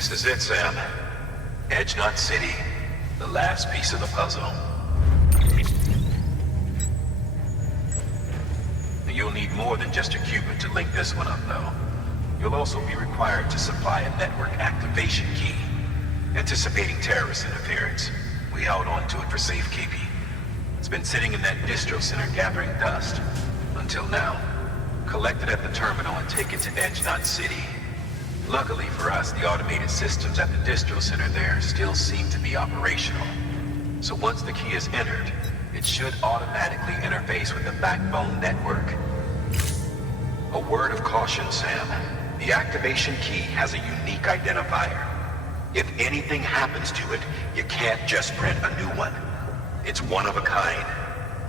This is it, Sam. Edge Knot City. The last piece of the puzzle. You'll need more than just a qubit to link this one up, though. You'll also be required to supply a network activation key. Anticipating terrorist interference, we held on to it for safekeeping. It's been sitting in that distro center gathering dust. Until now. Collect it at the terminal and take it to Edge Knot City. Luckily for us, the automated systems at the distro center there still seem to be operational. So once the key is entered, it should automatically interface with the backbone network. A word of caution, Sam. The activation key has a unique identifier. If anything happens to it, you can't just print a new one. It's one of a kind,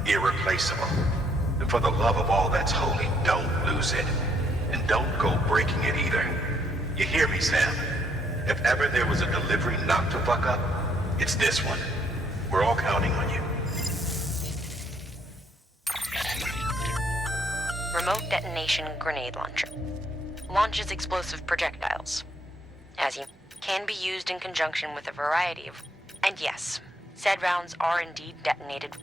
irreplaceable. And for the love of all that's holy, don't lose it. And don't go breaking it either. You hear me, Sam? If ever there was a delivery not to fuck up, it's this one. We're all counting on you. Remote detonation grenade launcher. Launches explosive projectiles. As you can be used in conjunction with a variety of... And yes, said rounds are indeed detonated.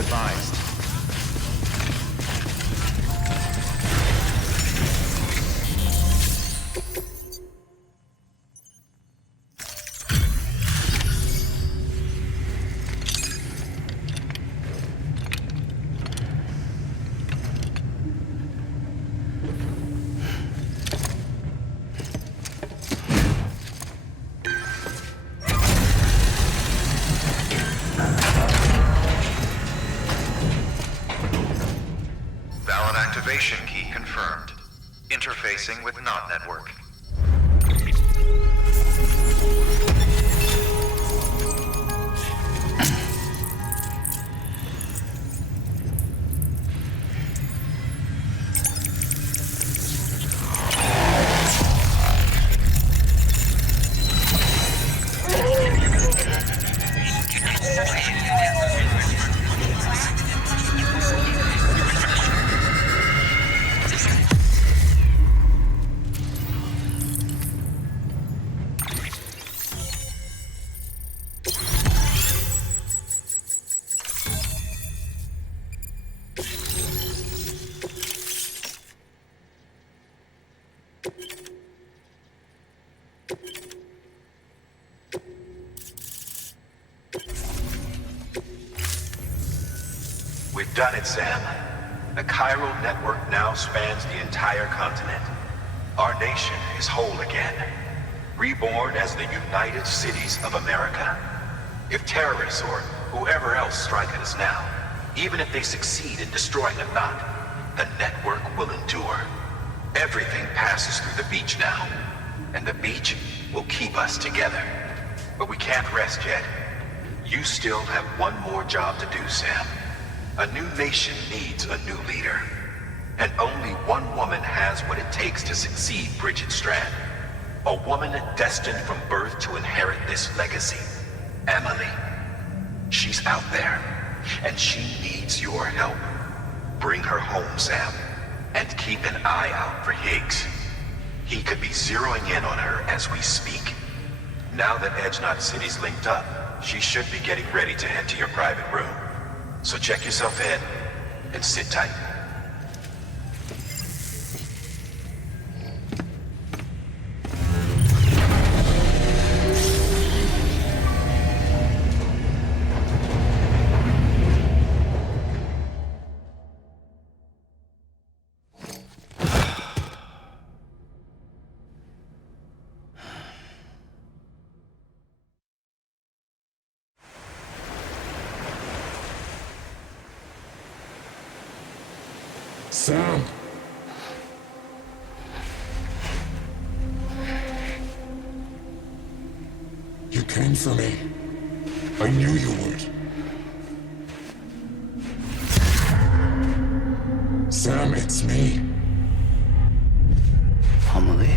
advised. Activation key confirmed. Interfacing with NOT network. We've done it, Sam. The chiral network now spans the entire continent. Our nation is whole again, reborn as the United Cities of America. If terrorists or whoever else strike at us now, even if they succeed in destroying the knot, the network will endure. Everything passes through the beach now, and the beach will keep us together. But we can't rest yet. You still have one more job to do, Sam. A new nation needs a new leader. And only one woman has what it takes to succeed Bridget Strand. A woman destined from birth to inherit this legacy. Emily. She's out there, and she needs your help. Bring her home, Sam, and keep an eye out for Higgs. He could be zeroing in on her as we speak. Now that Edge Knot City's linked up, she should be getting ready to head to your private room. So check yourself in, and sit tight. Sam! You came for me. I knew you would. Sam, it's me. Emily?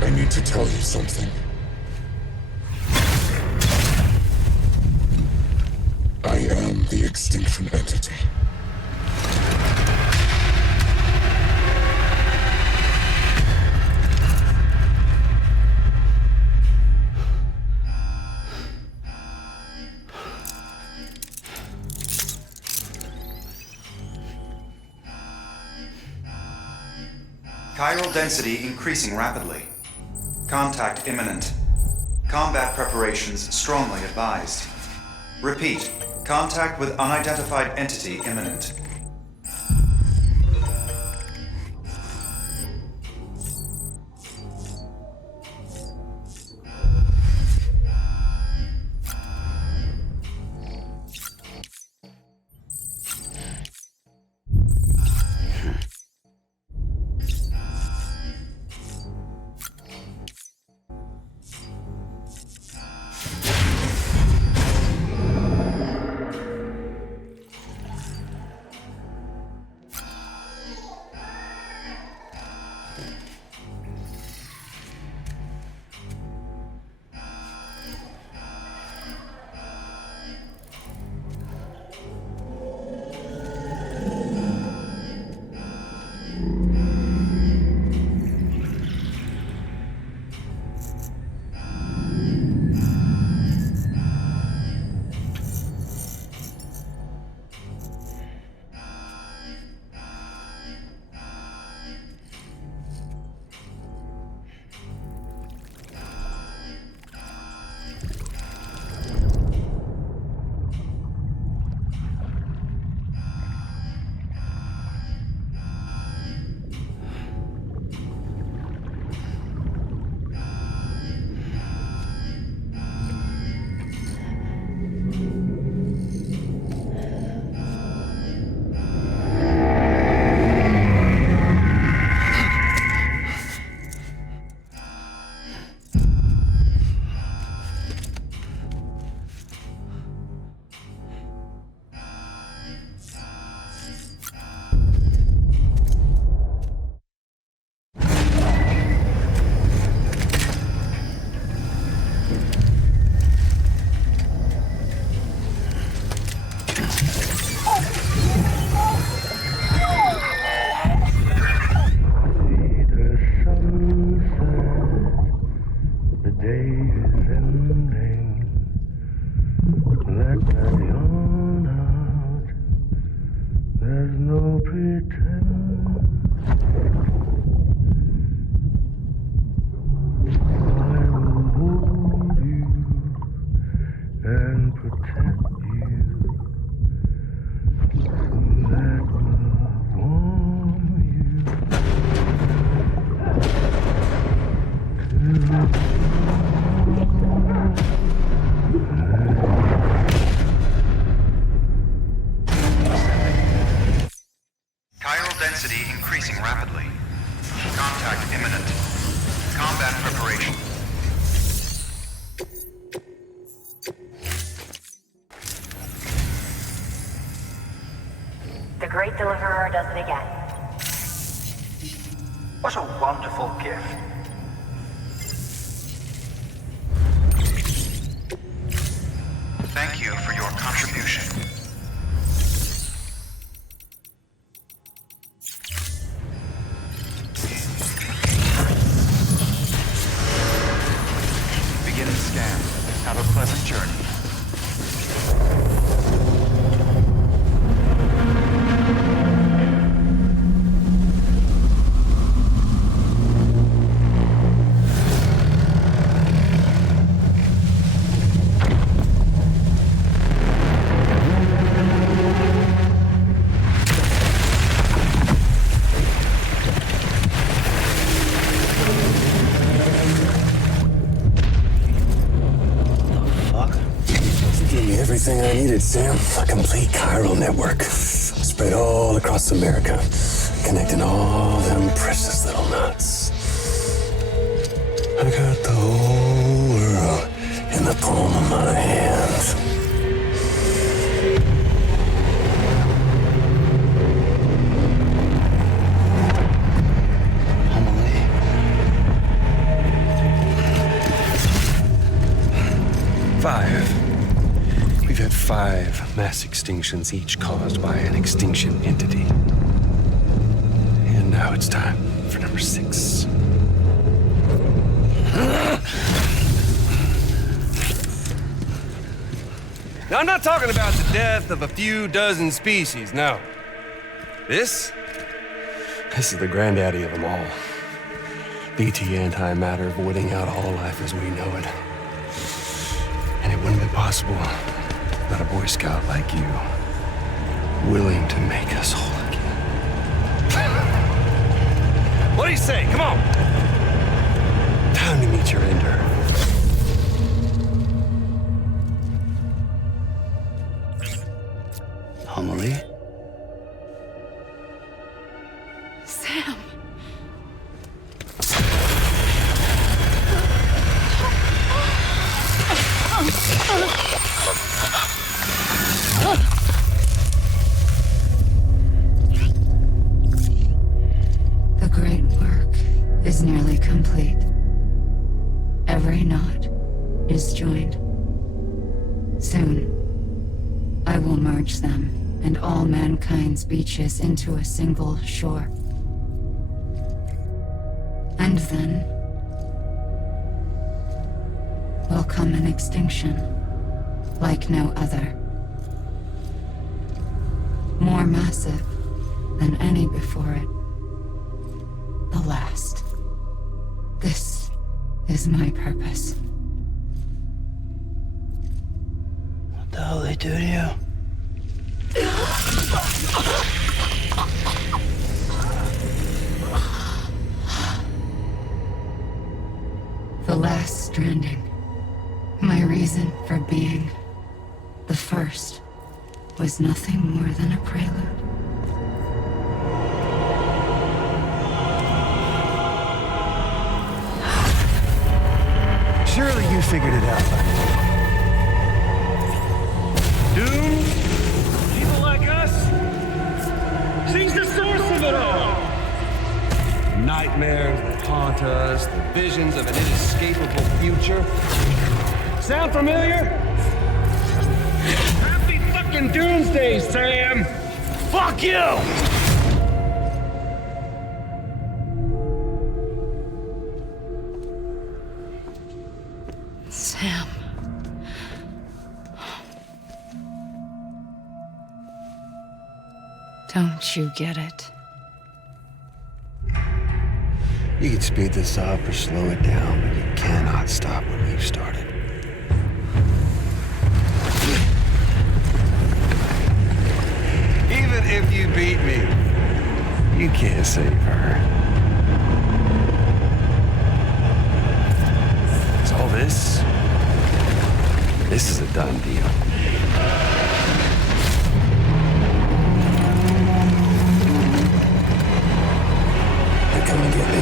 I need to tell you something. I am the Extinction Entity. Chiral density increasing rapidly. Contact imminent. Combat preparations strongly advised. Repeat, contact with unidentified entity imminent. carry on out. There's no pretend. I will hold you and protect you. Let love warm you. Chiral density increasing rapidly. Contact imminent. Combat preparation. The Great Deliverer does it again. What a wonderful gift. Thank you for your contribution. Beginning scan. Have a pleasant journey. Everything I needed, Sam. A complete chiral network. Spread all across America. Connecting all them precious little nuts. I got the whole world in the palm of my hand. We've had 5 mass extinctions, each caused by an extinction entity. And now it's time for number 6. Now, I'm not talking about the death of a few dozen species, no. This is the granddaddy of them all. BT antimatter voiding out all life as we know it. And it wouldn't have been possible without a Boy Scout like you, willing to make us whole again. What do you say? Come on! Time to meet your ender. Homily? Sam. The great work is nearly complete. Every knot is joined. Soon, I will merge them and all mankind's beaches into a single shore. And then will come an extinction like no other. More massive than any before it. The last. This is my purpose. What the hell they do to you? The last stranding. My reason for being. The first was nothing more than a prelude. Surely you figured it out by now. Doom? People like us? She's the source of it all! Nightmares that haunt us, the visions of an inescapable future. Sound familiar? Happy fucking doomsday, Sam! Fuck you! Sam. Don't you get it? You can speed this up or slow it down, but you cannot stop what we've started. Even if you beat me, you can't save her. So all this is a done deal. They're coming to get me.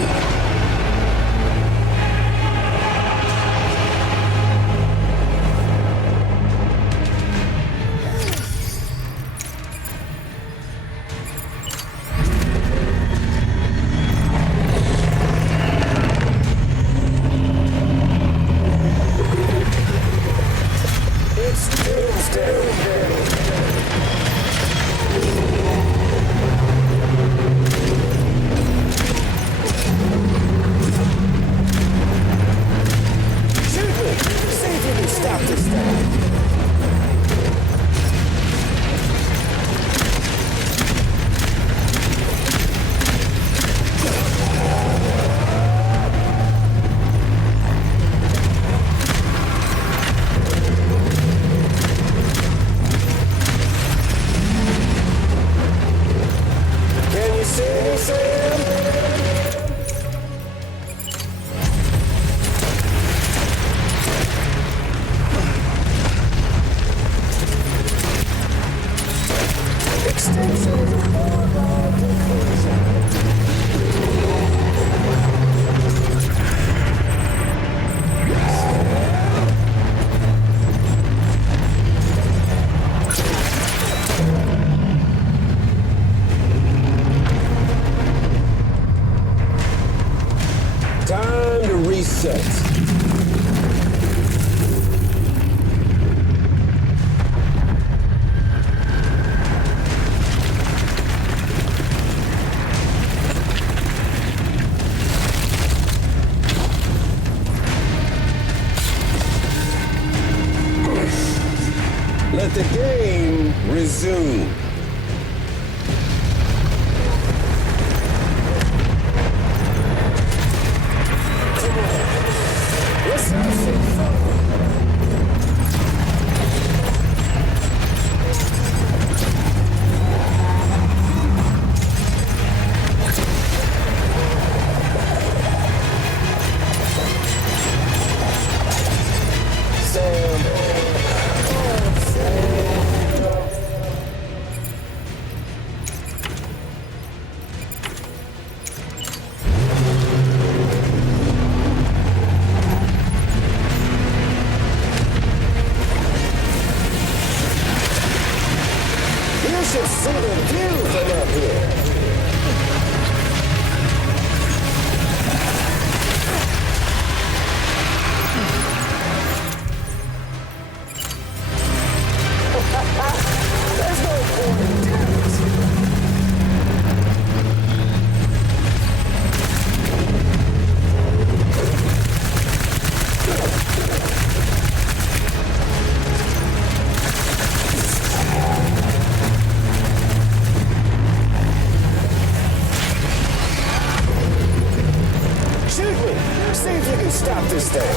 Let the game resume. Come on, let's have some fun. See the view from up here. There's no point in doing this. See if you can stop this thing.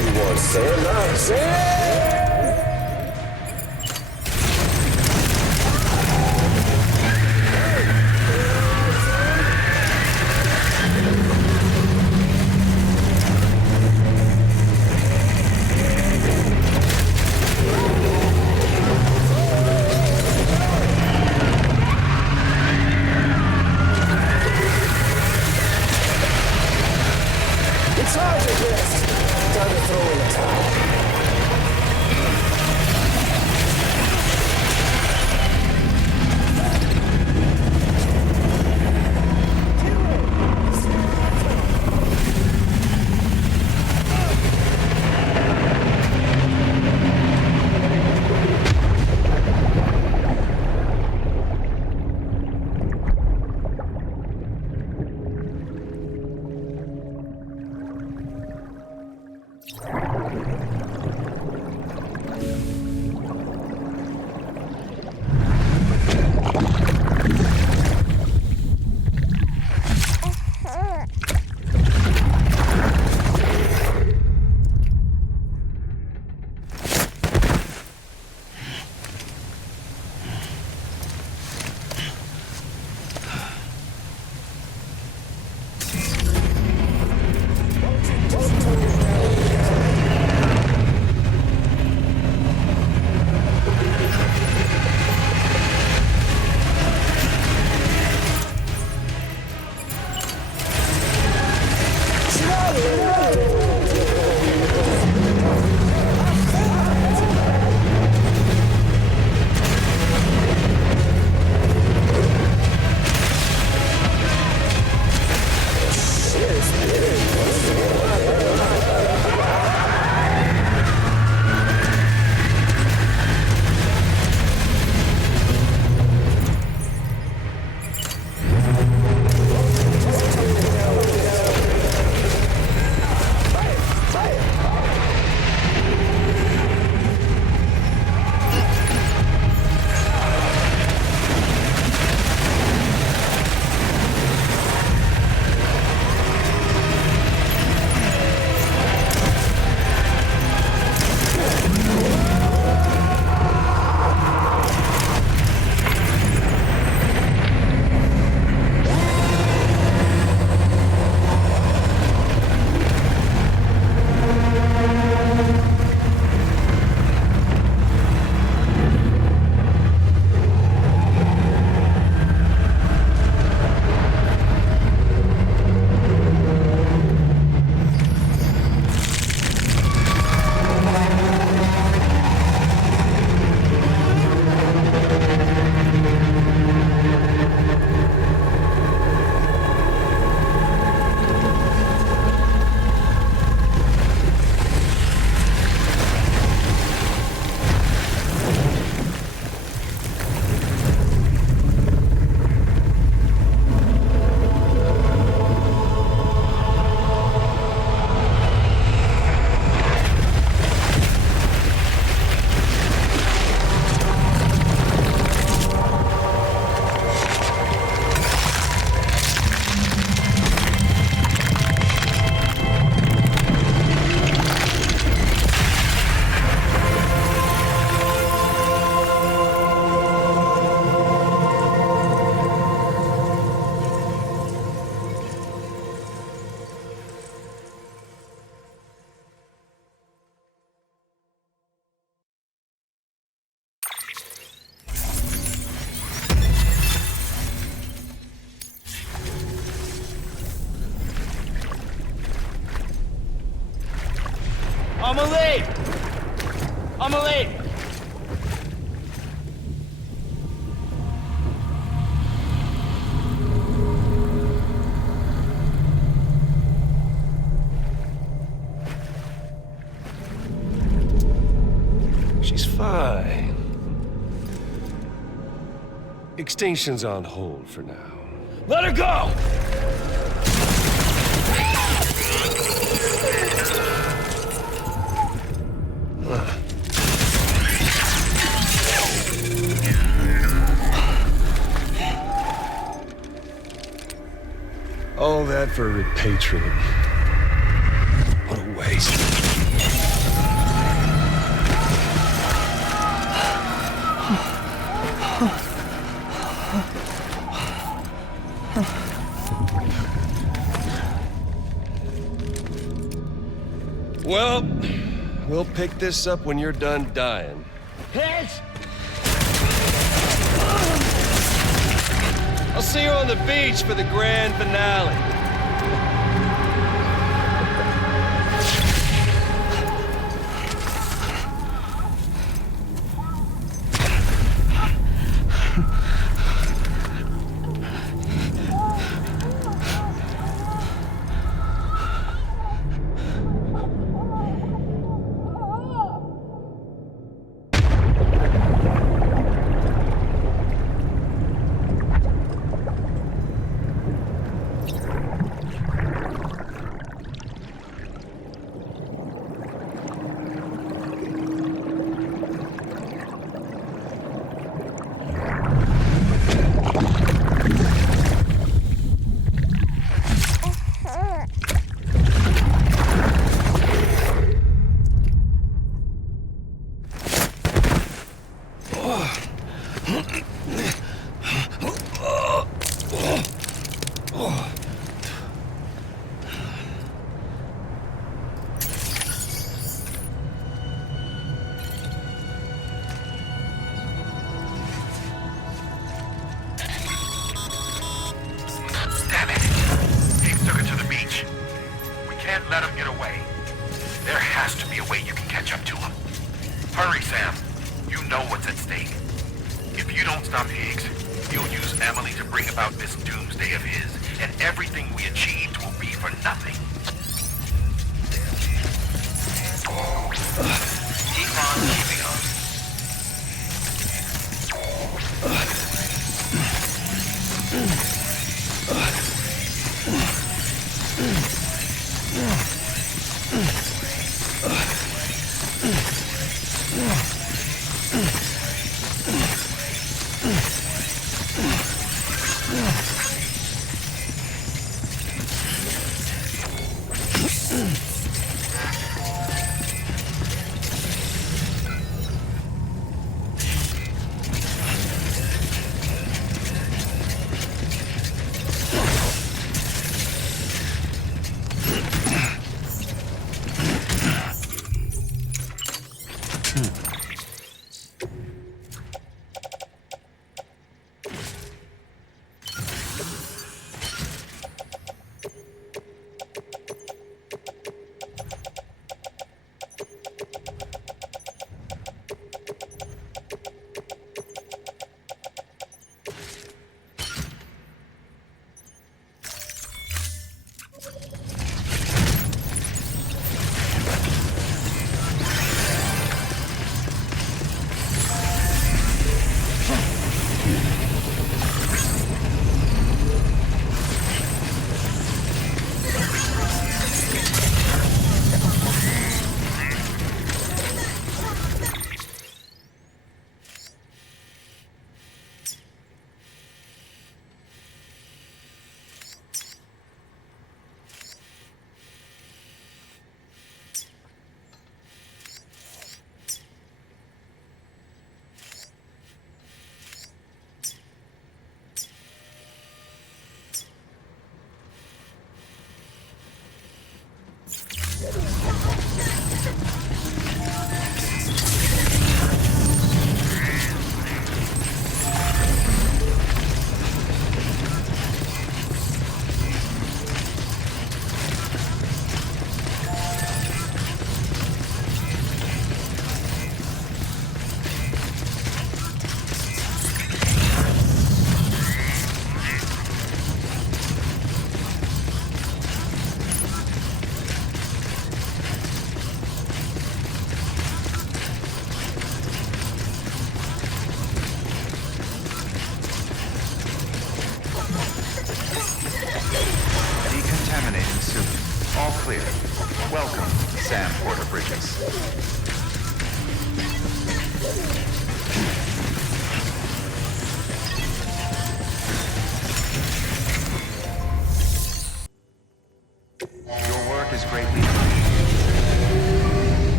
you want, Sam? Huh? Sam! It's hard to guess. Time to throw in the towel. I'm late. She's fine. Extinction's on hold for now. Let her go! All that for repatriate. What a waste. We'll pick this up when you're done dying. Heads! I'll see you on the beach for the grand finale.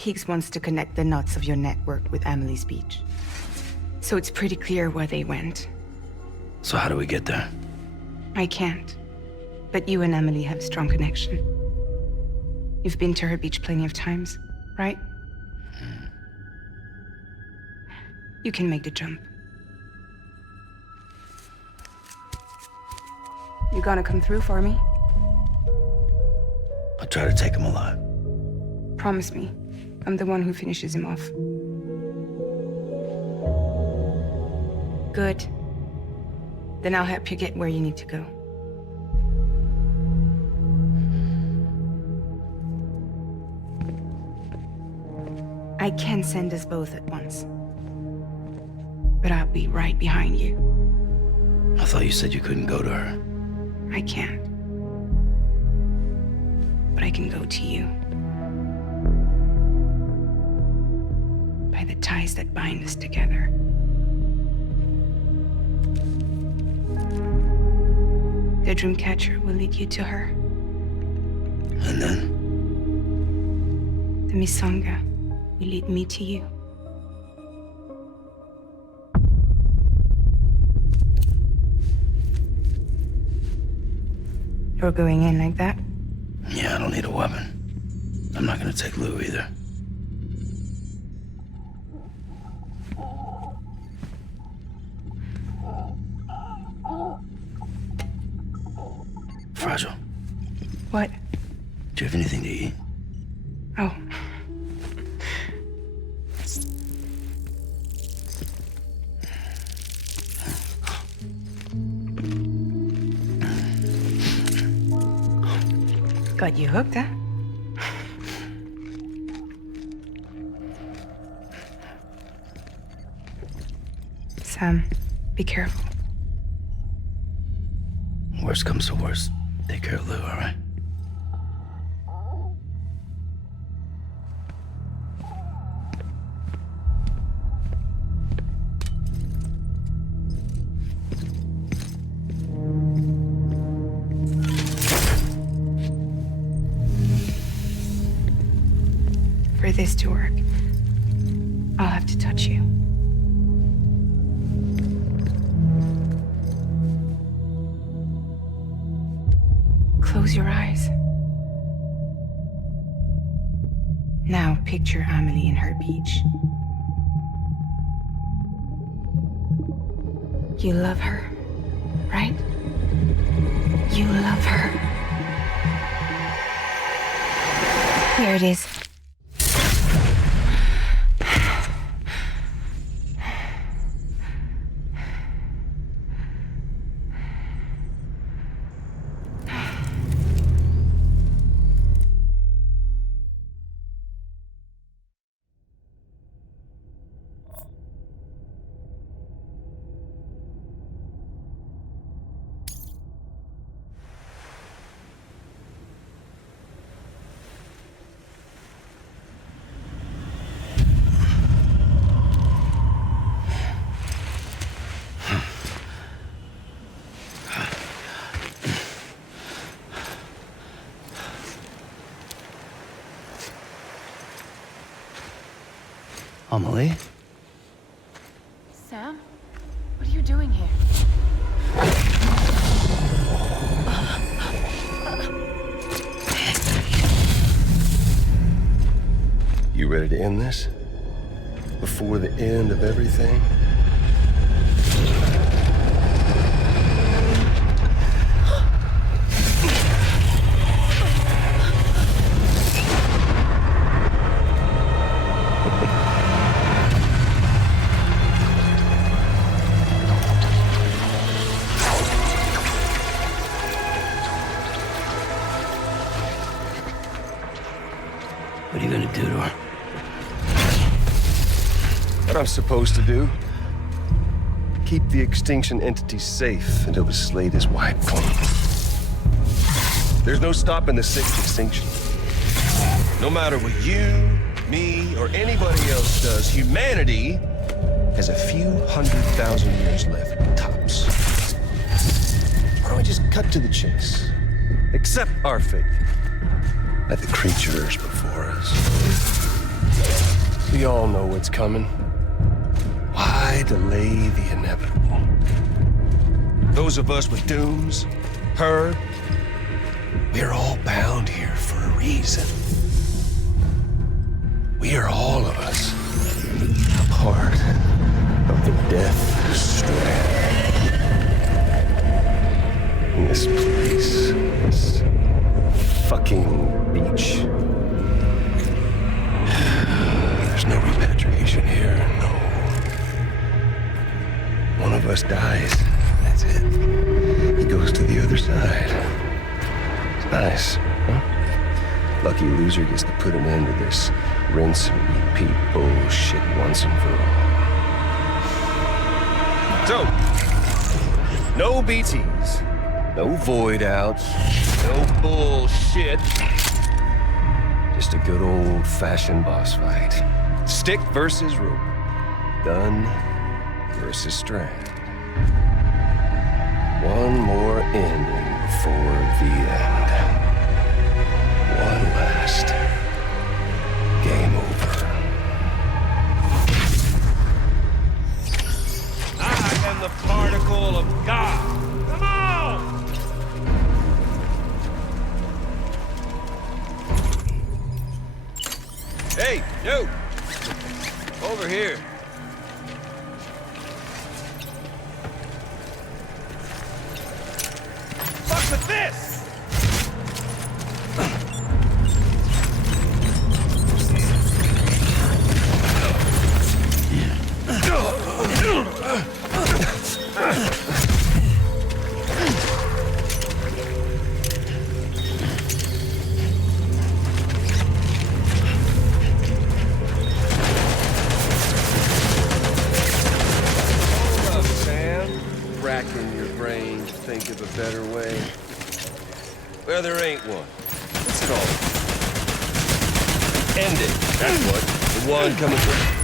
Higgs wants to connect the knots of your network with Amelie's beach. So it's pretty clear where they went. So how do we get there? I can't. But you and Emily have a strong connection. You've been to her beach plenty of times, right? You can make the jump. You gonna come through for me? I'll try to take him alive. Promise me. I'm the one who finishes him off. Good. Then I'll help you get where you need to go. I can send us both at once. But I'll be right behind you. I thought you said you couldn't go to her. I can't. But I can go to you. By the ties that bind us together. The Dreamcatcher will lead you to her. And then? The Misanga will lead me to you. You're going in like that? Yeah, I don't need a weapon. I'm not gonna take Lou either. Fragile. What? Do you have anything to eat? Oh. Got you hooked, huh? Sam, be careful. Worst comes to worst. Take care of Lou, all right? For this to work, I'll have to touch you. Close your eyes. Now picture Amelie in her beach. You love her, right? You love her. Here it is. Amelie? Sam? What are you doing here? You ready to end this? Before the end of everything? What are you gonna do to her? What I'm supposed to do? Keep the extinction entity safe until the slate is wiped clean. There's no stopping the sixth extinction. No matter what you, me, or anybody else does, humanity has a few 100,000 years left, tops. Why don't we just cut to the chase? Accept our fate. Let the creatures before us We all know what's coming. Why delay the inevitable? Those of us with dooms, her, we're all bound here for a reason. We are all of us a part of the Death Strand. In this place, this fucking beach. There's no repatriation here, no. One of us dies, that's it. He goes to the other side. It's nice, huh? Lucky loser gets to put an end to this rinse and repeat bullshit once and for all. So, no BTs, no void outs, no bullshit. Just a good old-fashioned boss fight. Stick versus rope. Gun versus strand. One more ending before the end. One last game over. I am the particle of God. Come on! Hey, you! Over here. Fuck with this! Of a better way. Well, there ain't one. What's it all? End it. That's what. The one coming through.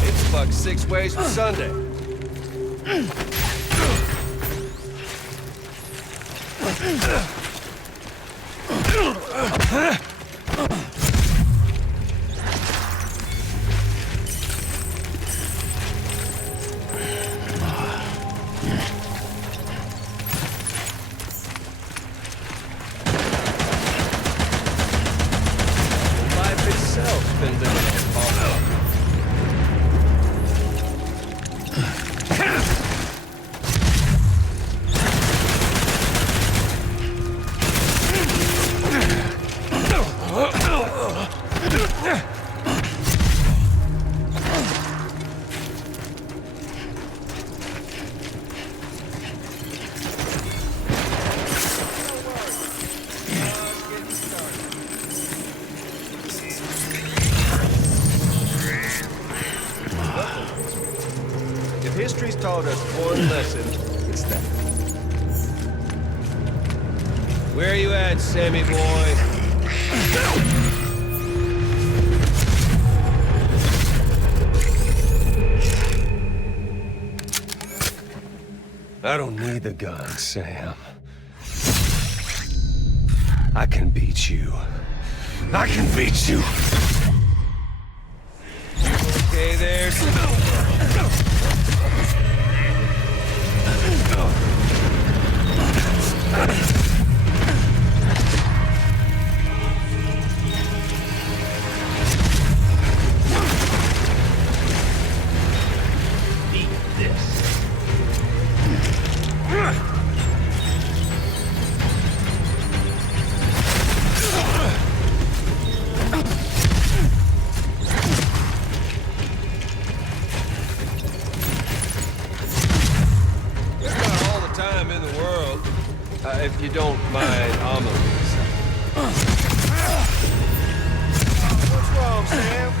It's 6 ways from Sunday. Life itself's been living on pause. If history's taught us one lesson, it's that. Where are you at, Sammy boy? I don't need the gun, Sam. I can beat you. I can beat you. You okay there? Eat this. if you don't mind, I'm a What's wrong, Sam?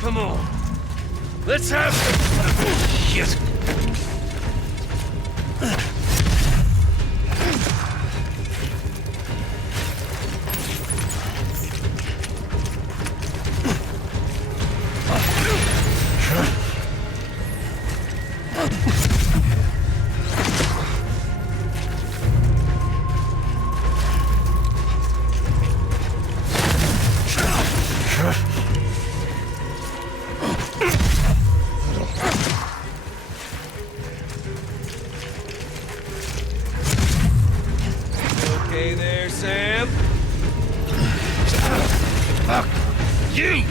Come on. Let's have some shit. Okay there, Sam? Fuck you!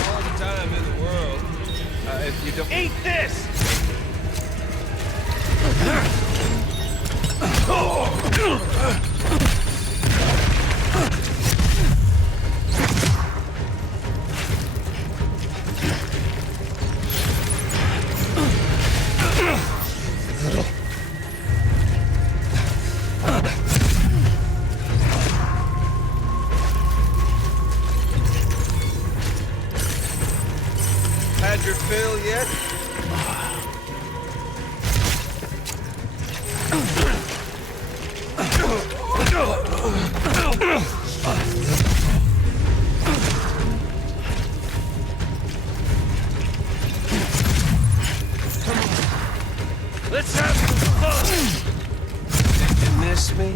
All the time in the world. If you don't eat this! Had your fill yet? Let's have some fun! Did you miss me?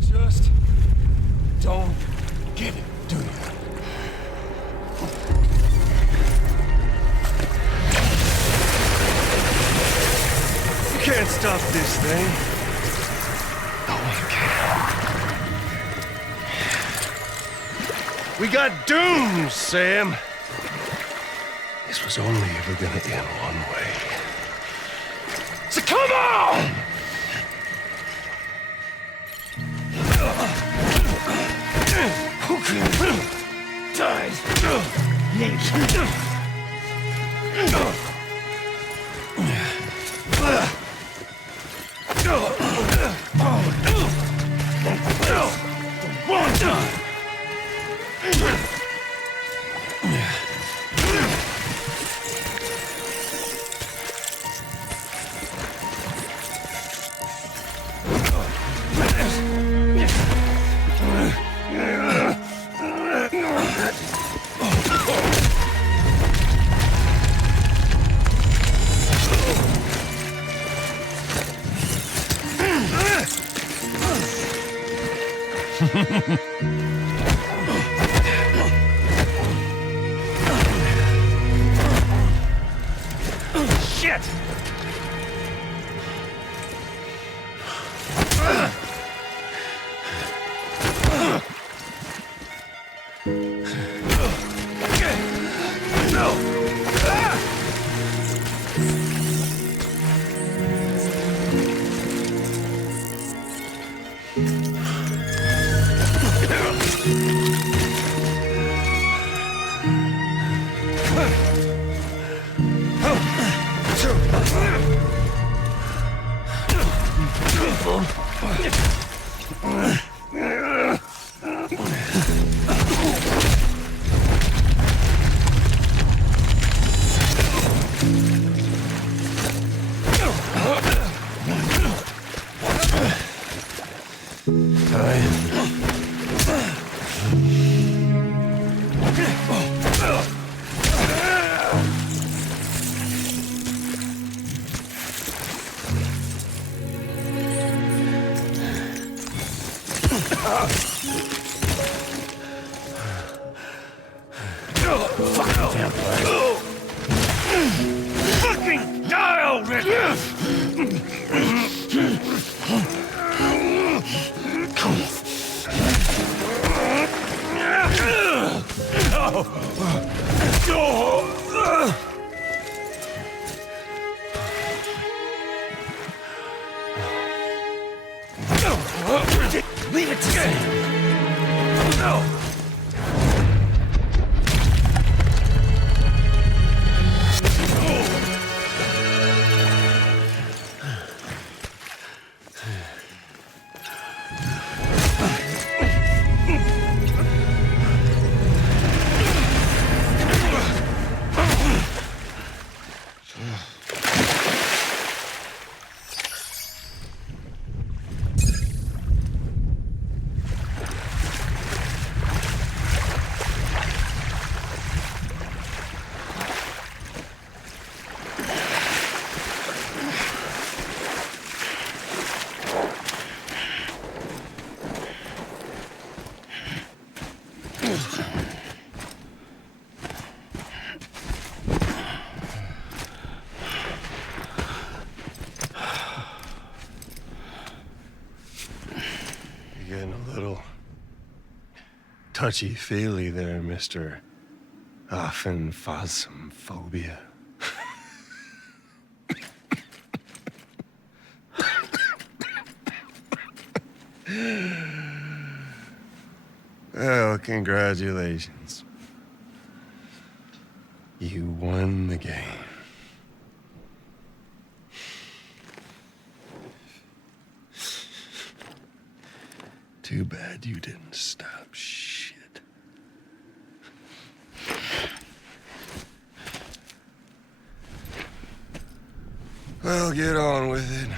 Just don't get it, do you? You can't stop this thing. No one can. We got doomed, Sam. This was only ever gonna end one way. So come on! Who dies? Shit! Fucking die already! Leave it to me! No! Getting a little touchy-feely there, Mr. Phasmophobia. Well, congratulations. You won the game. Too bad you didn't stop shit. Well, get on with it.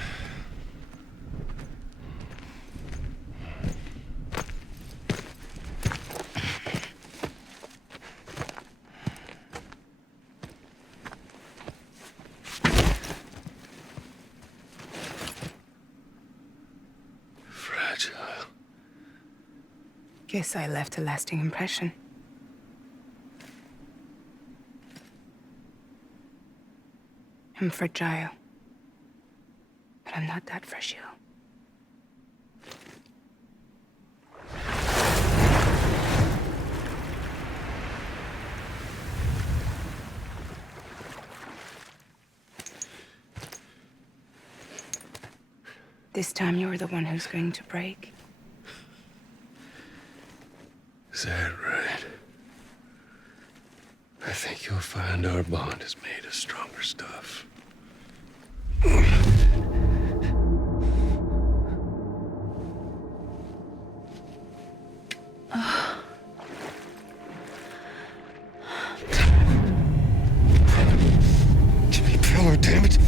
Guess I left a lasting impression. I'm fragile. But I'm not that fragile. This time you're the one who's going to break. Is that right? I think you'll find our bond is made of stronger stuff. Jimmy Pillar, damn it!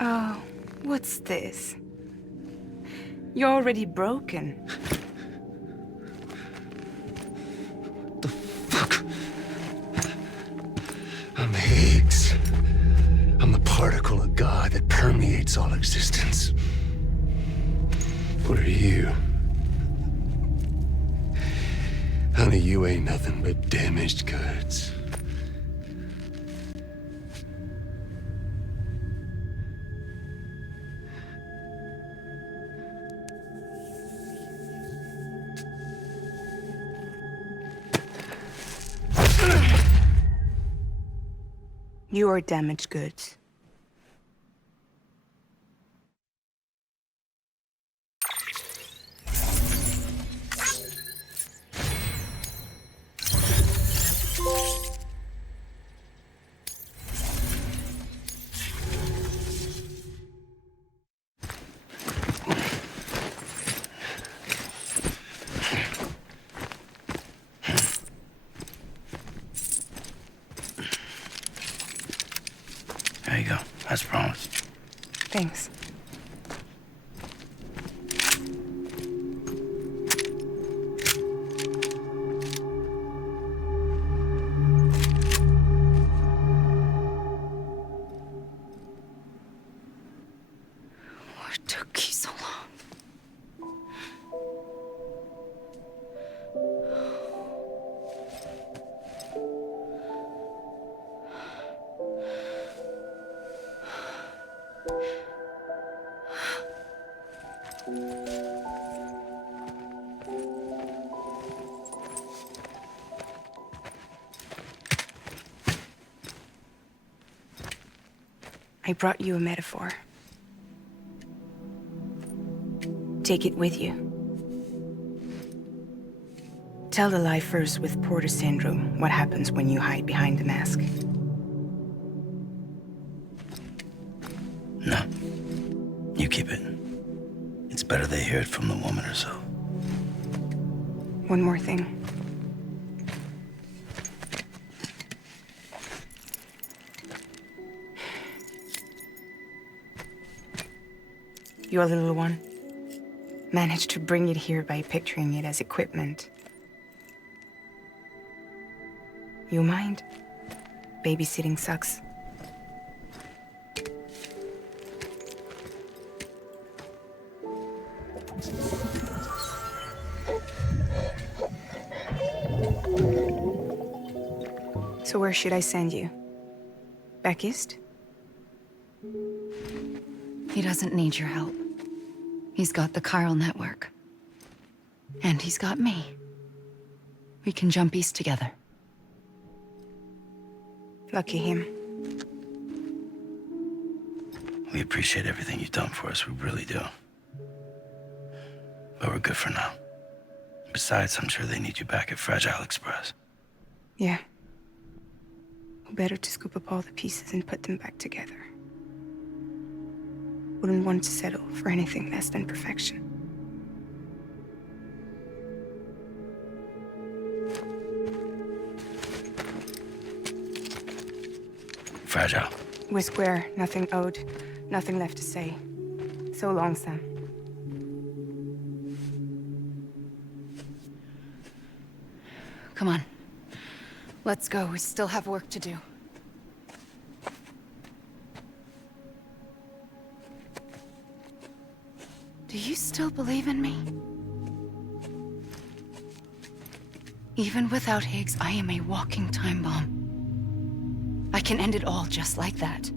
Oh, what's this? You're already broken. The fuck? I'm Higgs. I'm the particle of God that permeates all existence. What are you? Honey, you ain't nothing but damaged goods. You are damaged goods. There you go, as promised. Thanks. What took you so long? I brought you a metaphor. Take it with you. Tell the lifers with Porter syndrome what happens when you hide behind the mask. No. You keep it. It's better they hear it from the woman herself. One more thing. Your little one managed to bring it here by picturing it as equipment. You mind? Babysitting sucks. So where should I send you? Back east? He doesn't need your help. He's got the chiral network. And he's got me. We can jump east together. Lucky him. We appreciate everything you've done for us, we really do. But we're good for now. Besides, I'm sure they need you back at Fragile Express. Yeah. Better to scoop up all the pieces and put them back together. Wouldn't want to settle for anything less than perfection. Fragile. We're square, nothing owed, nothing left to say. So long, Sam. Come on. Let's go. We still have work to do. Do you still believe in me? Even without Higgs, I am a walking time bomb. I can end it all just like that.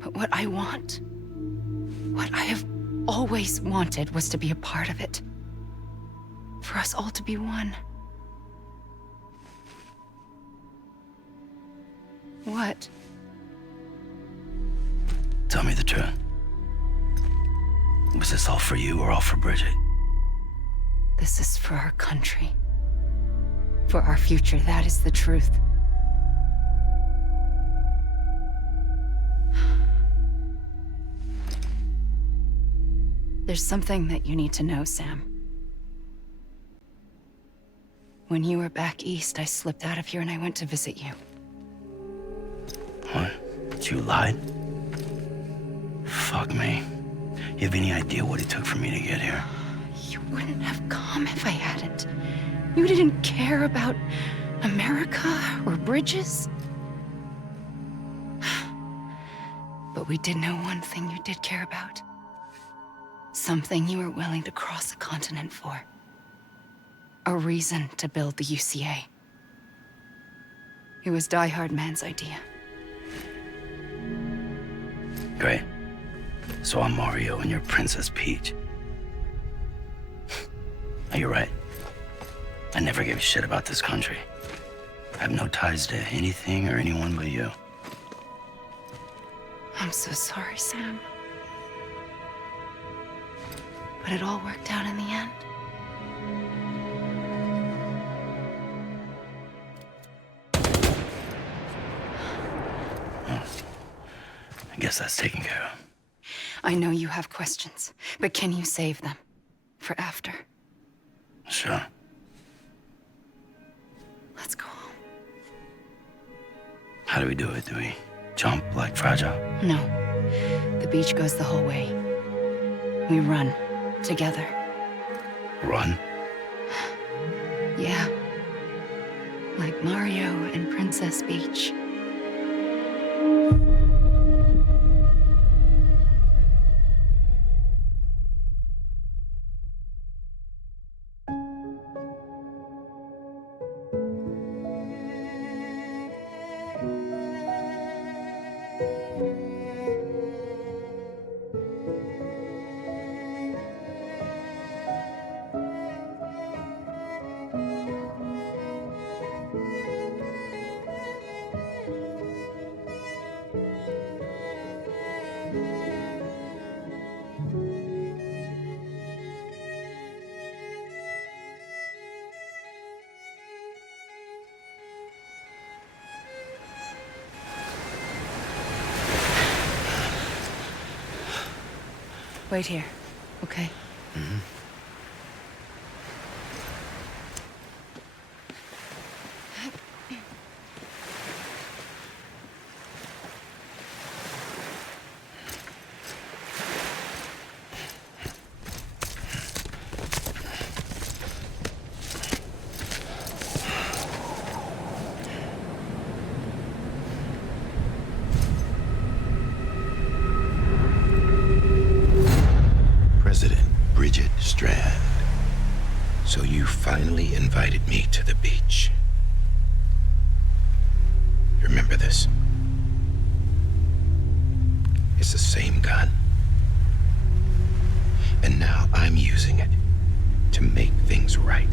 But what I want, what I have always wanted, was to be a part of it. For us all to be one. What? Tell me the truth. Was this all for you or all for Bridget? This is for our country. For our future, that is the truth. There's something that you need to know, Sam. When you were back east, I slipped out of here and I went to visit you. What? You lied? Fuck me. You have any idea what it took for me to get here? You wouldn't have come if I hadn't. You didn't care about America or bridges. But we did know one thing you did care about. Something you were willing to cross a continent for. A reason to build the UCA. It was Die Hard Man's idea. Great. So I'm Mario and you're Princess Peach. You're right. I never gave a shit about this country. I have no ties to anything or anyone but you. I'm so sorry, Sam. But it all worked out in the end. Well, I guess that's taken care of. I know you have questions, but can you save them for after? Sure. Let's go home. How do we do it? Do we jump like Fragile? No. The beach goes the whole way. We run. Together. Run? Yeah. Like Mario and Princess Peach. Wait here, okay? Mm-hmm. Strand. So you finally invited me to the beach. Remember this? It's the same gun. And now I'm using it to make things right.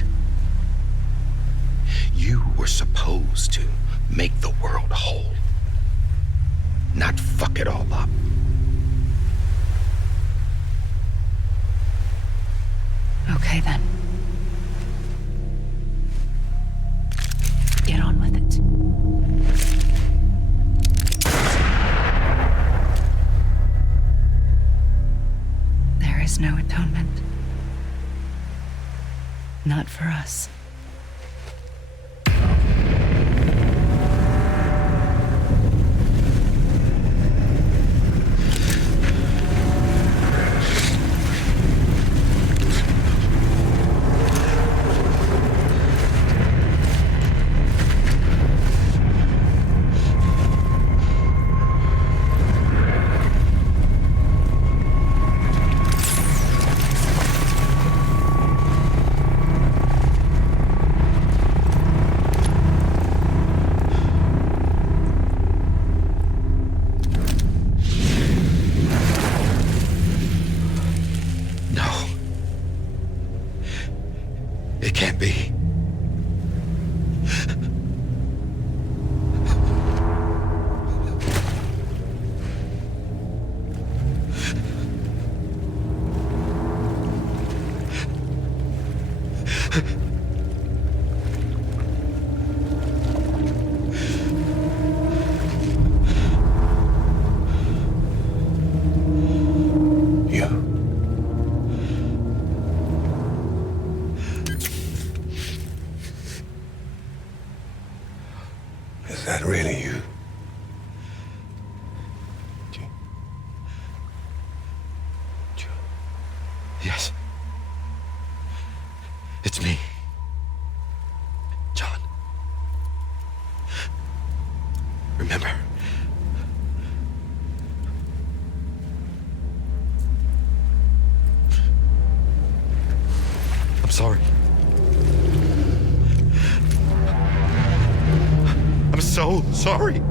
You were supposed to make the world whole, not fuck it all up. Okay, then. Get on with it. There is no atonement. Not for us. Is that really you? Yes. It's me. John. Remember? I'm sorry. I'm so sorry.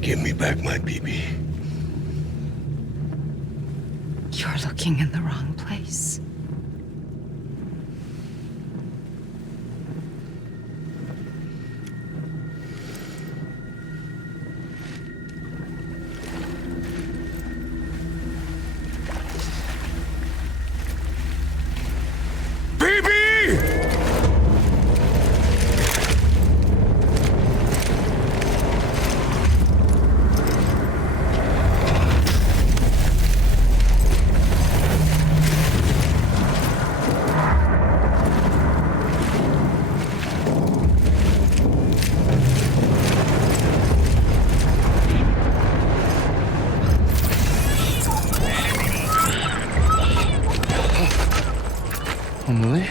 Give me back my BB. You're looking in the wrong place. BB! Emily?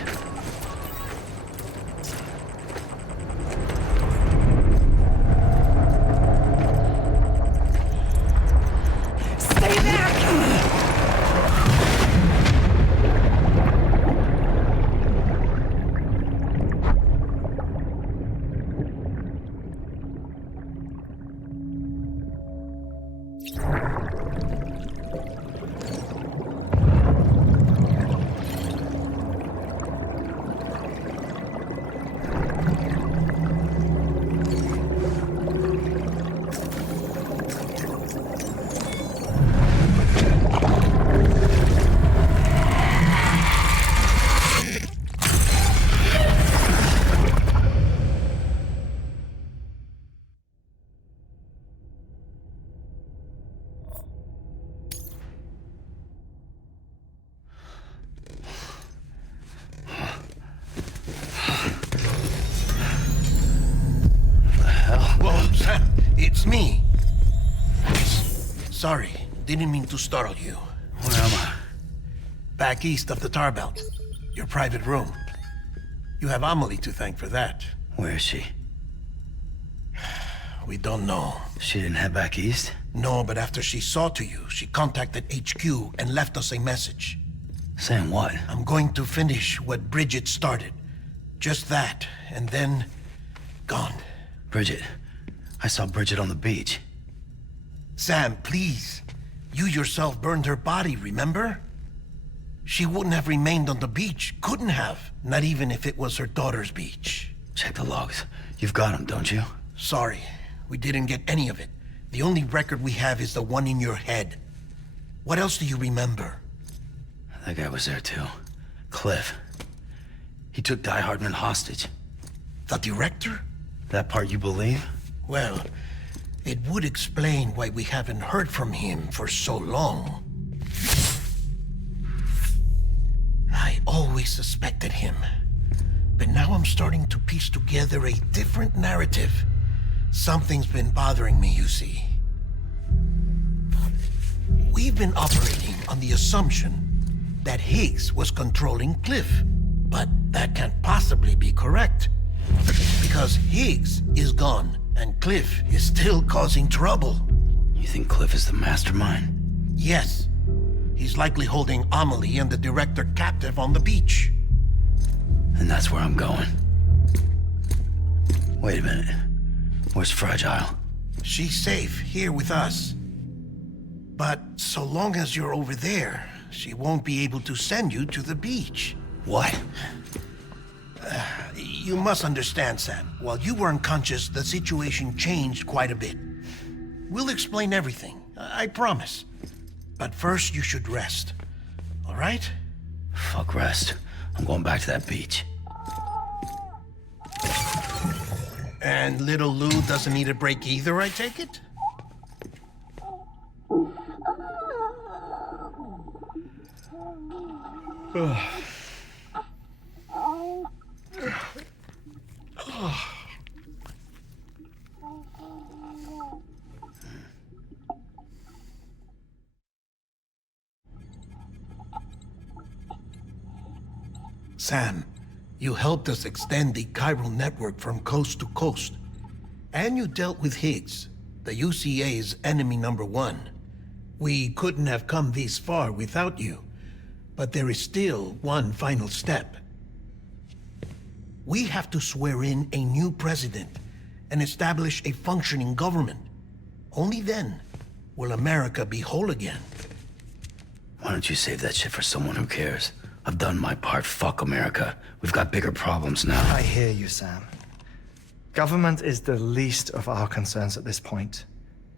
Stay back! It's me. Sorry, didn't mean to startle you. Where am I? Back east of the tar belt. Your private room. You have Amelie to thank for that. Where is she? We don't know. She didn't head back east? No, but after she saw to you, she contacted HQ and left us a message. Saying what? I'm going to finish what Bridget started. Just that, and then... gone. Bridget. I saw Bridget on the beach. Sam, please. You yourself burned her body, remember? She wouldn't have remained on the beach. Couldn't have. Not even if it was her daughter's beach. Check the logs. You've got them, don't you? Sorry. We didn't get any of it. The only record we have is the one in your head. What else do you remember? That guy was there too. Cliff. He took Die Hardman hostage. The director? That part you believe? Well, it would explain why we haven't heard from him for so long. I always suspected him. But now I'm starting to piece together a different narrative. Something's been bothering me, you see. We've been operating on the assumption that Higgs was controlling Cliff. But that can't possibly be correct. Because Higgs is gone, and Cliff is still causing trouble. You think Cliff is the mastermind? Yes. He's likely holding Amelie and the director captive on the beach. And that's where I'm going. Wait a minute. Where's Fragile? She's safe here with us. But so long as you're over there, she won't be able to send you to the beach. What? You must understand, Sam. While you were unconscious, the situation changed quite a bit. We'll explain everything, I promise. But first, you should rest. All right? Fuck rest. I'm going back to that beach. And little Lou doesn't need a break either, I take it? Sam, you helped us extend the chiral network from coast to coast. And you dealt with Higgs, the UCA's enemy #1. We couldn't have come this far without you. But there is still one final step. We have to swear in a new president and establish a functioning government. Only then will America be whole again. Why don't you save that shit for someone who cares? I've done my part. Fuck America. We've got bigger problems now. I hear you, Sam. Government is the least of our concerns at this point.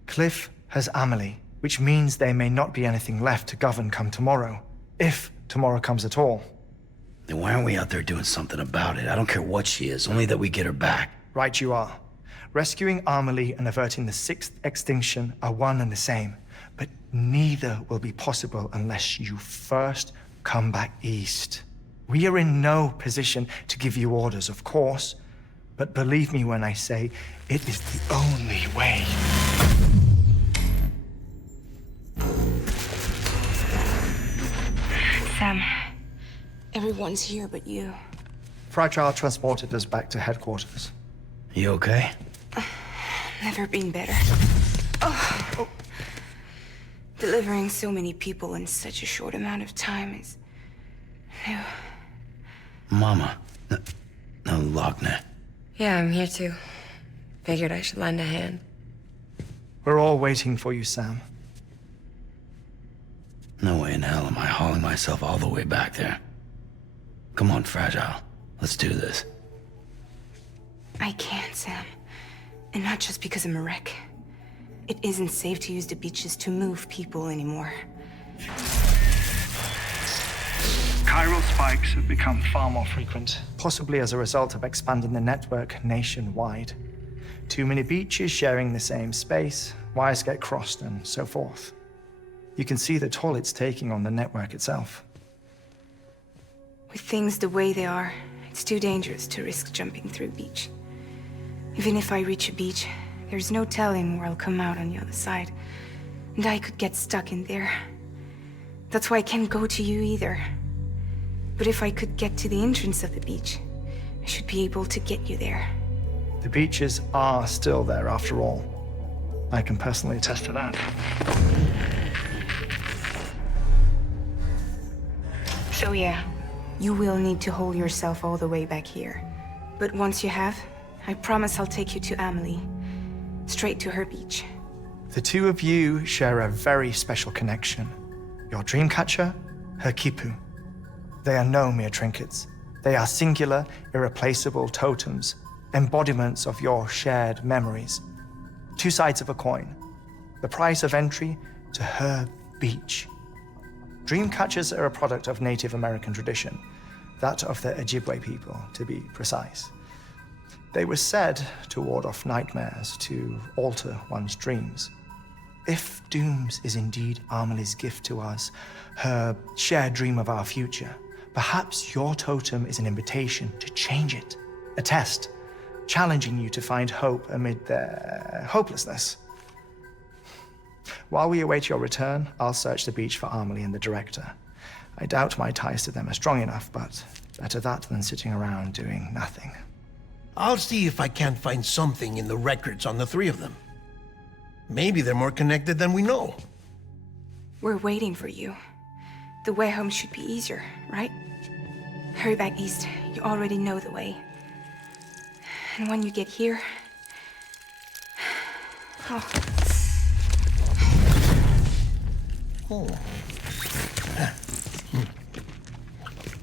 Cliff has Amelie, which means there may not be anything left to govern come tomorrow. If tomorrow comes at all. Then why aren't we out there doing something about it? I don't care what she is, only that we get her back. Right you are. Rescuing Amelie and averting the 6th extinction are one and the same. But neither will be possible unless you first come back east. We are in no position to give you orders, of course. But believe me when I say, it is the only way. Sam, Everyone's here but you. Fragile transported us back to headquarters. You okay? Never been better. Oh. Delivering so many people in such a short amount of time is new. Mama. No, Lochner. Yeah, I'm here too. Figured I should lend a hand. We're all waiting for you, Sam. No way in hell am I hauling myself all the way back there. Come on, Fragile. Let's do this. I can't, Sam. And not just because I'm a wreck. It isn't safe to use the beaches to move people anymore. Chiral spikes have become far more frequent, possibly as a result of expanding the network nationwide. Too many beaches sharing the same space, wires get crossed, and so forth. You can see the toll it's taking on the network itself. With things the way they are, it's too dangerous to risk jumping through a beach. Even if I reach a beach, there's no telling where I'll come out on the other side. And I could get stuck in there. That's why I can't go to you either. But if I could get to the entrance of the beach, I should be able to get you there. The beaches are still there after all. I can personally attest to that. So yeah, you will need to hold yourself all the way back here. But once you have, I promise I'll take you to Amelie. Straight to her beach. The two of you share a very special connection. Your dreamcatcher, her Kipu. They are no mere trinkets. They are singular, irreplaceable totems, embodiments of your shared memories. Two sides of a coin. The price of entry to her beach. Dreamcatchers are a product of Native American tradition, that of the Ojibwe people, to be precise. They were said to ward off nightmares, to alter one's dreams. If Dooms is indeed Amelie's gift to us, her shared dream of our future, perhaps your totem is an invitation to change it, a test, challenging you to find hope amid their hopelessness. While we await your return, I'll search the beach for Amelie and the director. I doubt my ties to them are strong enough, but better that than sitting around doing nothing. I'll see if I can't find something in the records on the three of them. Maybe they're more connected than we know. We're waiting for you. The way home should be easier, right? Hurry back east. You already know the way. And when you get here... Oh.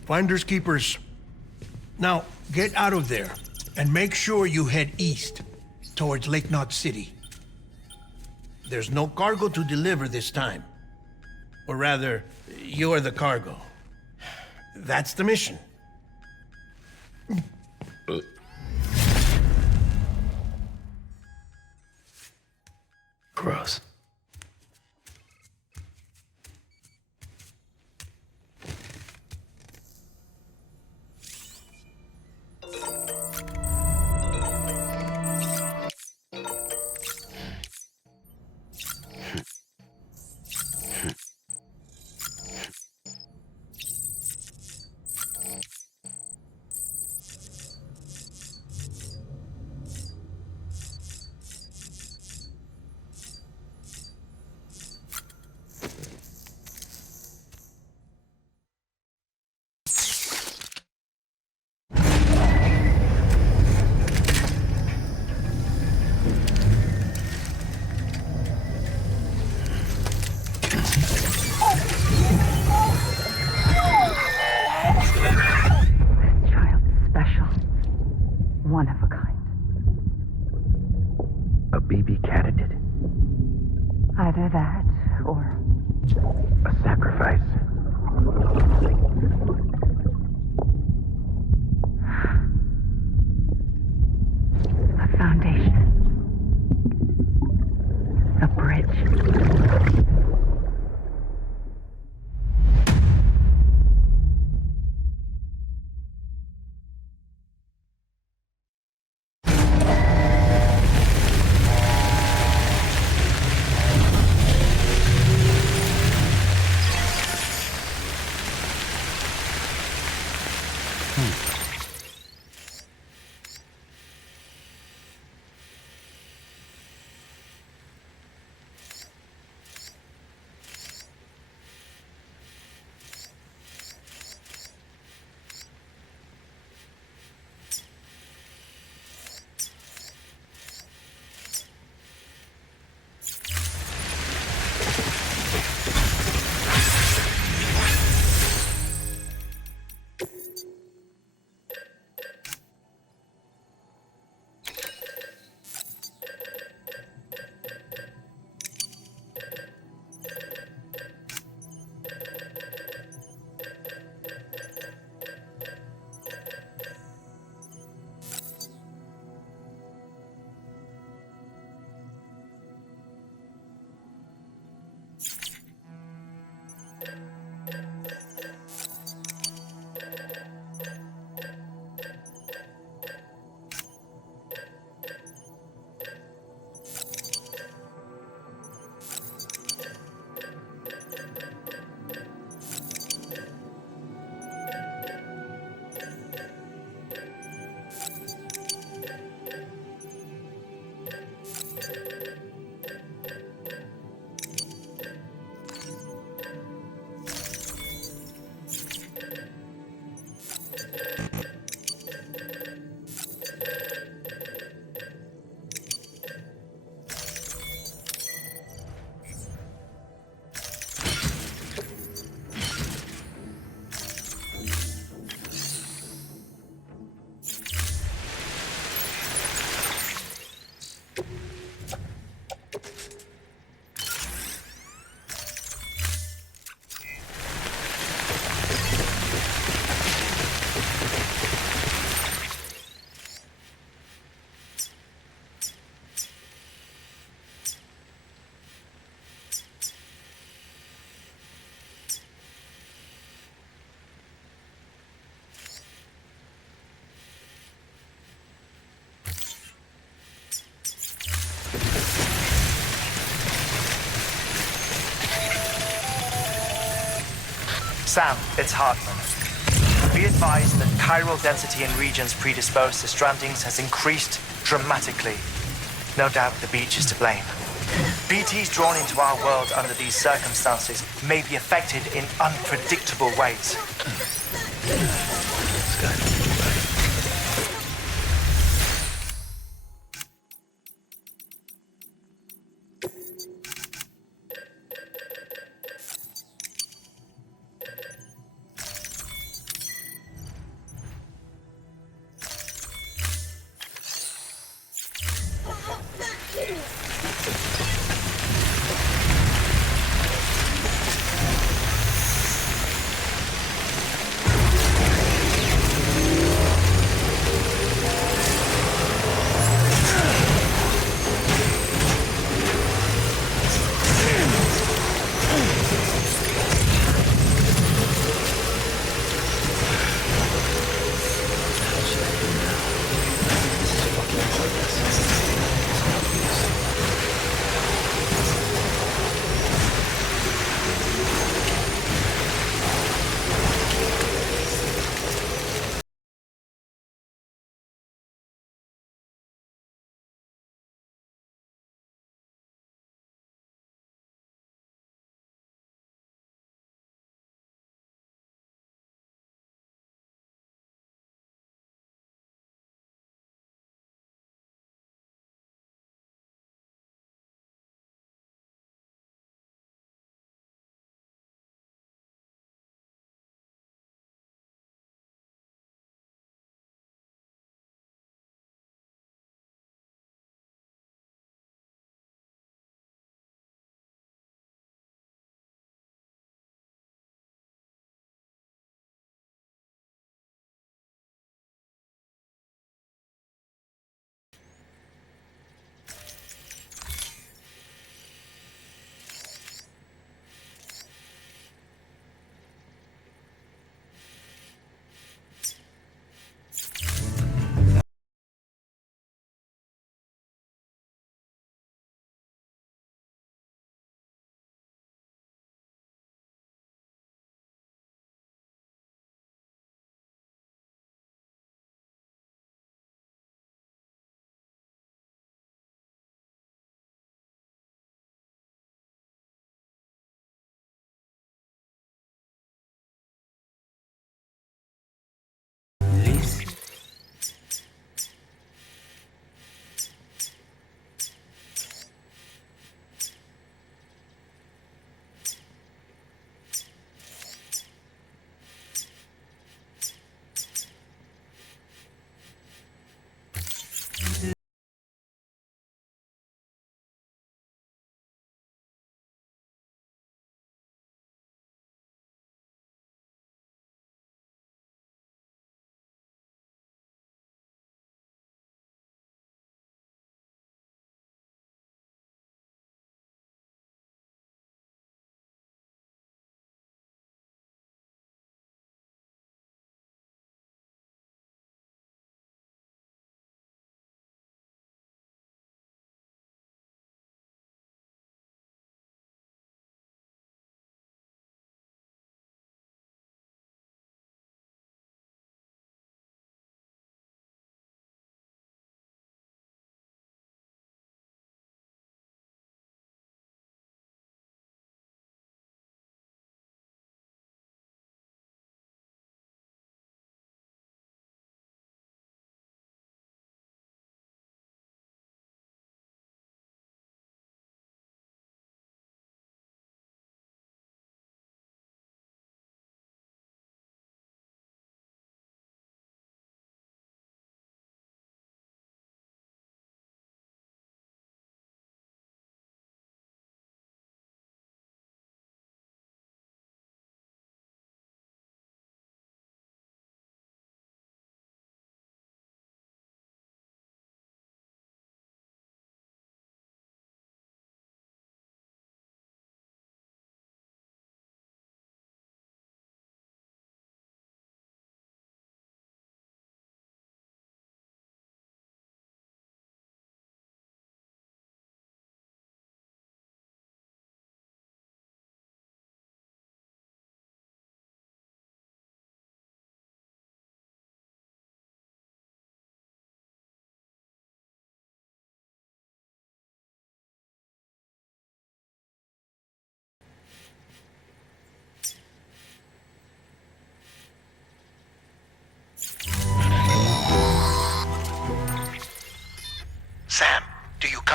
Finders keepers. Now, get out of there and make sure you head east towards Lake Knot City. There's no cargo to deliver this time. Or rather, you're the cargo. That's the mission. Gross. One of a kind. A baby candidate? Either that, or... a sacrifice? A foundation. A bridge. Sam, it's Hartman. Be advised that chiral density in regions predisposed to strandings has increased dramatically. No doubt the beach is to blame. BTs drawn into our world under these circumstances may be affected in unpredictable ways.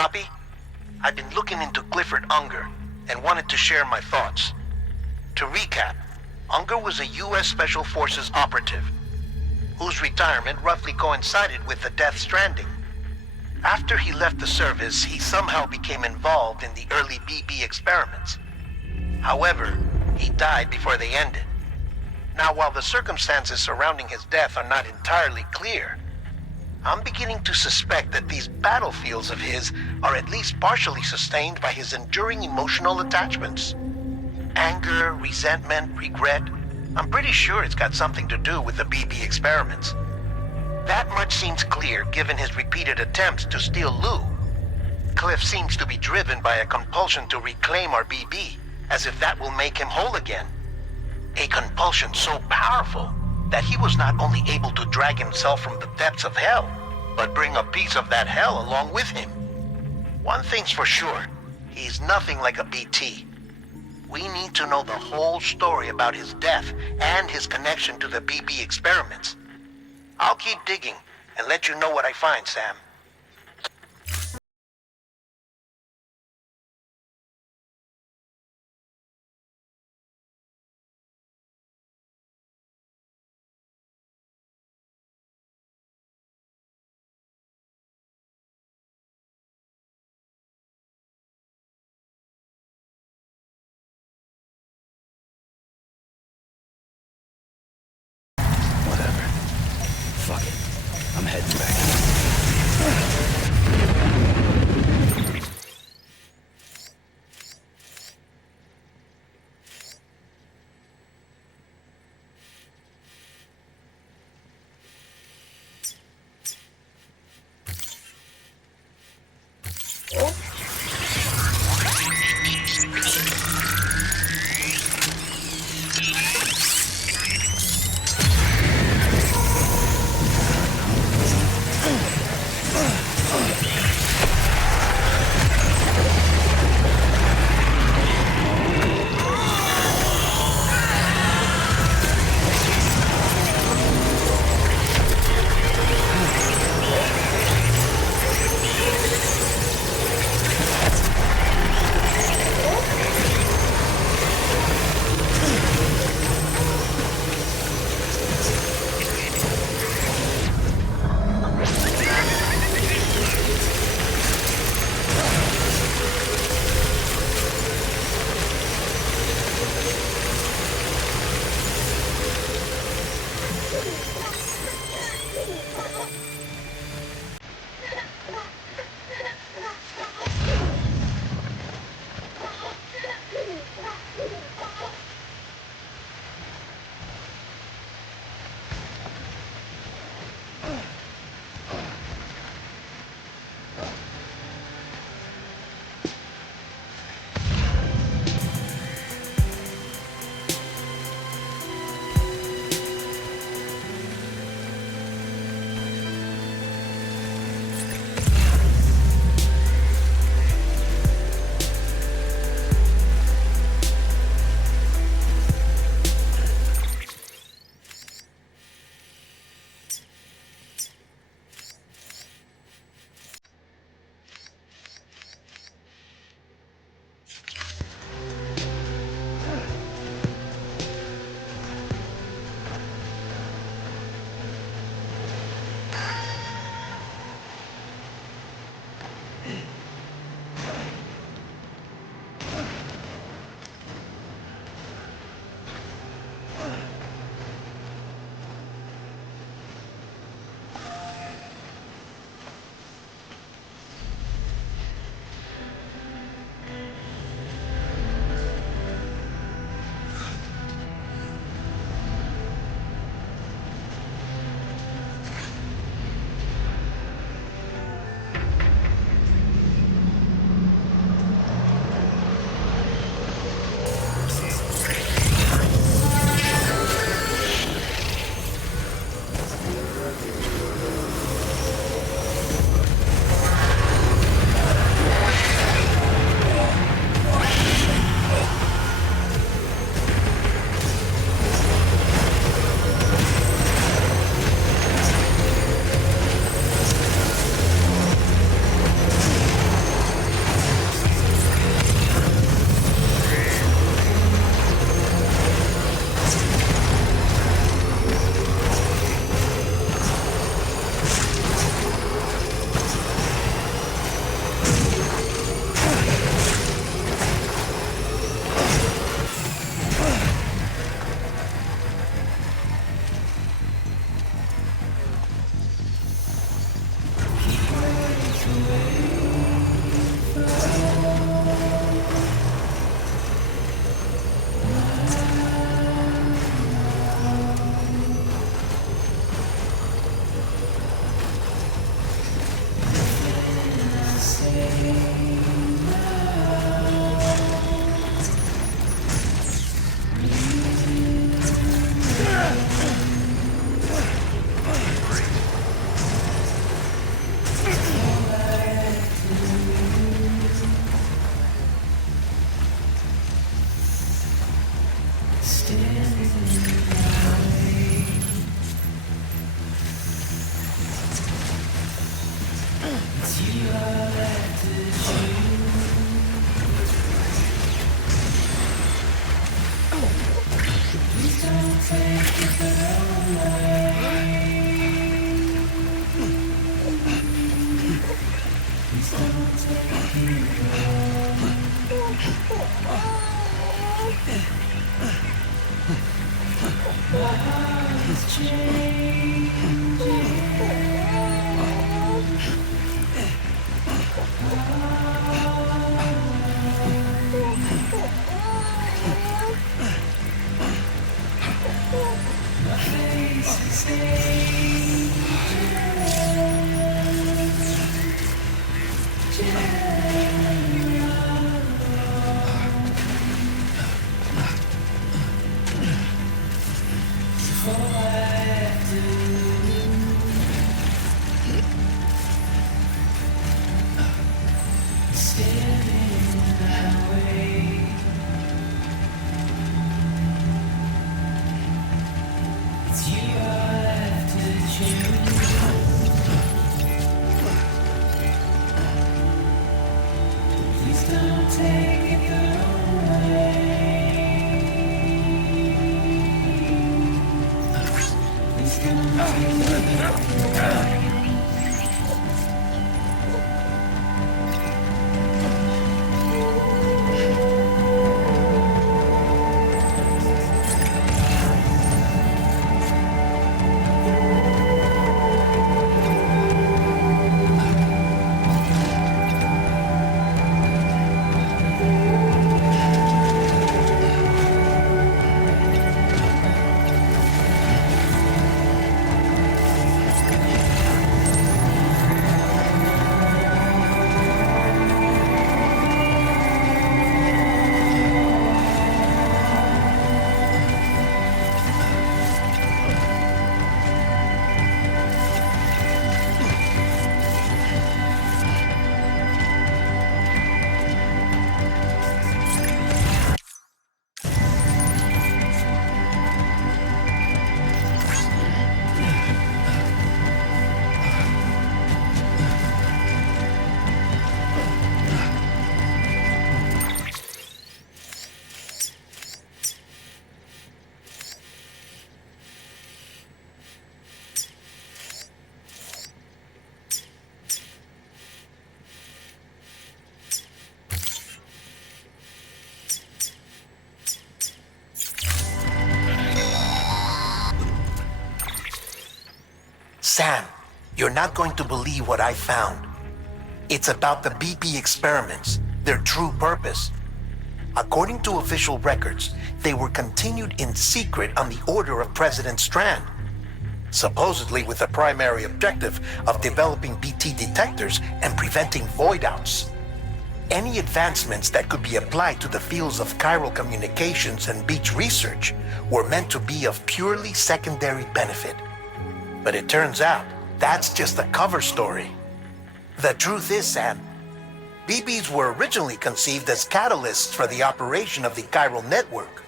copy? I've been looking into Clifford Unger and wanted to share my thoughts. To recap, Unger was a U.S. Special Forces operative whose retirement roughly coincided with the death Stranding. After he left the service, he somehow became involved in the early BB experiments. However, he died before they ended. Now, while the circumstances surrounding his death are not entirely clear, I'm beginning to suspect that these battlefields of his are at least partially sustained by his enduring emotional attachments. Anger, resentment, regret. I'm pretty sure it's got something to do with the BB experiments. That much seems clear given his repeated attempts to steal Lou. Cliff seems to be driven by a compulsion to reclaim our BB, as if that will make him whole again. A compulsion so powerful that he was not only able to drag himself from the depths of hell, but bring a piece of that hell along with him. One thing's for sure, he's nothing like a BT. We need to know the whole story about his death and his connection to the BB experiments. I'll keep digging and let you know what I find, Sam. Fuck it. I'm heading back. Sam, you're not going to believe what I found. It's about the BP experiments, their true purpose. According to official records, they were continued in secret on the order of President Strand, supposedly with the primary objective of developing BT detectors and preventing void-outs. Any advancements that could be applied to the fields of chiral communications and beach research were meant to be of purely secondary benefit. But it turns out, that's just a cover story. The truth is, Sam, BBs were originally conceived as catalysts for the operation of the chiral network.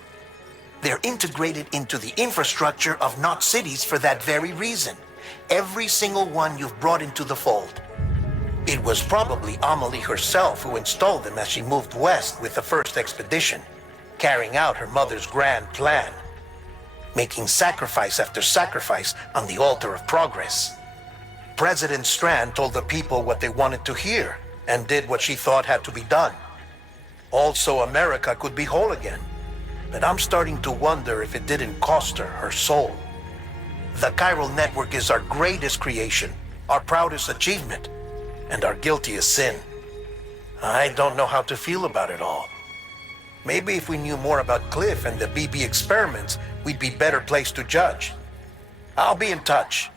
They're integrated into the infrastructure of not cities for that very reason. Every single one you've brought into the fold. It was probably Amelie herself who installed them as she moved west with the first expedition, carrying out her mother's grand plan, making sacrifice after sacrifice on the altar of progress. President Strand told the people what they wanted to hear and did what she thought had to be done. Also, America could be whole again. But I'm starting to wonder if it didn't cost her soul. The chiral network is our greatest creation, our proudest achievement, and our guiltiest sin. I don't know how to feel about it all. Maybe if we knew more about Cliff and the BB experiments, we'd be better placed to judge. I'll be in touch.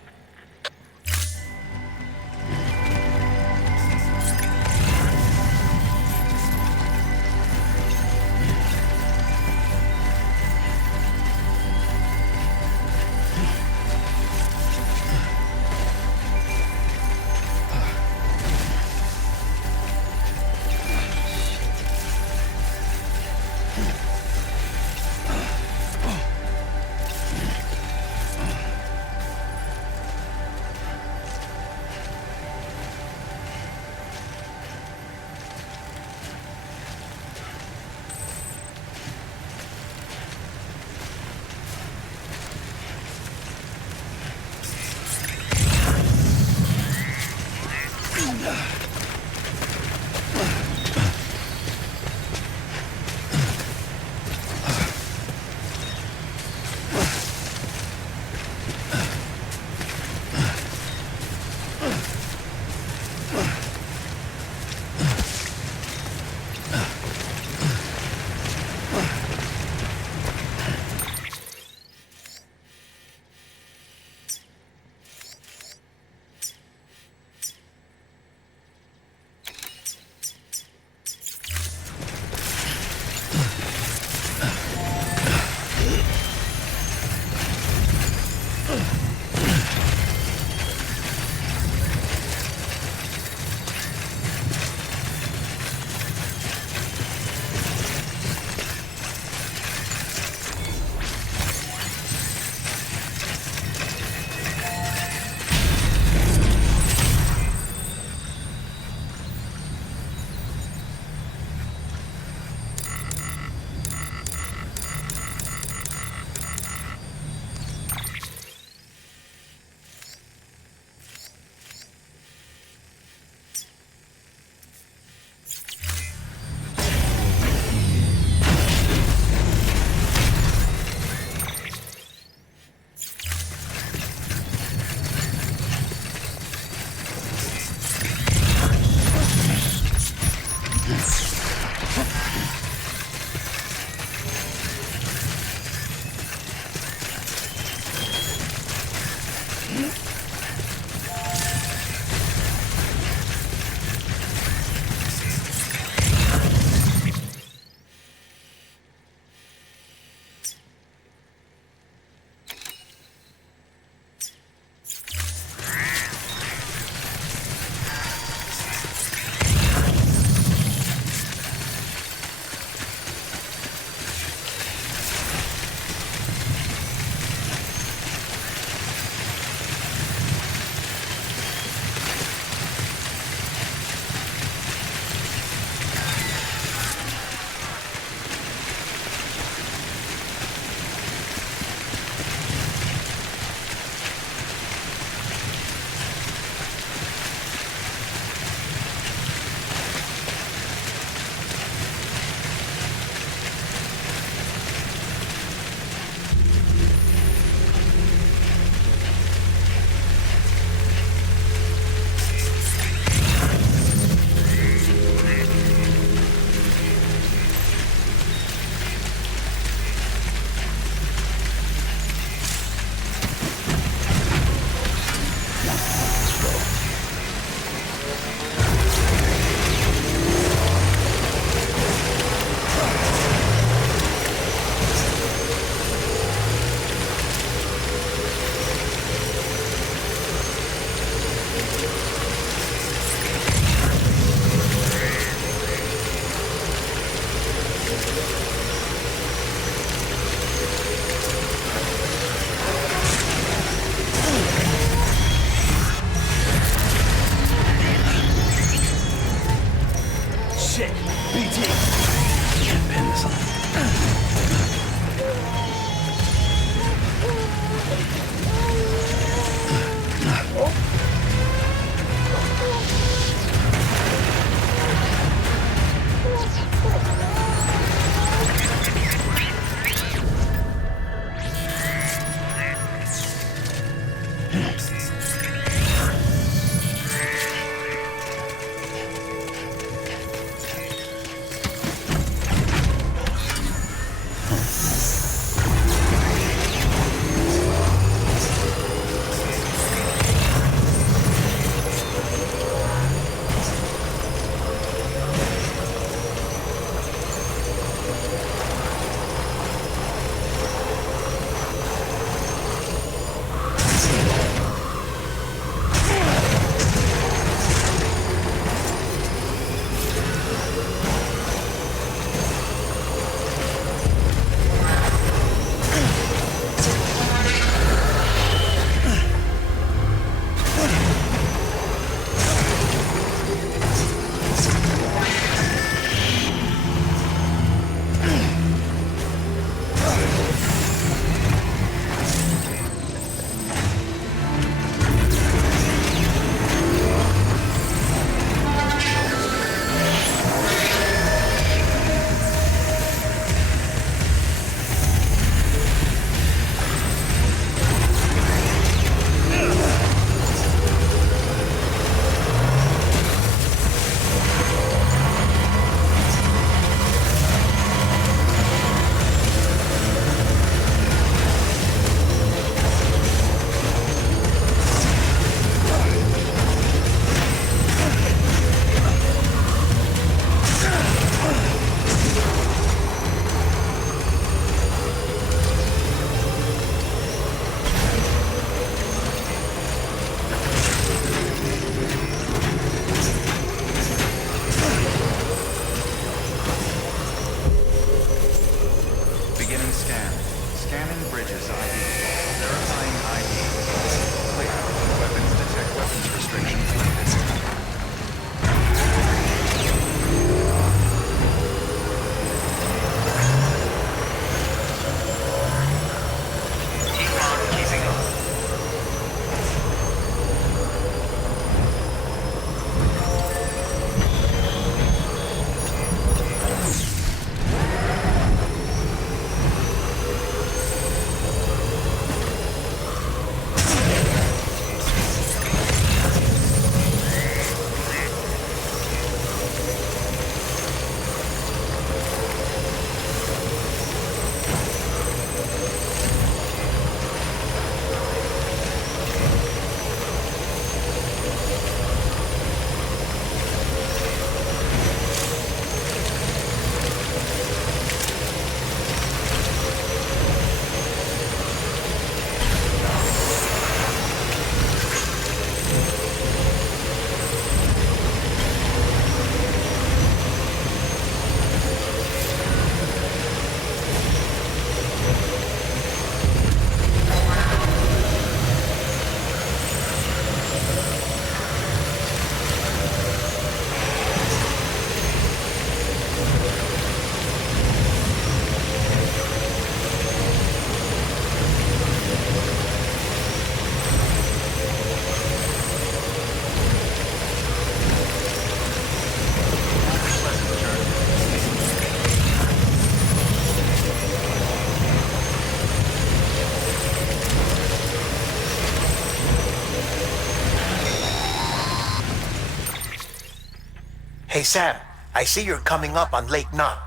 Hey Sam, I see you're coming up on Lake Knot.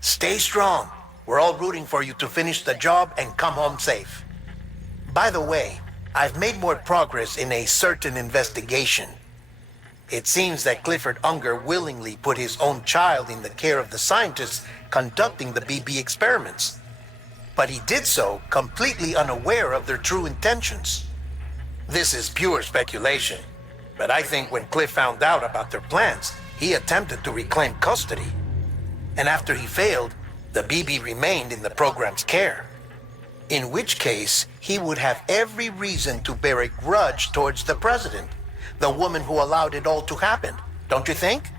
Stay strong. We're all rooting for you to finish the job and come home safe. By the way, I've made more progress in a certain investigation. It seems that Clifford Unger willingly put his own child in the care of the scientists conducting the BB experiments. But he did so completely unaware of their true intentions. This is pure speculation, but I think when Cliff found out about their plans, he attempted to reclaim custody. And after he failed, the BB remained in the program's care. In which case, he would have every reason to bear a grudge towards the president, the woman who allowed it all to happen, don't you think?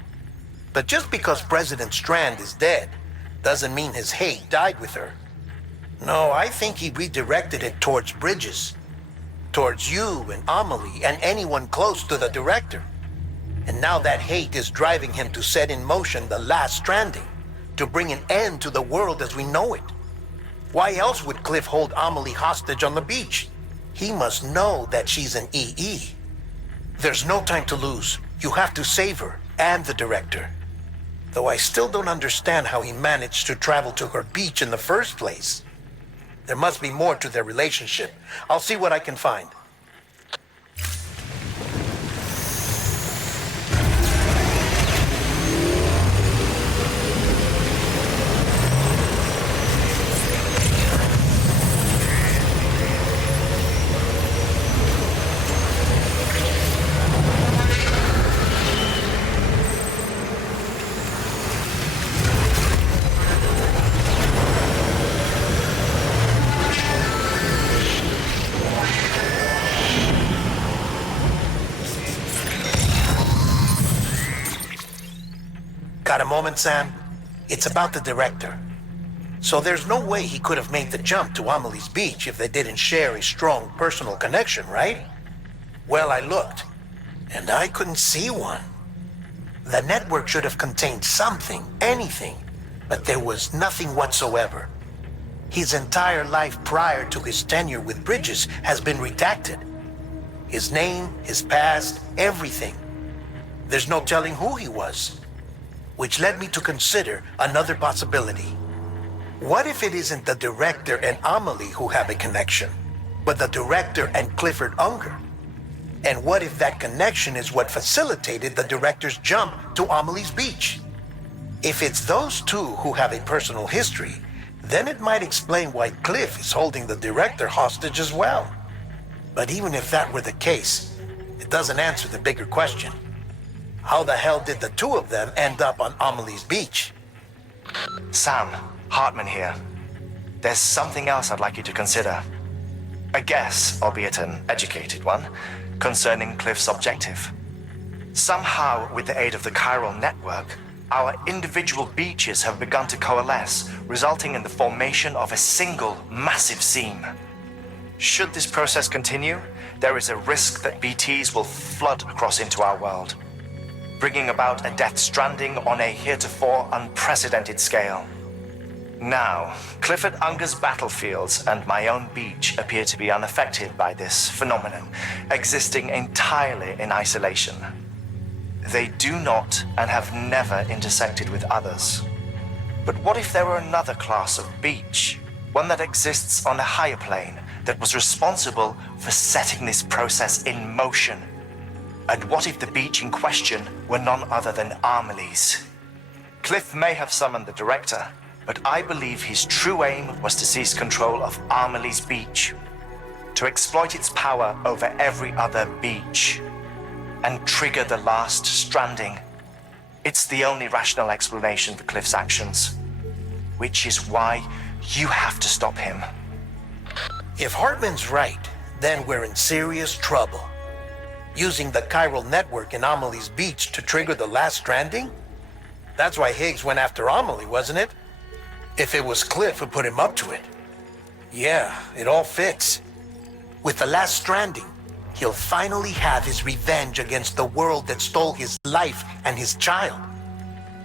But just because President Strand is dead, doesn't mean his hate died with her. No, I think he redirected it towards Bridges, towards you and Amelie and anyone close to the director. And now that hate is driving him to set in motion the last Stranding, to bring an end to the world as we know it. Why else would Cliff hold Amelie hostage on the beach? He must know that she's an EE. There's no time to lose. You have to save her and the director. Though I still don't understand how he managed to travel to her beach in the first place. There must be more to their relationship. I'll see what I can find. Got a moment, Sam? It's about the director. So there's no way he could have made the jump to Amelie's beach if they didn't share a strong personal connection, right? Well, I looked, and I couldn't see one. The network should have contained something, anything, but there was nothing whatsoever. His entire life prior to his tenure with Bridges has been redacted. His name, his past, everything. There's no telling who he was. Which led me to consider another possibility. What if it isn't the director and Amelie who have a connection, but the director and Clifford Unger? And what if that connection is what facilitated the director's jump to Amelie's beach? If it's those two who have a personal history, then it might explain why Cliff is holding the director hostage as well. But even if that were the case, it doesn't answer the bigger question. How the hell did the two of them end up on Amelie's beach? Sam, Hartman here. There's something else I'd like you to consider. A guess, albeit an educated one, concerning Cliff's objective. Somehow, with the aid of the chiral network, our individual beaches have begun to coalesce, resulting in the formation of a single massive seam. Should this process continue, there is a risk that BTs will flood across into our world, bringing about a death stranding on a heretofore unprecedented scale. Now, Clifford Unger's battlefields and my own beach appear to be unaffected by this phenomenon, existing entirely in isolation. They do not and have never intersected with others. But what if there were another class of beach, one that exists on a higher plane, that was responsible for setting this process in motion? And what if the beach in question were none other than Amelie's? Cliff may have summoned the director, but I believe his true aim was to seize control of Amelie's beach, to exploit its power over every other beach, and trigger the last Stranding. It's the only rational explanation for Cliff's actions, which is why you have to stop him. If Hartman's right, then we're in serious trouble. Using the chiral network in Amelie's beach to trigger the last Stranding? That's why Higgs went after Amelie, wasn't it? If it was Cliff who put him up to it. Yeah, it all fits. With the last Stranding, he'll finally have his revenge against the world that stole his life and his child.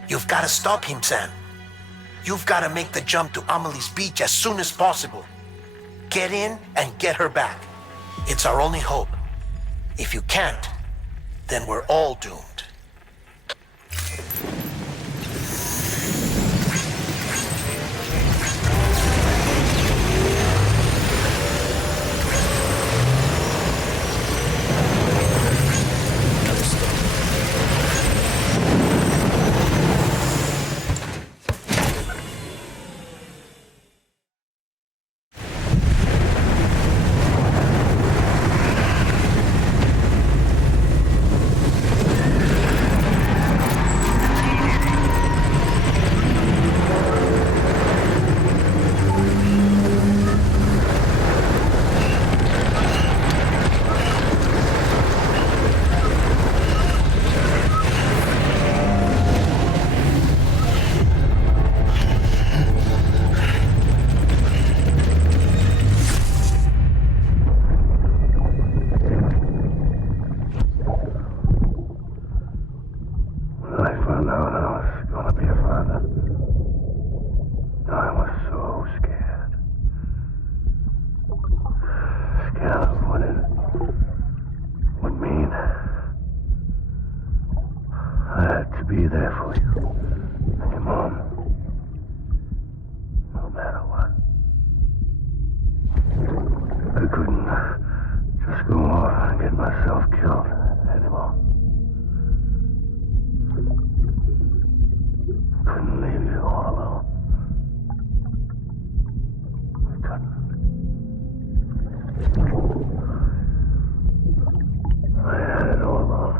You've got to stop him, Sam. You've got to make the jump to Amelie's beach as soon as possible. Get in and get her back. It's our only hope. If you can't, then we're all doomed. be there for you. And your mom. No matter what. I couldn't just go off and get myself killed anymore. Couldn't leave you all alone. I couldn't. I had it all wrong.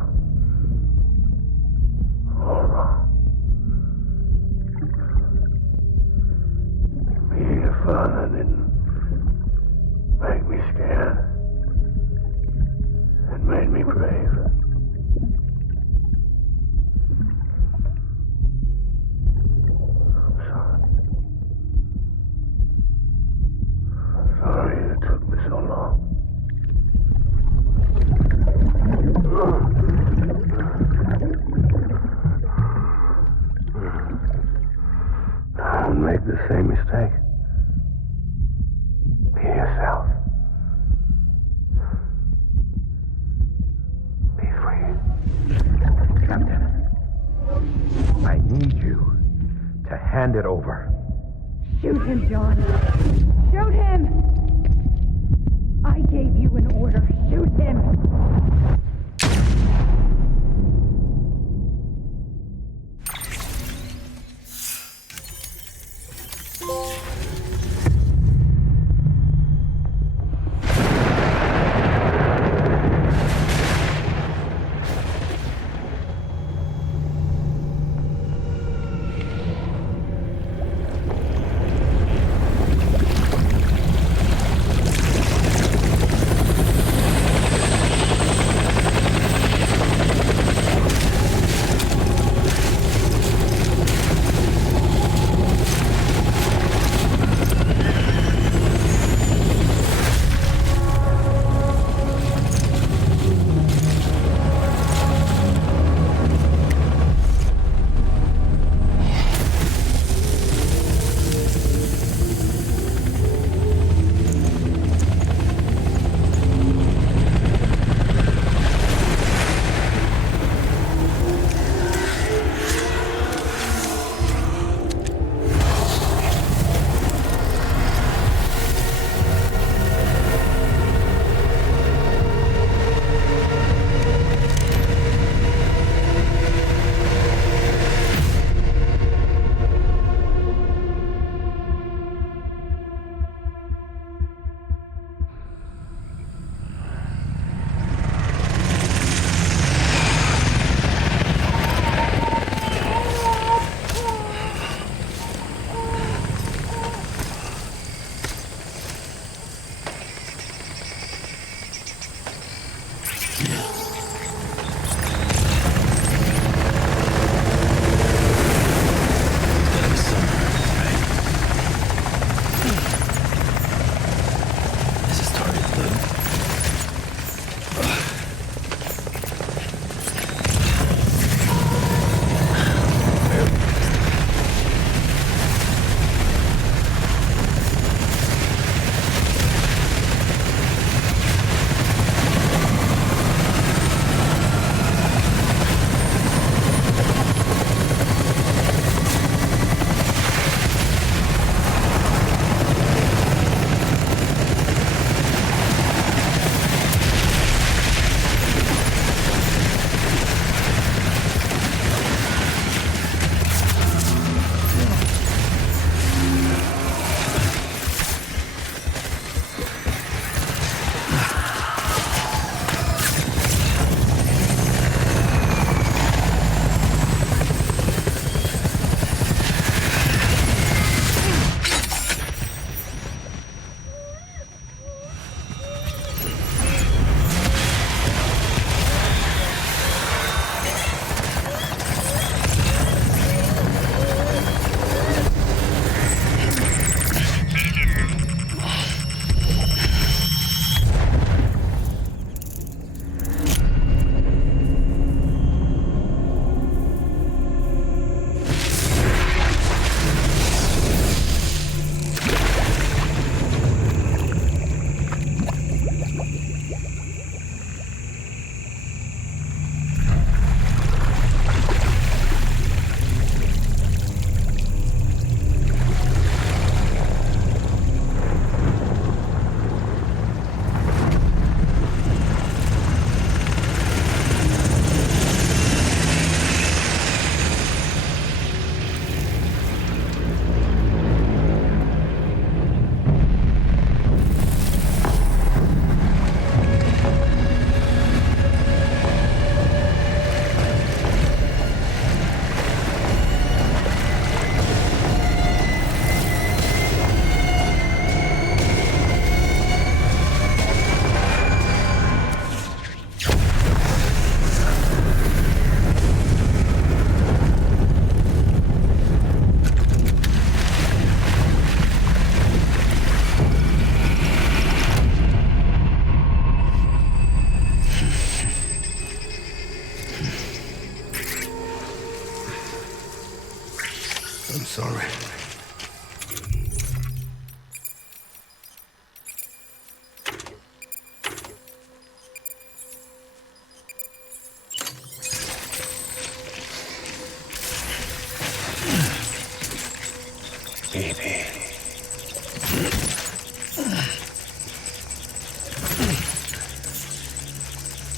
All wrong. Being a father didn't make me scared. It made me brave. I'm sorry. Sorry it took me so long. Don't make the same mistake. Be yourself. Be free. Captain, I need you to hand it over. Shoot him, John. Shoot him! I gave you an order. Shoot him! I'm sorry. Baby.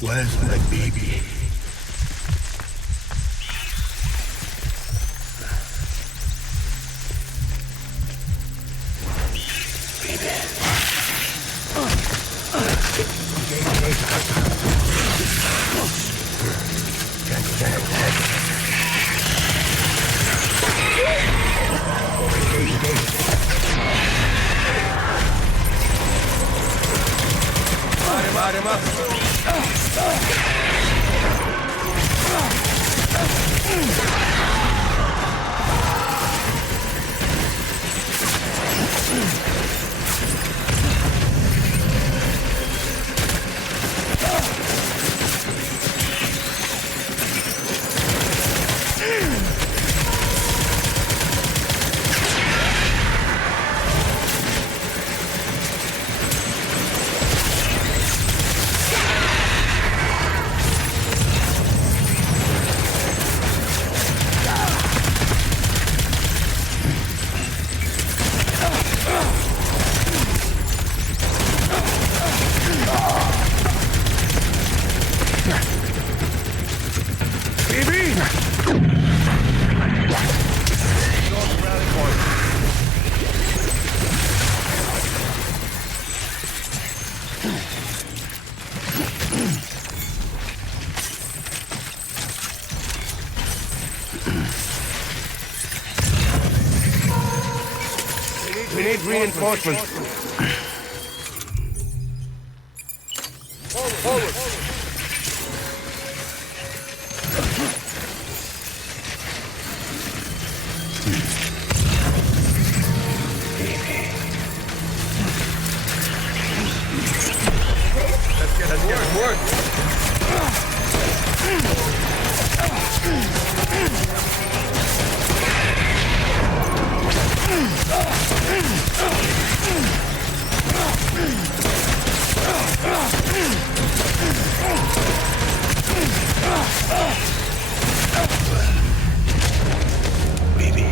Where's my baby? Light him up. We need reinforcements. Forward. Let's get it work. Baby.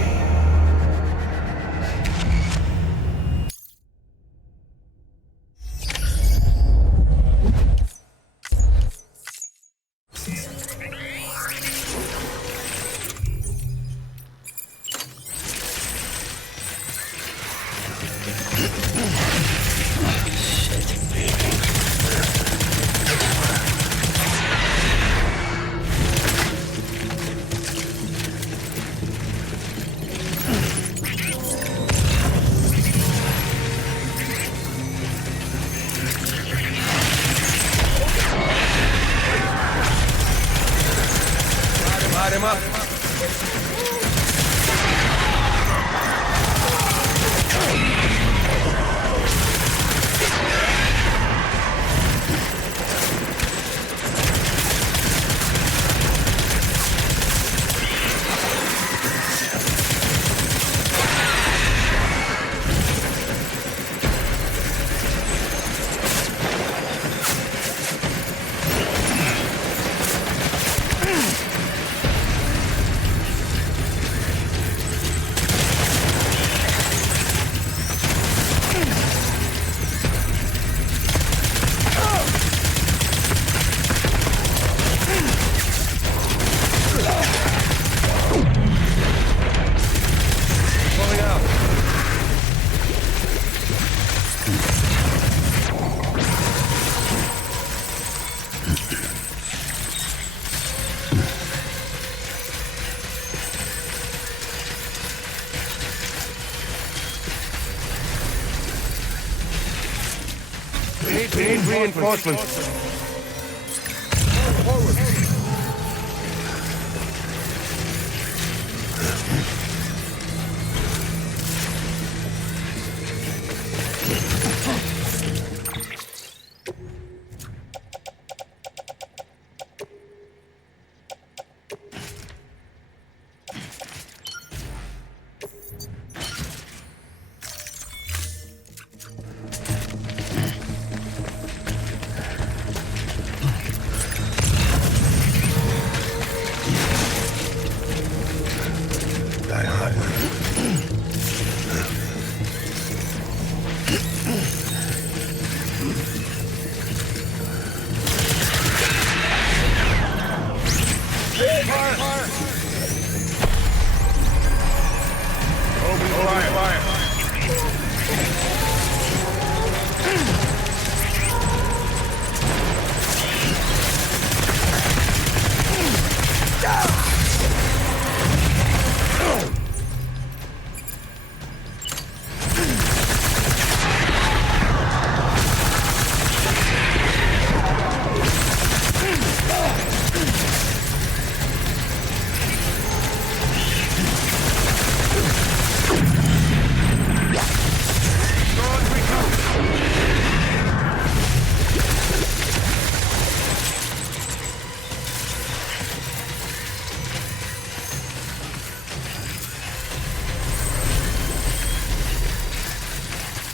Light him up. We need reinforcements. Forward.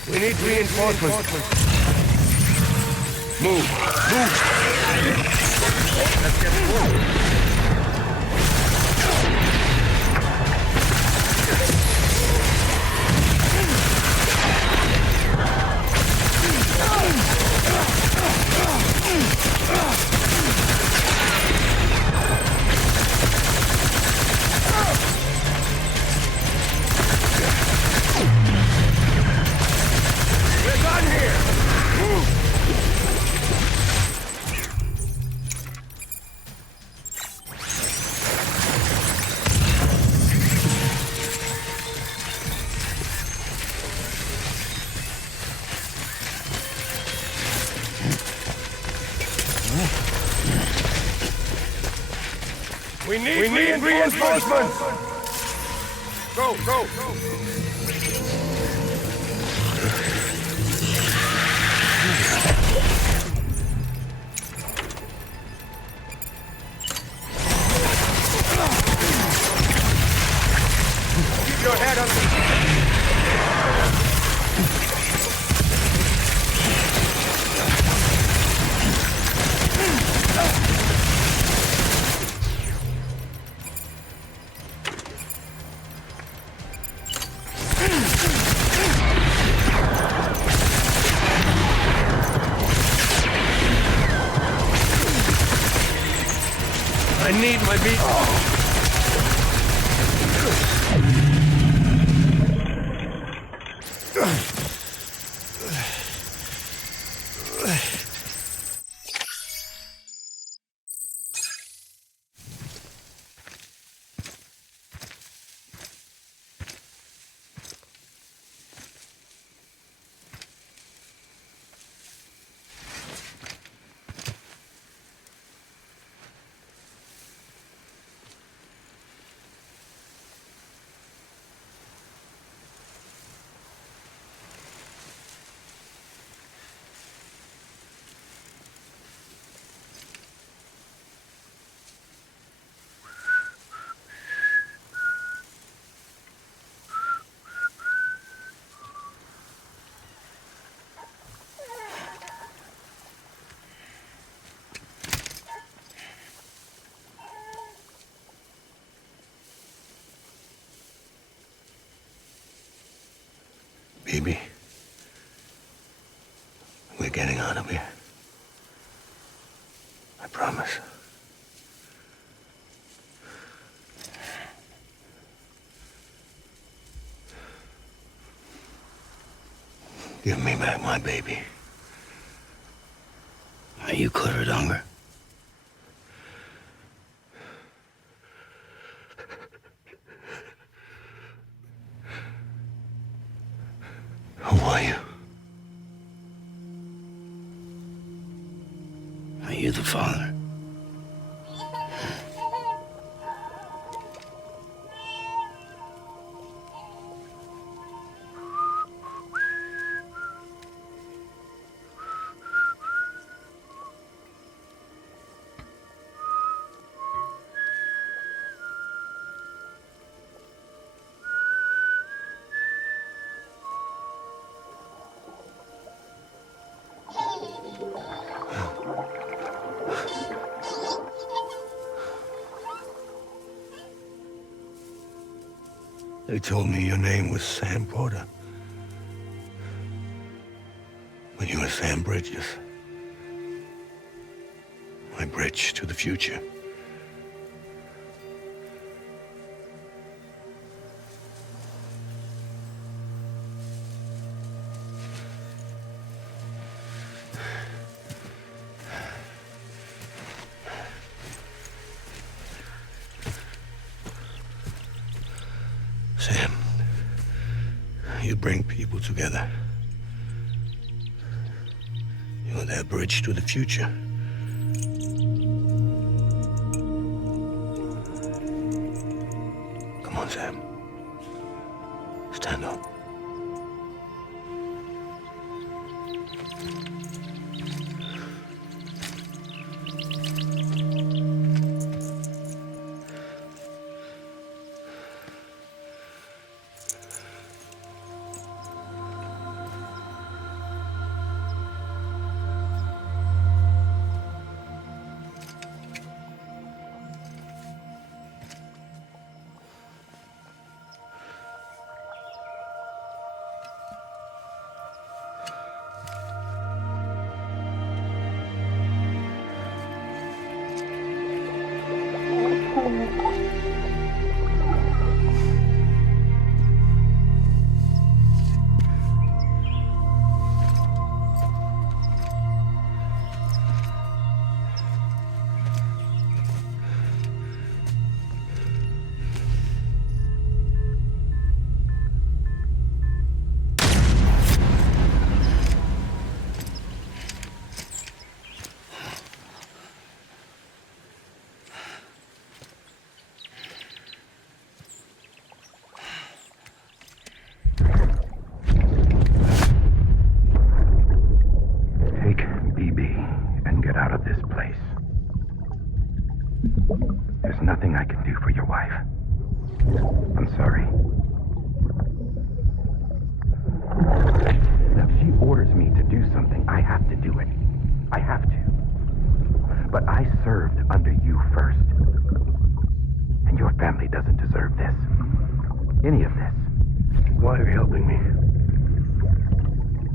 We need reinforcements. Move. Let's get moving. We're done here! We need reinforcements! Go! Keep your head up. I need my beat. Baby, we're getting out of here. I promise. Give me back my baby. Are you cleared, Unger? Who are you? Are you the father? They told me your name was Sam Porter. But you were Sam Bridges. My bridge to the future. you bring people together. You're their bridge to the future. Come on, Sam. Stand up. There's nothing I can do for your wife. I'm sorry. If she orders me to do something, I have to do it. I have to. But I served under you first. And your family doesn't deserve this. Any of this. Why are you helping me?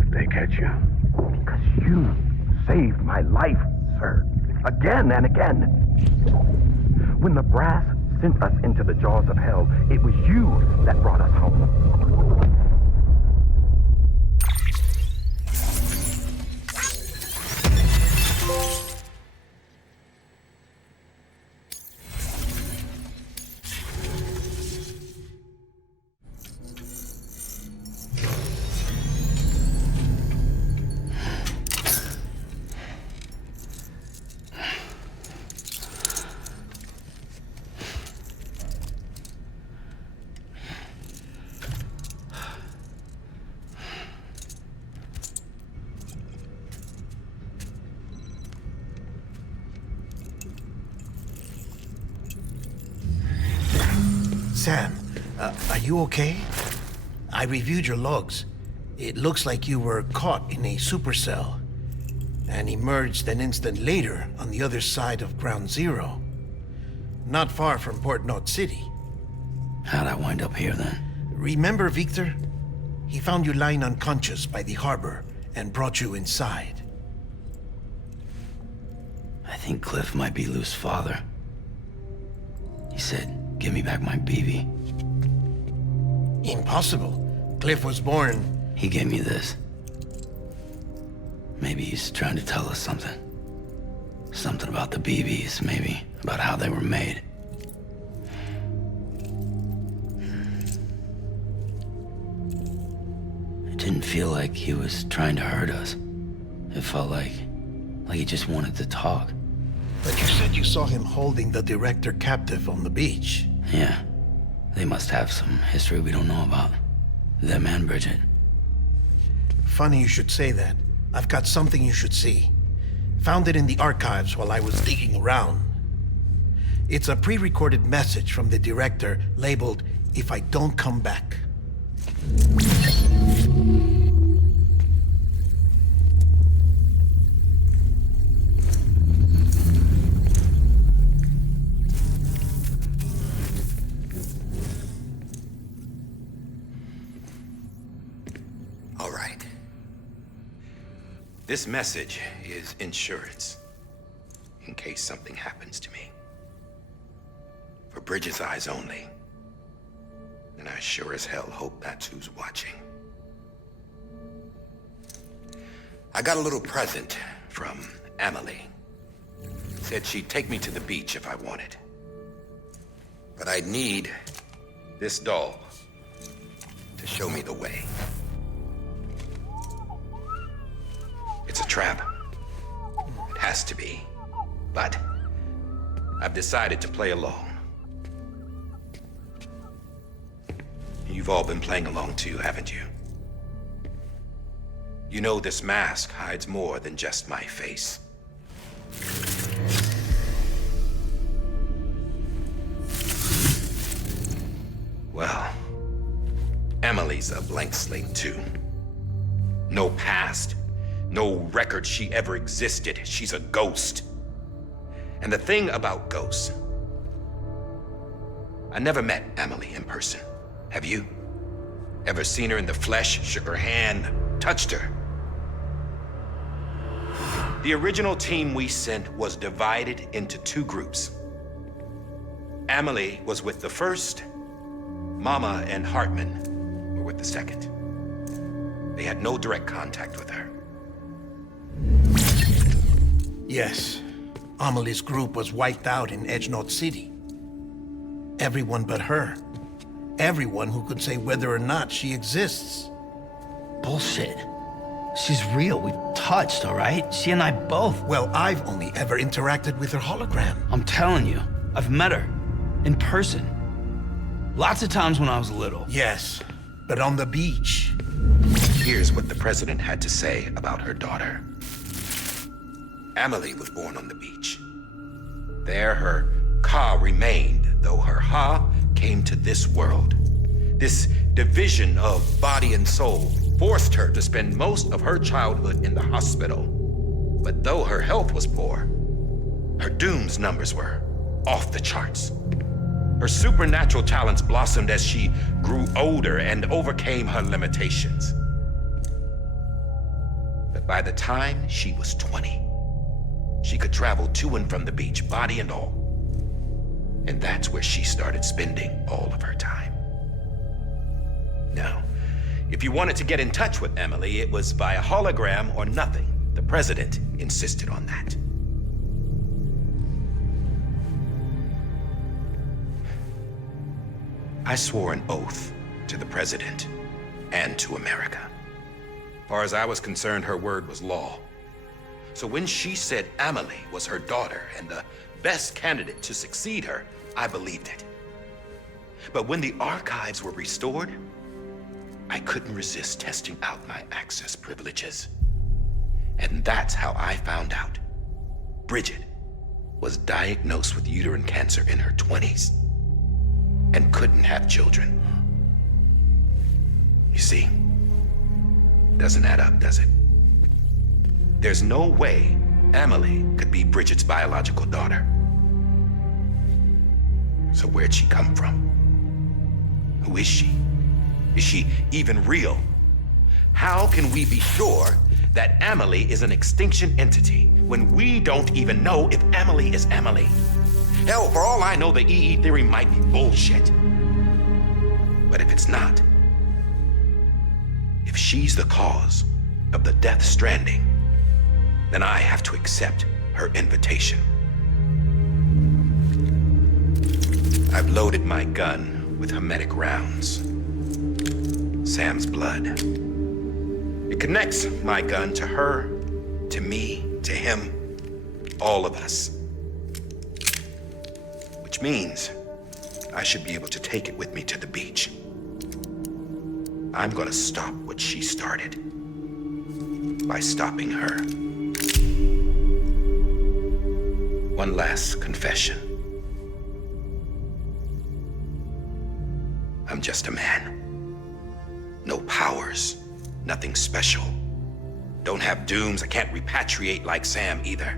If they catch you. Because you saved my life, sir. Again and again. When the brass sent us into the jaws of hell, it was you that brought us home. Sam, are you okay? I reviewed your logs. It looks like you were caught in a supercell and emerged an instant later on the other side of Ground Zero. Not far from Port Knot City. How'd I wind up here then? Remember Victor? He found you lying unconscious by the harbor and brought you inside. I think Cliff might be Lou's father. He said, "Give me back my BB." Impossible. Cliff was born... He gave me this. Maybe he's trying to tell us something. Something about the BBs, maybe. About how they were made. It didn't feel like he was trying to hurt us. It felt like he just wanted to talk. But you said you saw him holding the director captive on the beach. Yeah. They must have some history we don't know about. Them and Bridget. Funny you should say that. I've got something you should see. Found it in the archives while I was digging around. It's a pre-recorded message from the director labeled, "If I don't come back." All right. This message is insurance. In case something happens to me. For Bridget's eyes only. And I sure as hell hope that's who's watching. I got a little present from Amelie. Said she'd take me to the beach if I wanted. But I'd need this doll. to show me the way. It's a trap. It has to be. But I've decided to play along. You've all been playing along too, haven't you? You know this mask hides more than just my face. Well, Emily's a blank slate too. No past, no record she ever existed. She's a ghost. And the thing about ghosts, I never met Emily in person. Have you? Ever seen her in the flesh, shook her hand, touched her? The original team we sent was divided into two groups. Emily was with the first. Mama and Hartman were with the second. They had no direct contact with her. Yes. Amelie's group was wiped out in Edge North City. Everyone but her. Everyone who could say whether or not she exists. Bullshit. She's real. We've touched, all right? She and I both. Well, I've only ever interacted with her hologram. I'm telling you, I've met her. In person. Lots of times when I was little. Yes, but on the beach. Here's what the president had to say about her daughter. Emily was born on the beach. There her Ka remained, though her Ha came to this world. This division of body and soul forced her to spend most of her childhood in the hospital. But though her health was poor, her Doom's numbers were off the charts. Her supernatural talents blossomed as she grew older and overcame her limitations. But by the time she was 20, she could travel to and from the beach, body and all. And that's where she started spending all of her time. Now, if you wanted to get in touch with Emily, it was via hologram or nothing. The president insisted on that. I swore an oath to the president and to America. As far as I was concerned, her word was law. So when she said Emily was her daughter and the best candidate to succeed her, I believed it. But when the archives were restored, I couldn't resist testing out my access privileges. And that's how I found out Bridget was diagnosed with uterine cancer in her 20s and couldn't have children. You see, doesn't add up, does it? There's no way Emily could be Bridget's biological daughter. So where'd she come from? Who is she? Is she even real? How can we be sure that Emily is an extinction entity when we don't even know if Emily is Emily? Hell, for all I know, the EE theory might be bullshit. But if it's not, if she's the cause of the death stranding, then I have to accept her invitation. I've loaded my gun with hermetic rounds. Sam's blood. It connects my gun to her, to me, to him, all of us. Which means I should be able to take it with me to the beach. I'm gonna stop what she started by stopping her. One last confession. I'm just a man. No powers, nothing special. Don't have dooms, I can't repatriate like Sam either.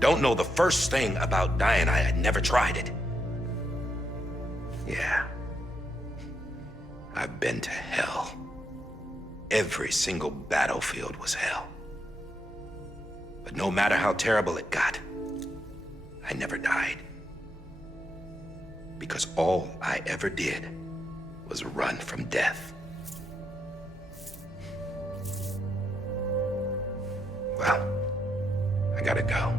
Don't know the first thing about dying, I had never tried it. Yeah. I've been to hell. Every single battlefield was hell. But no matter how terrible it got, I never died. Because all I ever did was run from death. Well, I gotta go.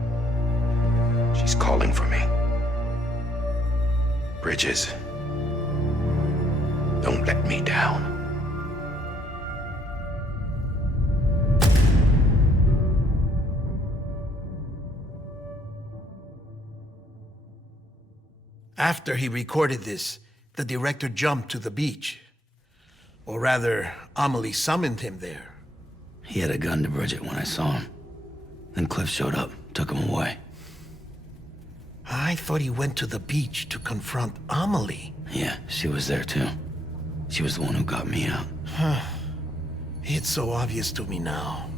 She's calling for me. Bridges, don't let me down. After he recorded this, the director jumped to the beach. Or rather, Amelie summoned him there. He had a gun to Bridget when I saw him. Then Cliff showed up, took him away. I thought he went to the beach to confront Amelie. Yeah, she was there too. She was the one who got me out. It's so obvious to me now.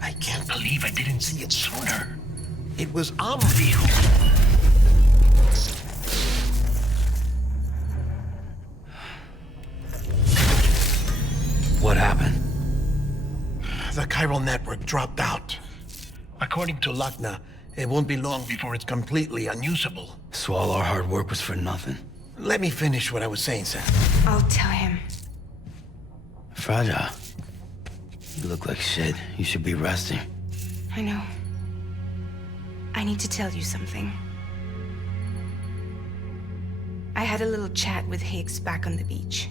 I can't believe I didn't see it sooner. It was Amelie who... What happened? The chiral network dropped out. According to Lachna, it won't be long before it's completely unusable. So all our hard work was for nothing. Let me finish what I was saying, Sam. I'll tell him. Fragile. You look like shit. You should be resting. I know. I need to tell you something. I had a little chat with Higgs back on the beach.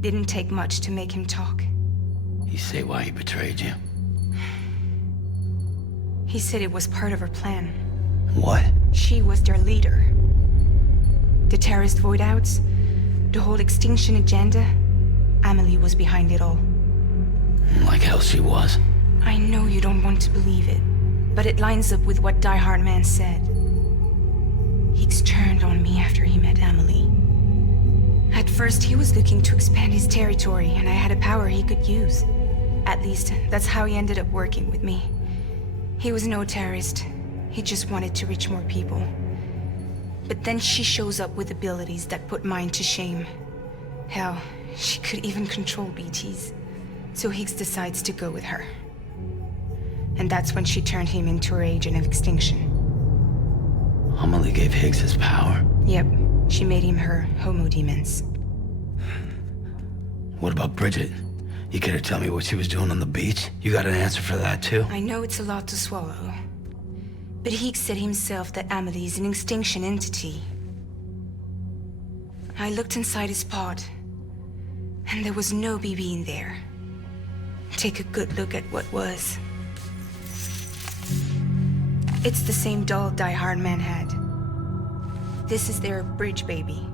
Didn't take much to make him talk. You say why he betrayed you? He said it was part of her plan. What? She was their leader. The terrorist void-outs, the whole extinction agenda, Amelie was behind it all. Like hell she was. I know you don't want to believe it, but it lines up with what Die Hard Man said. Higgs turned on me after he met Amelie. At first, he was looking to expand his territory, and I had a power he could use. At least, that's how he ended up working with me. He was no terrorist. He just wanted to reach more people. But then she shows up with abilities that put mine to shame. Hell, she could even control BTs. So Higgs decides to go with her. And that's when she turned him into her agent of extinction. Amelie gave Higgs his power? Yep, she made him her homo demons. What about Bridget? You care to tell me what she was doing on the beach? You got an answer for that too? I know it's a lot to swallow. But Higgs said himself that Amelie is an extinction entity. I looked inside his pod, and there was no BB in there. Take a good look at what was. It's the same doll Die Hard Man had. This is their bridge baby.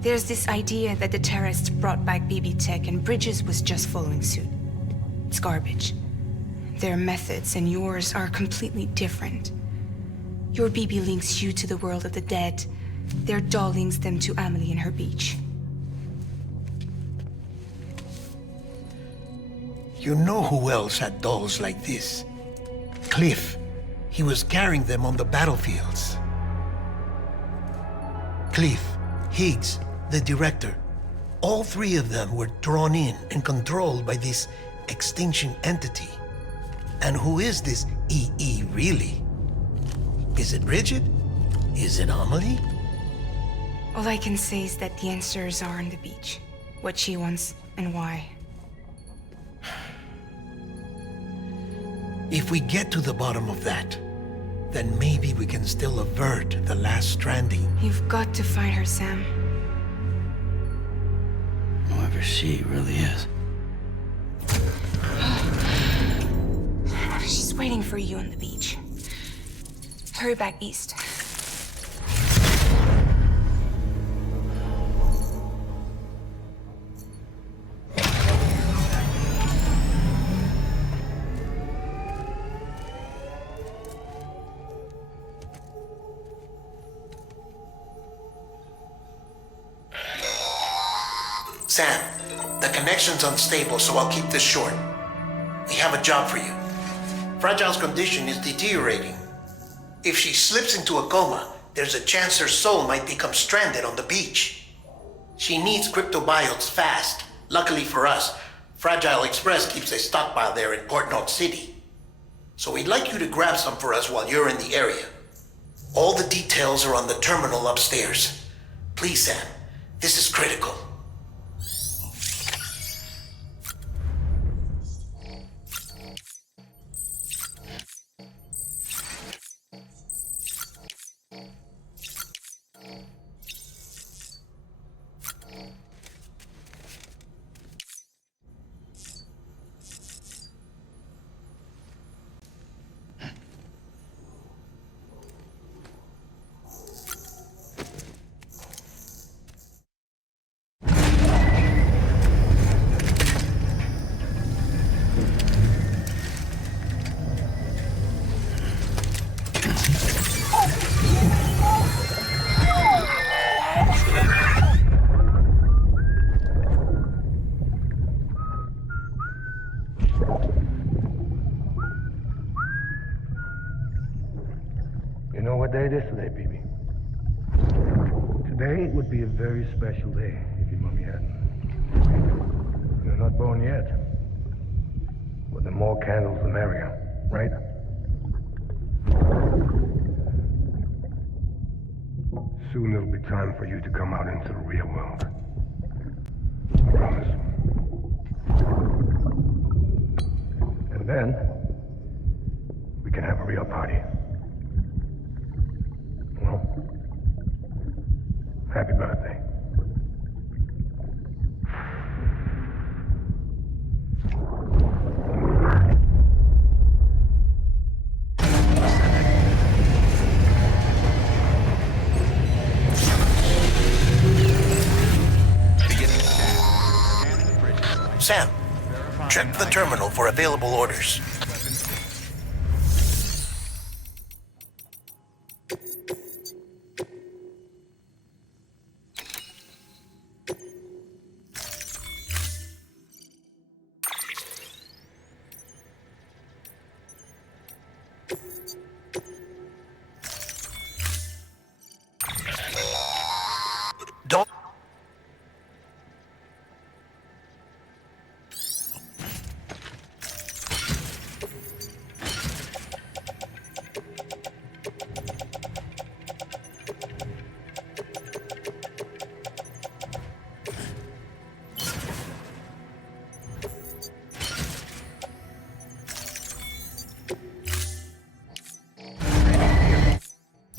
There's this idea that the terrorists brought back BB tech and Bridges was just following suit. It's garbage. Their methods and yours are completely different. Your BB links you to the world of the dead. Their doll links them to Amelie and her beach. You know who else had dolls like this? Cliff. He was carrying them on the battlefields. Cliff, Higgs, the director. All three of them were drawn in and controlled by this extinction entity. And who is this EE really? Is it Bridget? Is it Amelie? All I can say is that the answers are on the beach. What she wants and why. If we get to the bottom of that, then maybe we can still avert the last stranding. You've got to find her, Sam. Whoever she really is. She's waiting for you on the beach. Hurry back east. Sam, the connection's unstable, so I'll keep this short. We have a job for you. Fragile's condition is deteriorating. If she slips into a coma, there's a chance her soul might become stranded on the beach. She needs cryptobiotes fast. Luckily for us, Fragile Express keeps a stockpile there in Port North City. So we'd like you to grab some for us while you're in the area. All the details are on the terminal upstairs. Please, Sam, this is critical. birthday, BB. Today would be a very special day if your mommy hadn't. You're not born yet. But the more candles, the merrier, right? Soon it'll be time for you to come out into the real world. I promise. And then, we can have a real party. Well, happy birthday. Sam, check the terminal for available orders. Don't.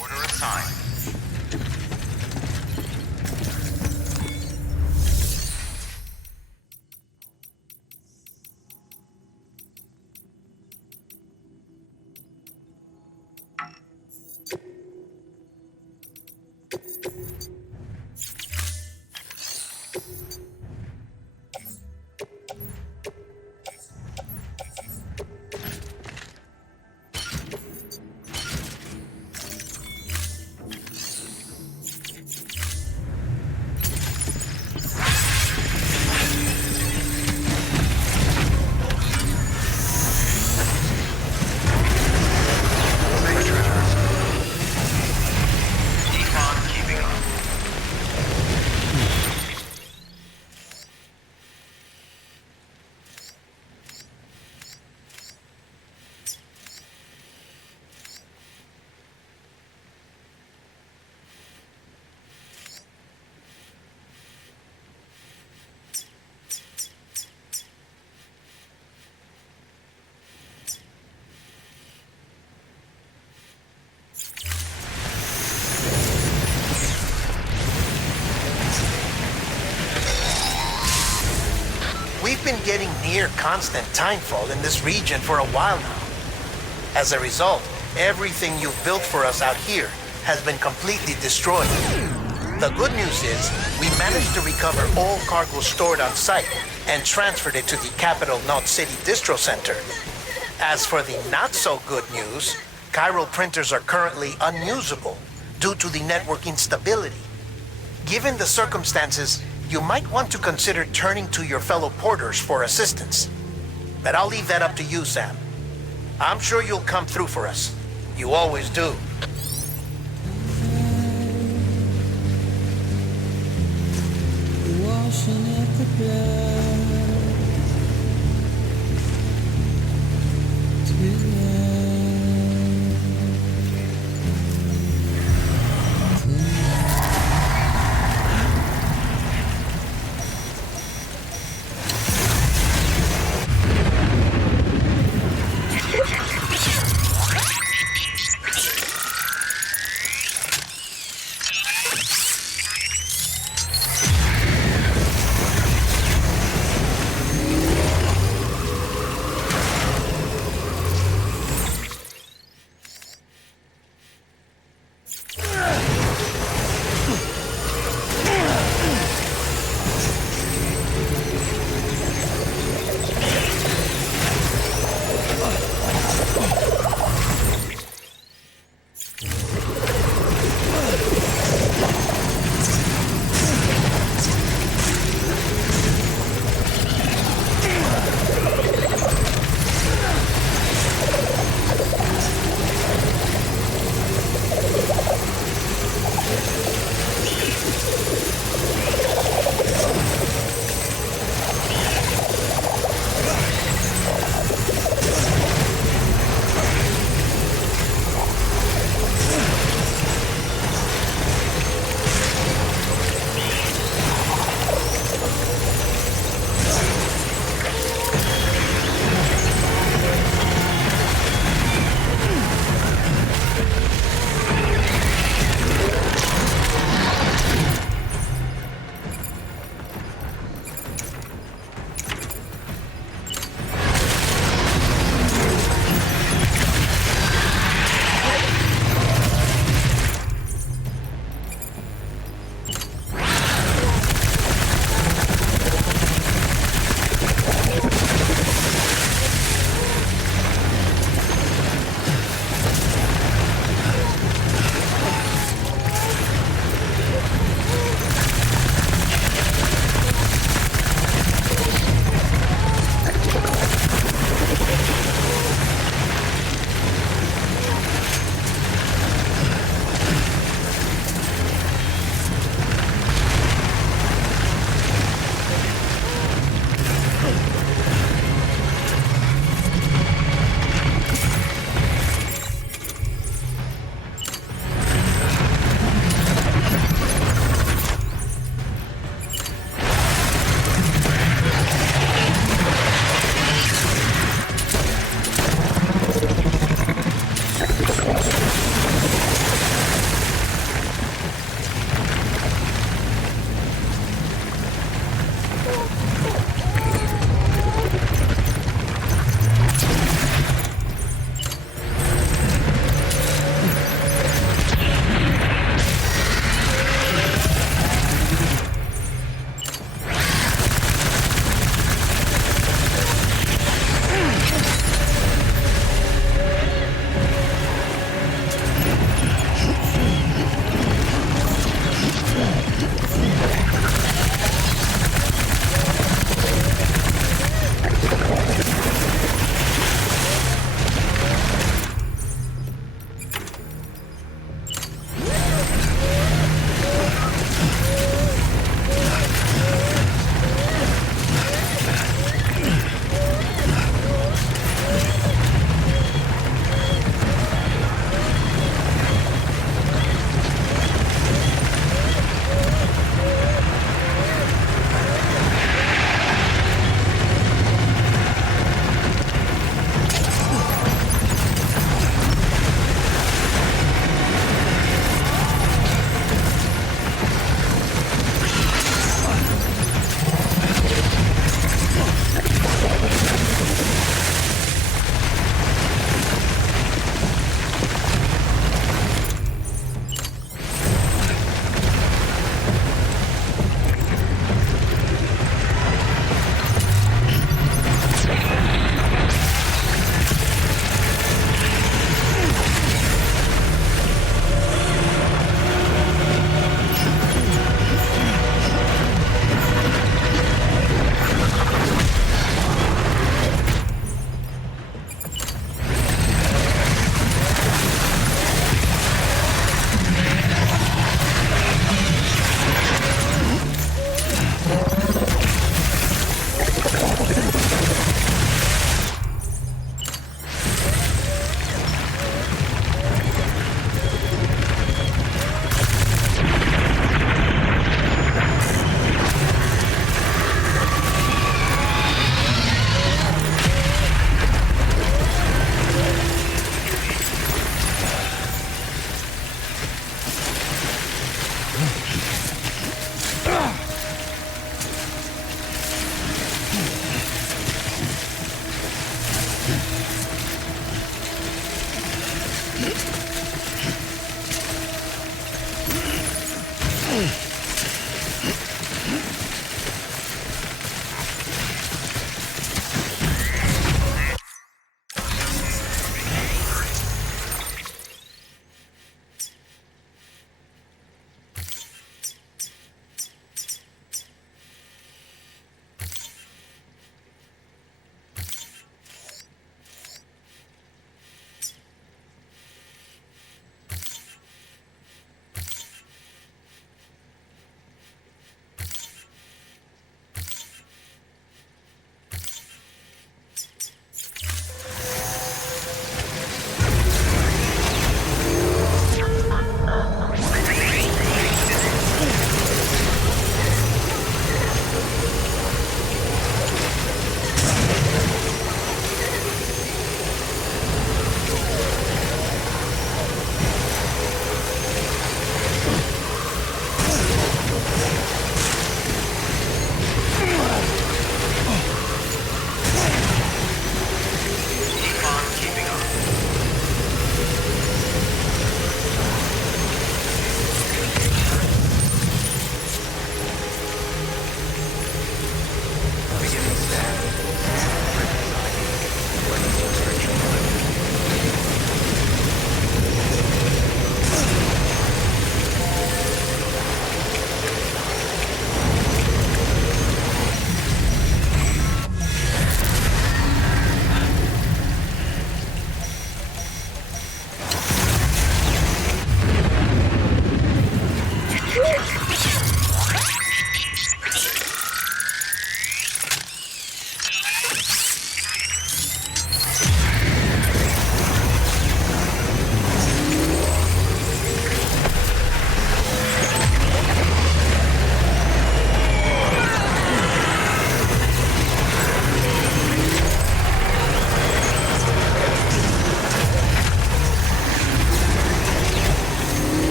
Order assigned. We've been getting near constant timefall in this region for a while now. As a result, everything you've built for us out here has been completely destroyed. The good news is, we managed to recover all cargo stored on site and transferred it to the Capital Knot City Distro Center. As for the not-so-good news, chiral printers are currently unusable due to the network instability. Given the circumstances, you might want to consider turning to your fellow porters for assistance. But I'll leave that up to you, Sam. I'm sure you'll come through for us. You always do. Washing at the blood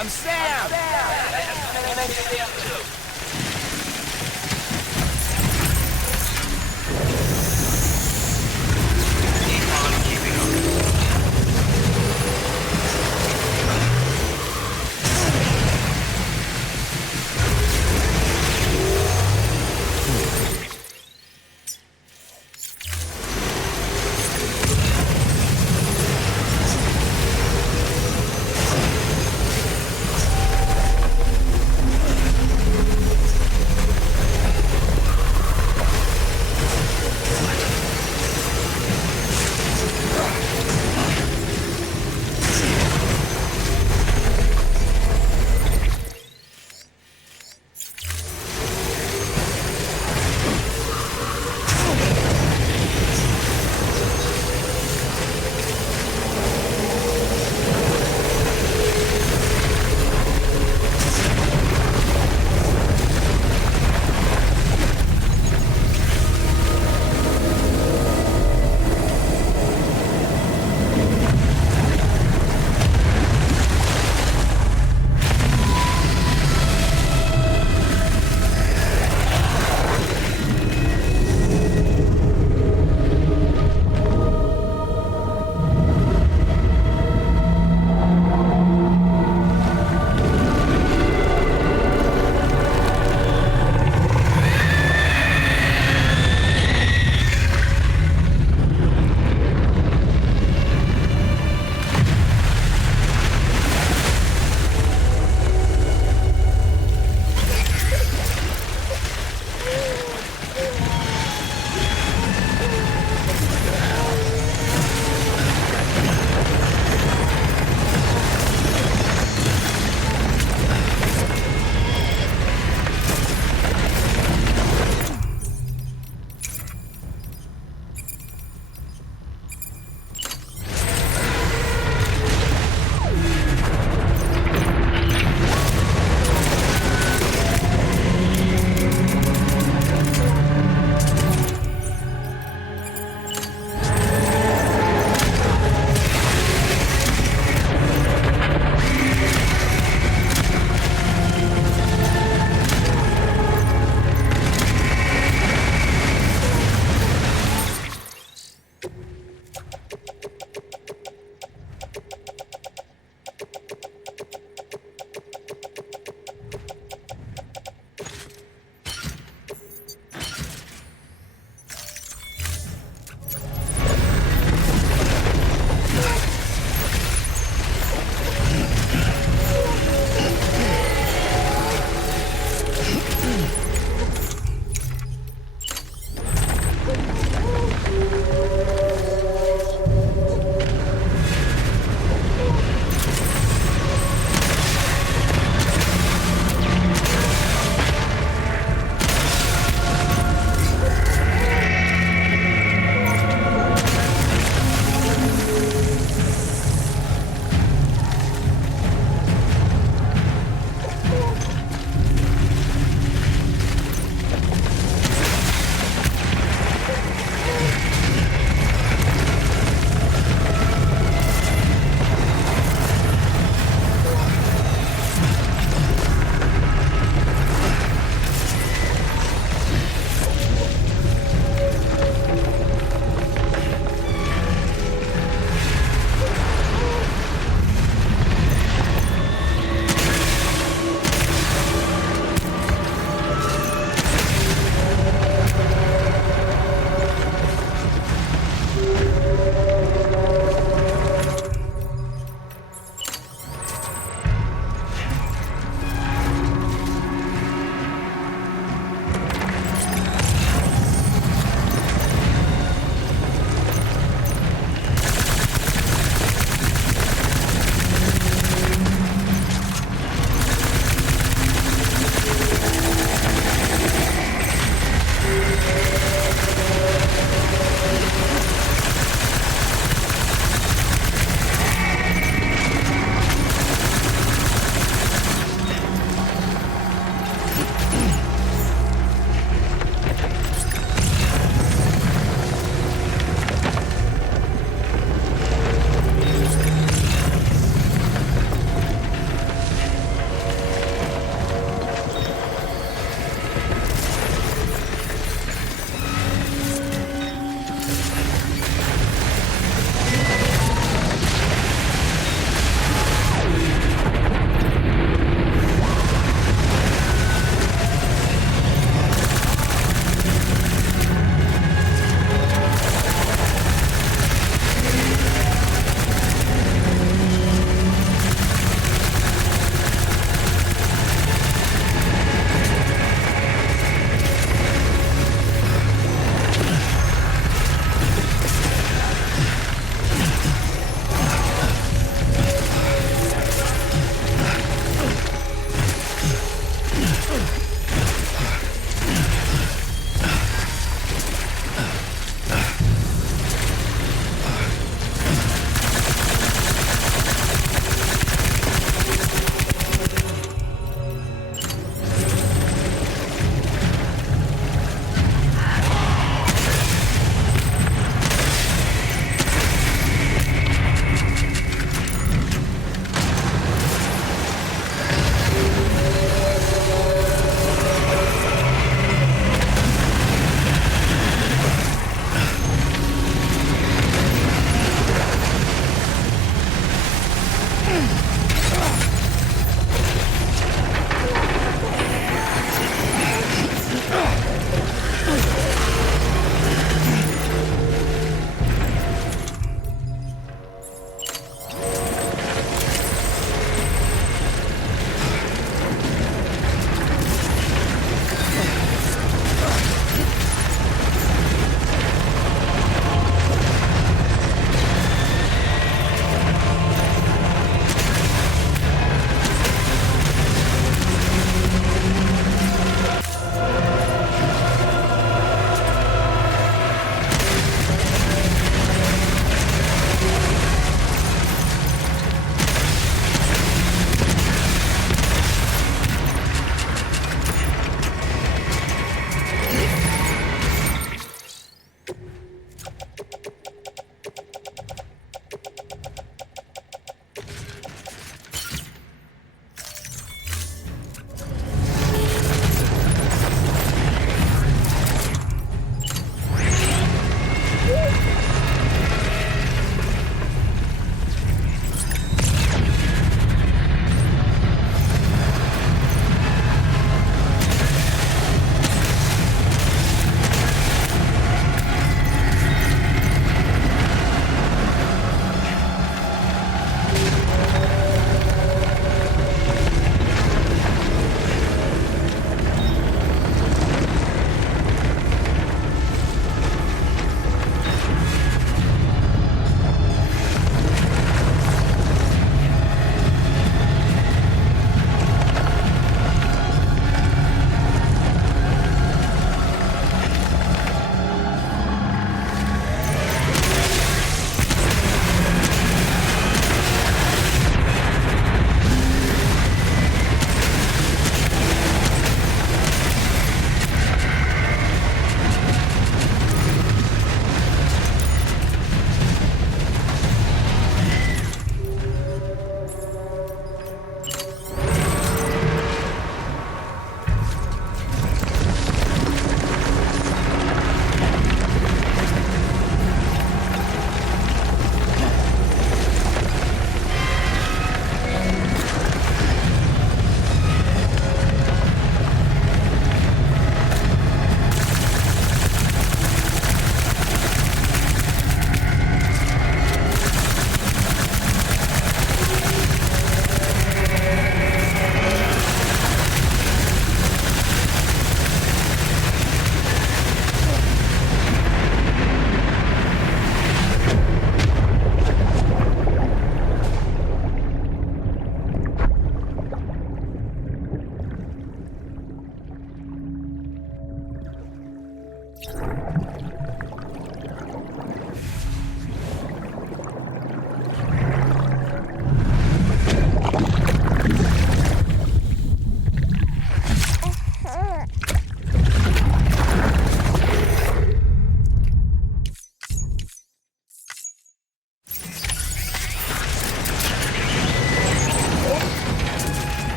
I'm Sam!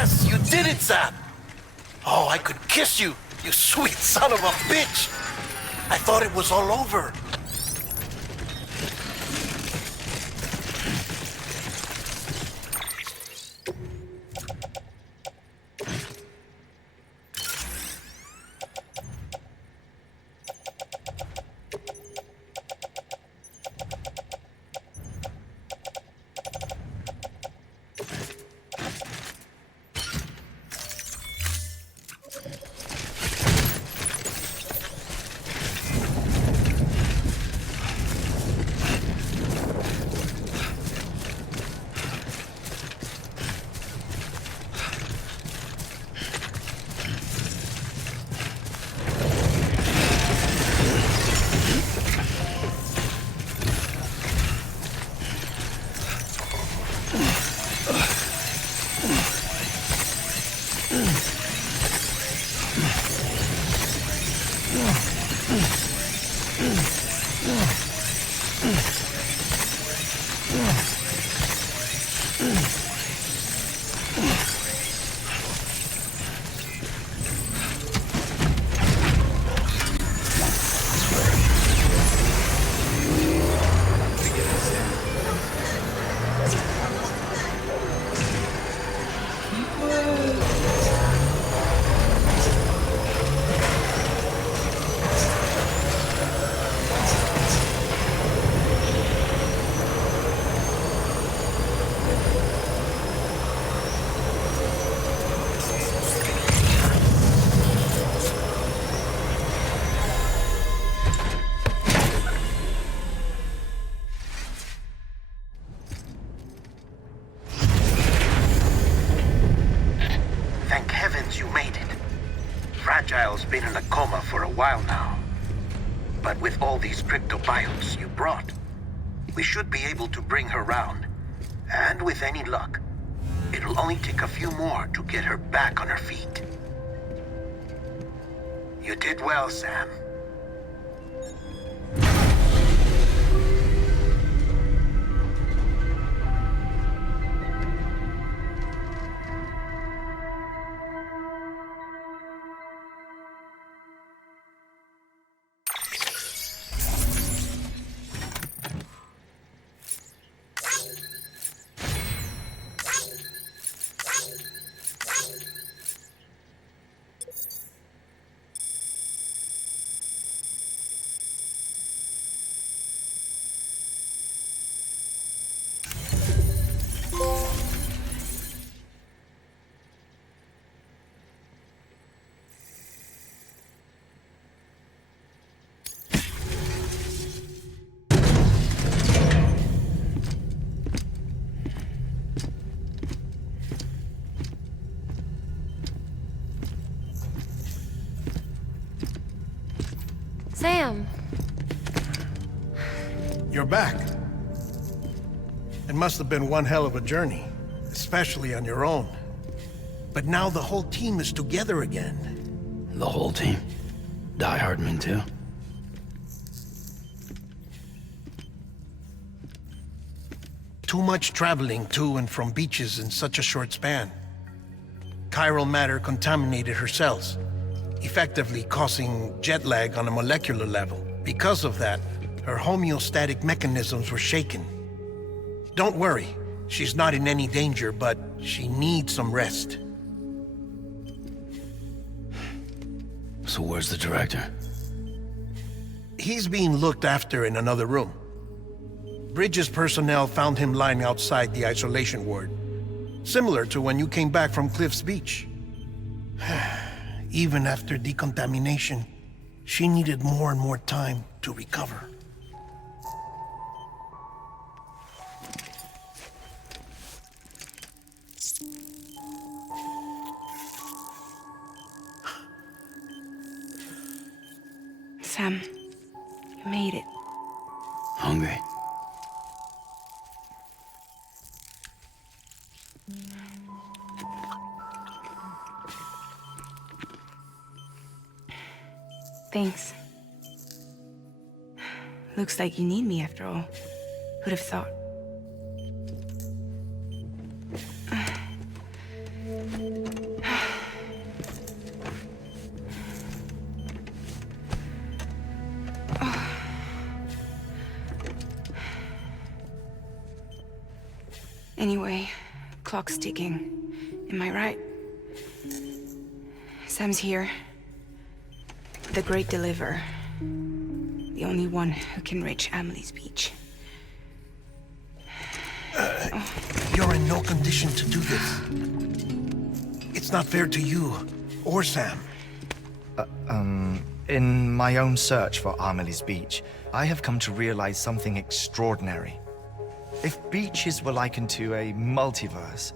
Yes, you did it, Sam! Oh, I could kiss you, you sweet son of a bitch! I thought it was all over. Fragile's been in a coma for a while now. But with all these cryptobiotes you brought, we should be able to bring her round. And with any luck, it'll only take a few more to get her back on her feet. You did well, Sam. Sam! You're back. It must have been one hell of a journey, especially on your own. But now the whole team is together again. The whole team? Die Hardman too? Too much traveling to and from beaches in such a short span. Chiral matter contaminated her cells, effectively causing jet lag on a molecular level. Because of that, her homeostatic mechanisms were shaken. Don't worry, she's not in any danger, but she needs some rest. So where's the director? He's being looked after in another room. Bridges personnel found him lying outside the isolation ward, similar to when you came back from Cliff's Beach. Even after decontamination, she needed more and more time to recover. Sam, you made it. Hungry? Thanks. Looks like you need me after all. Who'd have thought? Anyway, clock's ticking. Am I right? Sam's here. The Great Deliverer. The only one who can reach Amelie's beach. You're in no condition to do this. It's not fair to you or Sam. In my own search for Amelie's beach, I have come to realize something extraordinary. If beaches were likened to a multiverse,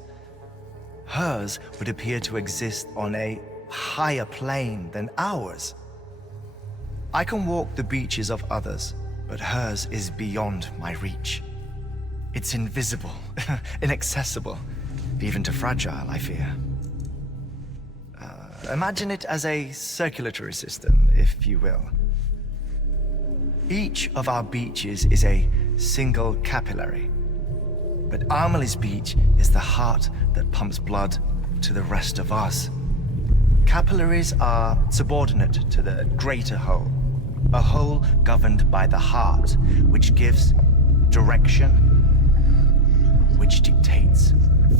hers would appear to exist on a higher plane than ours. I can walk the beaches of others, but hers is beyond my reach. It's invisible, inaccessible, even to fragile, I fear. Imagine it as a circulatory system, if you will. Each of our beaches is a single capillary, but Amelie's beach is the heart that pumps blood to the rest of us. Capillaries are subordinate to the greater whole, a whole governed by the heart, which gives direction, which dictates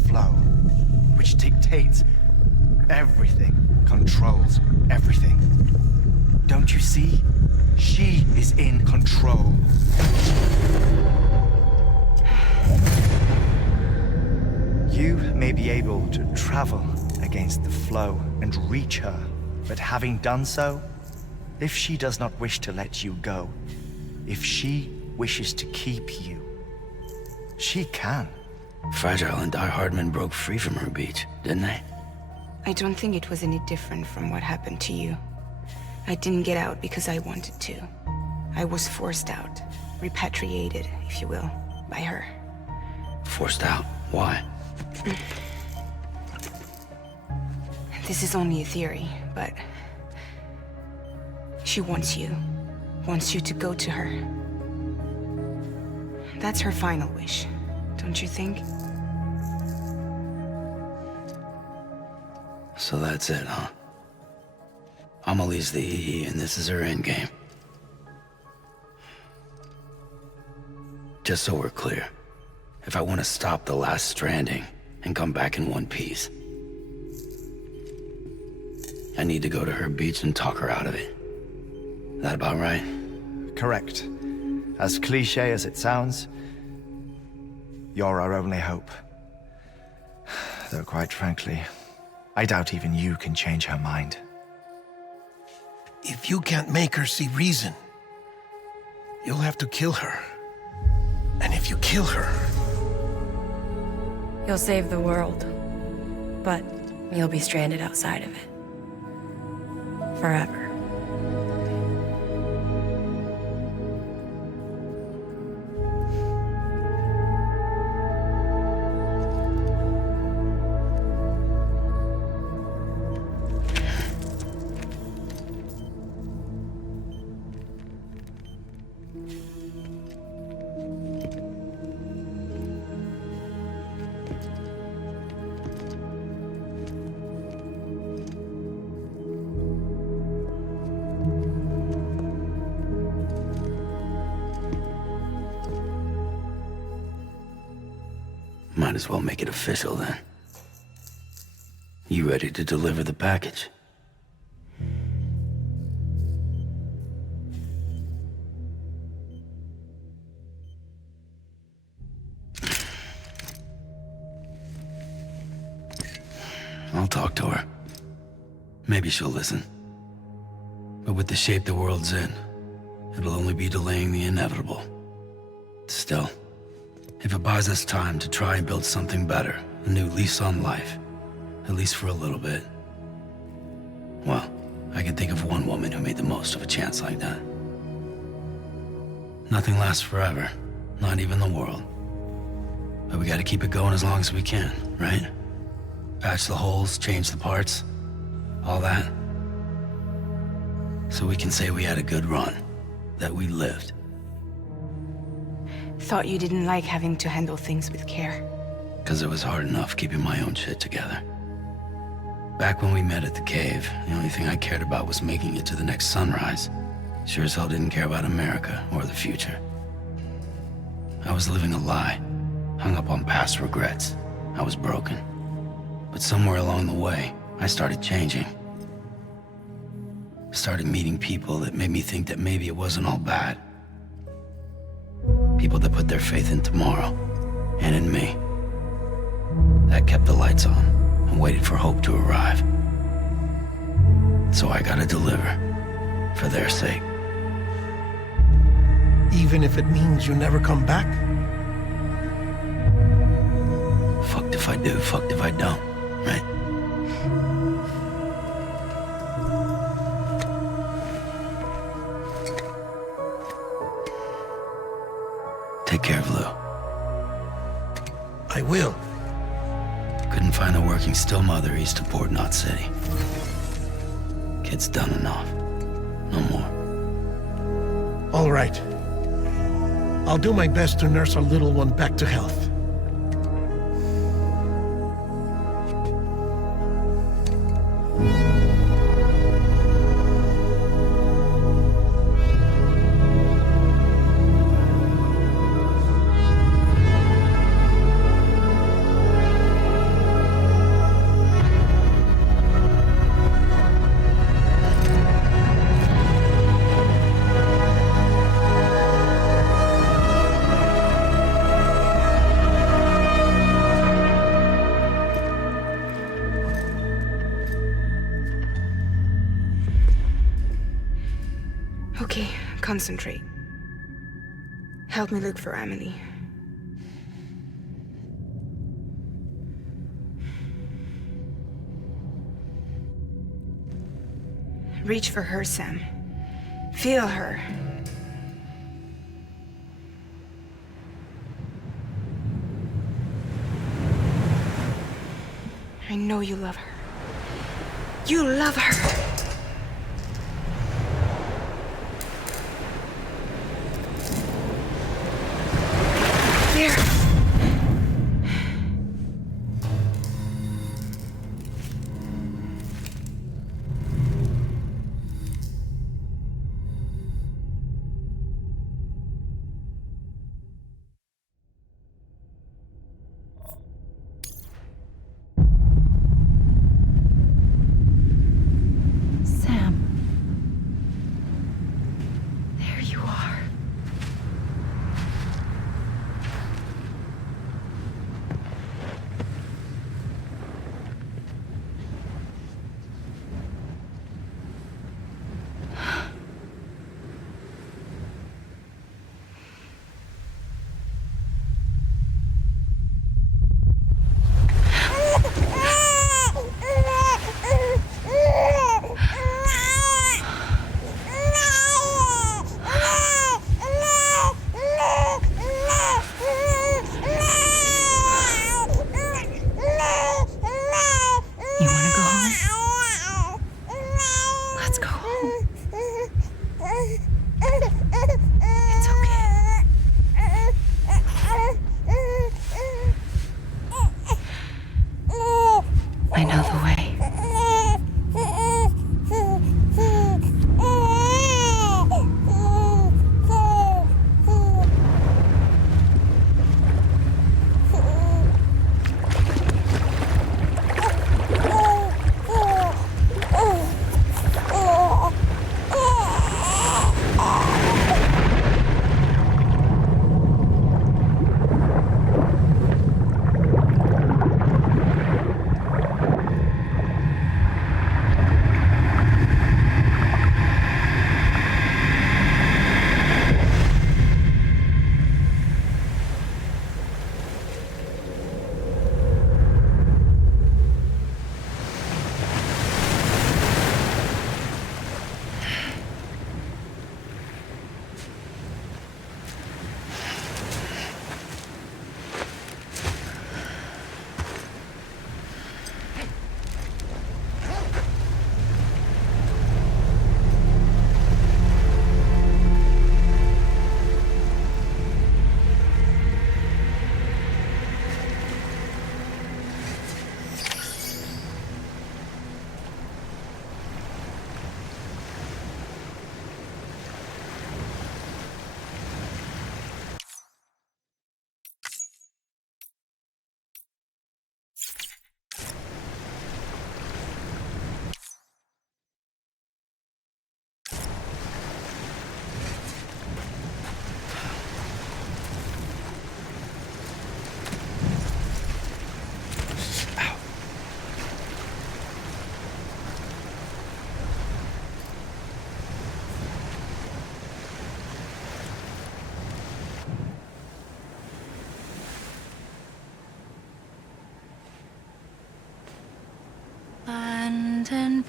flow, which dictates everything, controls everything. Don't you see? She is in control. You may be able to travel against the flow and reach her, but having done so, if she does not wish to let you go, if she wishes to keep you, she can. Fragile and Die Hardman broke free from her beach, didn't they? I don't think it was any different from what happened to you. I didn't get out because I wanted to. I was forced out, repatriated, if you will, by her. Forced out? Why? This is only a theory, but she wants you to go to her. That's her final wish, don't you think? So that's it, huh? Amelie's the EE, and this is her endgame. Just so we're clear, if I want to stop the last Stranding and come back in one piece, I need to go to her beach and talk her out of it. That about right? Correct. As cliche as it sounds, you're our only hope. Though quite frankly, I doubt even you can change her mind. If you can't make her see reason, you'll have to kill her. And if you kill her... You'll save the world, but you'll be stranded outside of it. Forever. Might as well make it official then. You ready to deliver the package? I'll talk to her. Maybe she'll listen. But with the shape the world's in, it'll only be delaying the inevitable. Still, if it buys us time to try and build something better, a new lease on life, at least for a little bit, well, I can think of one woman who made the most of a chance like that. Nothing lasts forever, not even the world. But we gotta keep it going as long as we can, right? Patch the holes, change the parts, all that. So we can say we had a good run, that we lived. Thought you didn't like having to handle things with care. Because it was hard enough keeping my own shit together. Back when we met at the cave, the only thing I cared about was making it to the next sunrise. Sure as hell didn't care about America or the future. I was living a lie, hung up on past regrets. I was broken. But somewhere along the way, I started changing. Started meeting people that made me think that maybe it wasn't all bad. People that put their faith in tomorrow, and in me. That kept the lights on, and waited for hope to arrive. So I gotta deliver, for their sake. Even if it means you never come back? Fucked if I do, fucked if I don't, right? Take care of Lou. I will. Couldn't find a working still mother east of Port Knot City. Kid's done enough. No more. All right. I'll do my best to nurse our little one back to health. Okay, concentrate. Help me look for Emily. Reach for her, Sam. Feel her. I know you love her. You love her! There.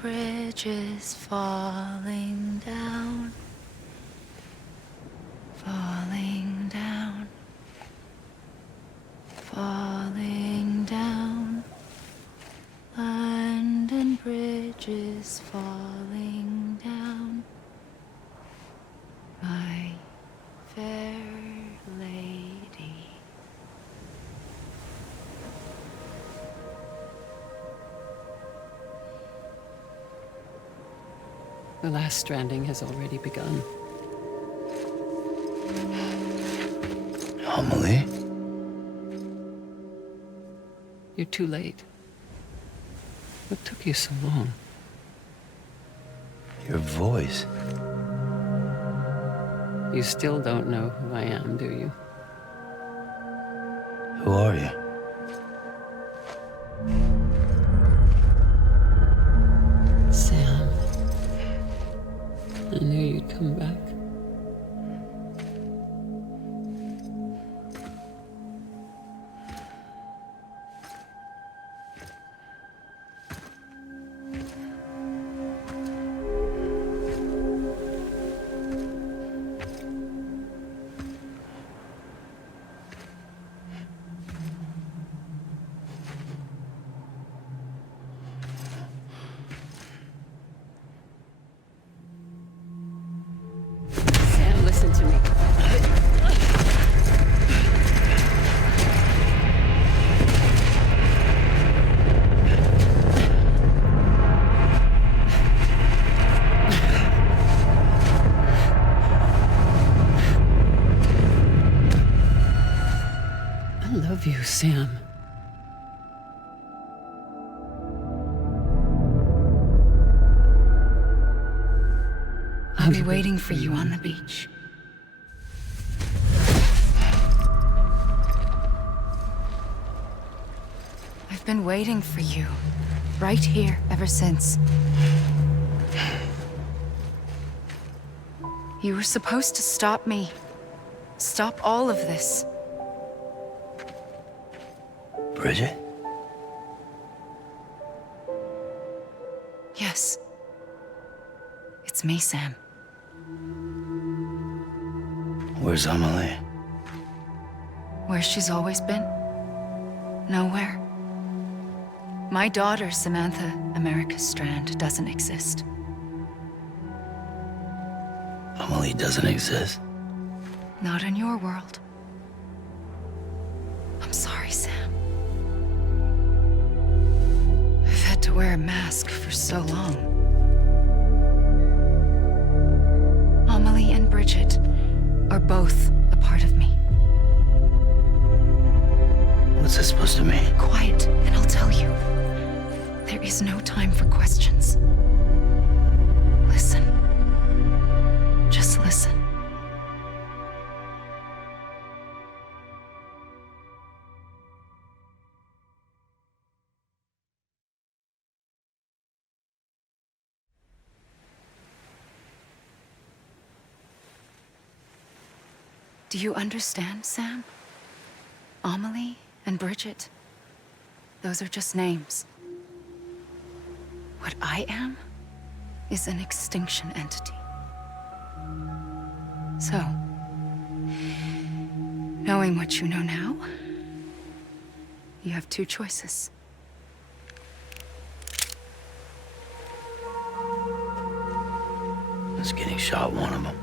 bridges falling down, falling down, falling down. London Bridge is falling down, my fair lady. The last stranding has already begun. Amelie? You're too late. What took you so long? Your voice. You still don't know who I am, do you? Who are you? Sam. I knew you'd come back. Sam, listen to me. I love you, Sam. I'll be waiting for you on the beach. I've been waiting for you, right here, ever since. You were supposed to stop me. Stop all of this. Bridget? Yes. It's me, Sam. Where's Amelie? Where she's always been. Nowhere. My daughter, Samantha America Strand, doesn't exist. Amelie doesn't exist. Not in your world. I'm sorry, Sam. I've had to wear a mask for so long. Amelie and Bridget are both a part of me. What's this supposed to mean? Quiet, and I'll tell you. There is no time for questions. Listen. Just listen. Do you understand, Sam? Amelie and Bridget, those are just names. What I am is an extinction entity. So, knowing what you know now, you have two choices. Is getting shot one of them?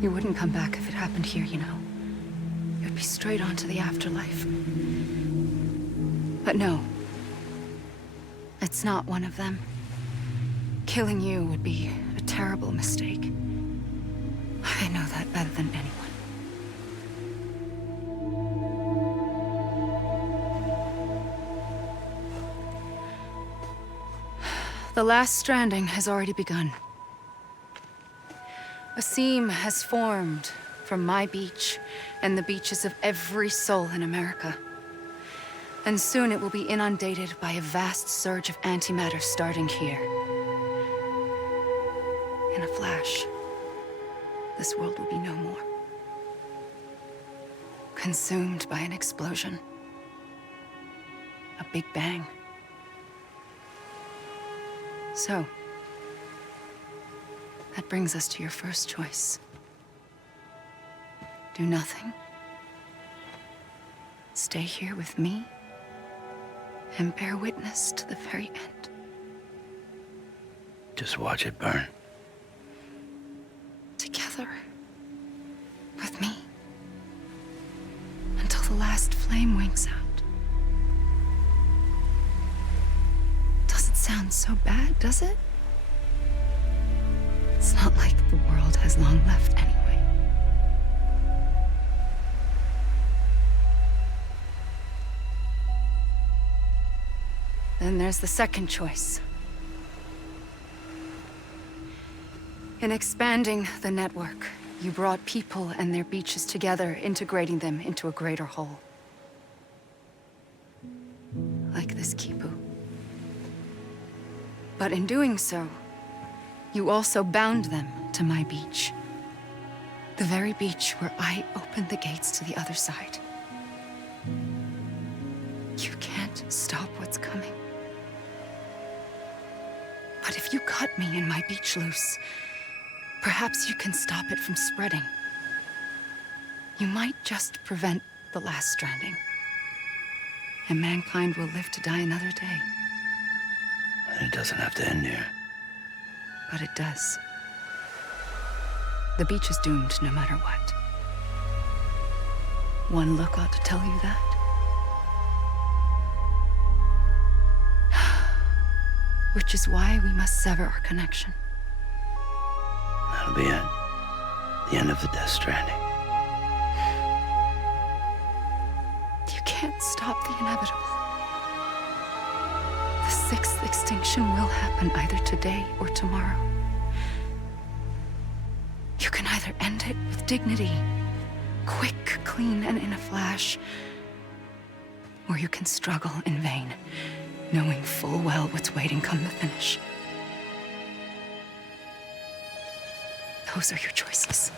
You wouldn't come back if it happened here, you know. You'd be straight on to the afterlife. But no. It's not one of them. Killing you would be a terrible mistake. I know that better than anyone. The last stranding has already begun. A seam has formed from my beach and the beaches of every soul in America. And soon it will be inundated by a vast surge of antimatter starting here. In a flash, this world will be no more. Consumed by an explosion. A big bang. So, that brings us to your first choice. Do nothing. Stay here with me and bear witness to the very end. Just watch it burn. Together. With me. Until the last flame winks out. Doesn't sound so bad, does it? It's not like the world has long left anyway. Then there's the second choice. In expanding the network, you brought people and their beaches together, integrating them into a greater whole. Like this Kipu. But in doing so, you also bound them to my beach. The very beach where I opened the gates to the other side. You can't stop what's coming. But if you cut me and my beach loose, perhaps you can stop it from spreading. You might just prevent the last stranding. And mankind will live to die another day. And it doesn't have to end here. But it does. The beach is doomed no matter what. One look ought to tell you that. Which is why we must sever our connection. That'll be it. The end of the Death Stranding. You can't stop the inevitable. The sixth extinction will happen either today or tomorrow. You can either end it with dignity, quick, clean, and in a flash, or you can struggle in vain, knowing full well what's waiting come the finish. Those are your choices.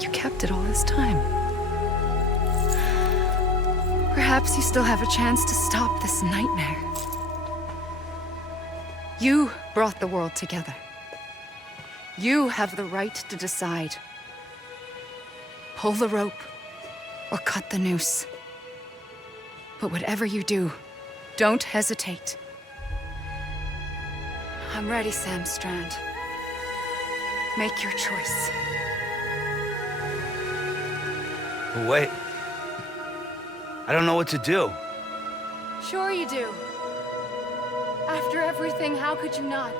You kept it all this time. Perhaps you still have a chance to stop this nightmare. You brought the world together. You have the right to decide. Pull the rope or cut the noose. But whatever you do, don't hesitate. I'm ready, Sam Strand. Make your choice. Wait. I don't know what to do. Sure you do. After everything, how could you not?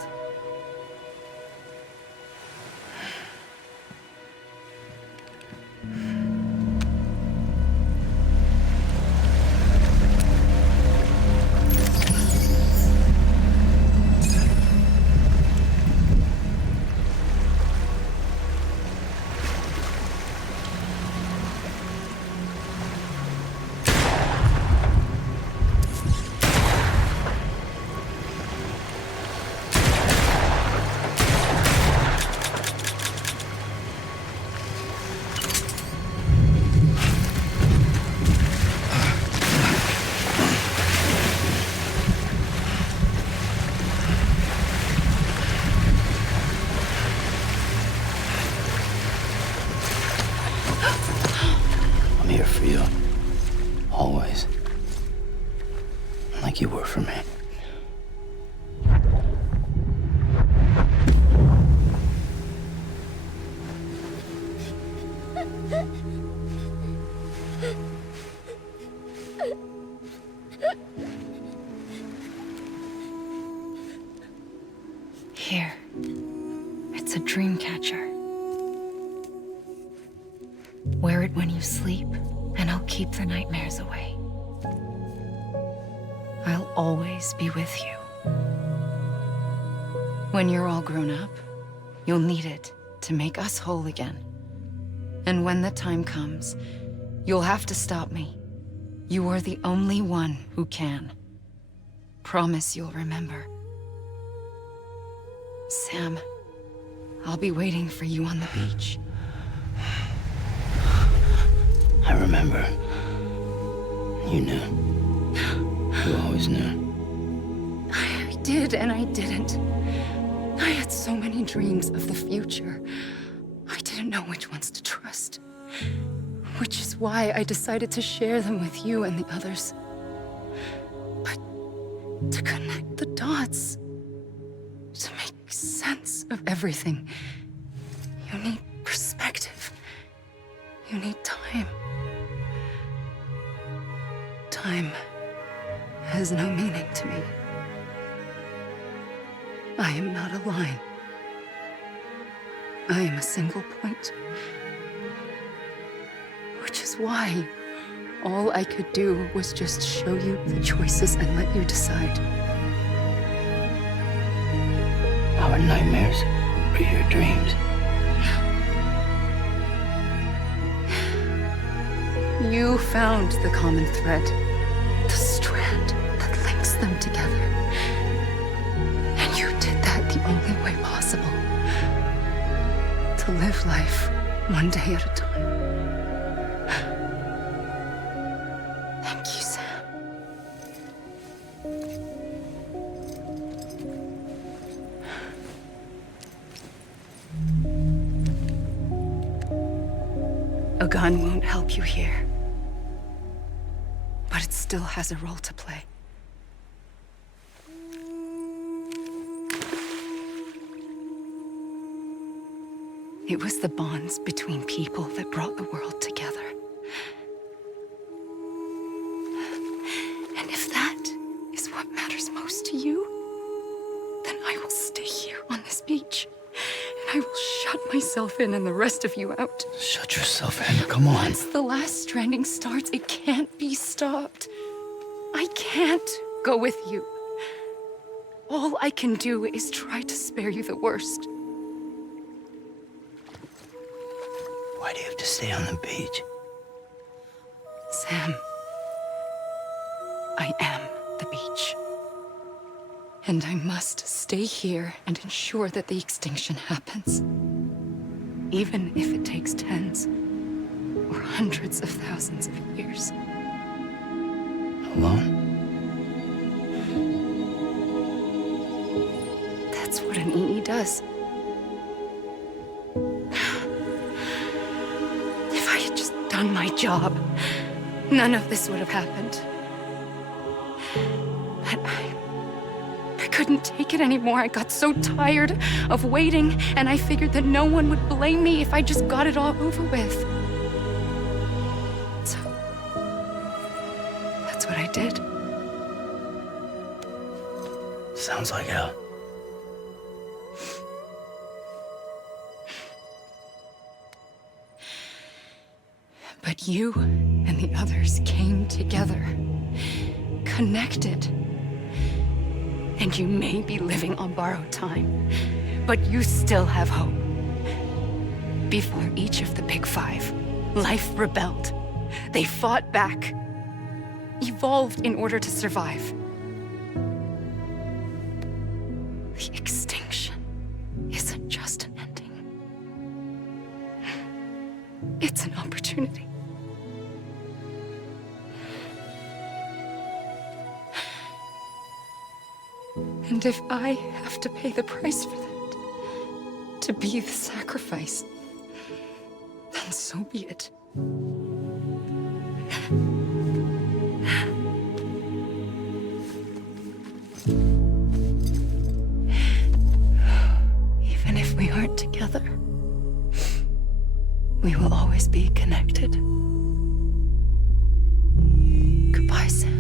I'm here for you. Always. Like you were for me. Here. It's a dream catcher. Wear it when you sleep, and I'll keep the nightmares away. I'll always be with you. When you're all grown up, you'll need it to make us whole again. And when the time comes, you'll have to stop me. You are the only one who can. Promise you'll remember. Sam, I'll be waiting for you on the beach. I remember. You knew. You always knew. I did and I didn't. I had so many dreams of the future. I didn't know which ones to trust. Which is why I decided to share them with you and the others. But to connect the dots, to make sense of everything, you need perspective. You need time. Time has no meaning to me. I am not a line. I am a single point. Which is why all I could do was just show you the choices and let you decide. Our nightmares are your dreams. You found the common thread, the strand that links them together. And you did that the only way possible. To live life one day at a time. Thank you, Sam. A gun won't help you here. But it still has a role to play. It was the bonds between people that brought the world together. And if that is what matters most to you, then I will stay here on this beach. And I will shut myself in and the rest of you out. Shut yourself in, come on. Once the last stranding starts, it can't be stopped. I can't go with you. All I can do is try to spare you the worst. Why do you have to stay on the beach? Sam, I am the beach. And I must stay here and ensure that the extinction happens. Even if it takes tens or hundreds of thousands of years. Alone? That's what an EE does. If I had just done my job, none of this would have happened. But I couldn't take it anymore. I got so tired of waiting, and I figured that no one would blame me if I just got it all over with. So, that's what I did. Sounds like hell. But you and the others came together, connected. And you may be living on borrowed time, but you still have hope. Before each of the Big Five, life rebelled. They fought back, evolved in order to survive. The extinction isn't just an ending. It's an opportunity. And if I have to pay the price for that, to be the sacrifice, then so be it. Even if we aren't together, we will always be connected. Goodbye, Sam.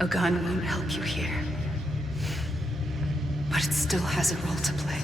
A gun won't help you here. But it still has a role to play.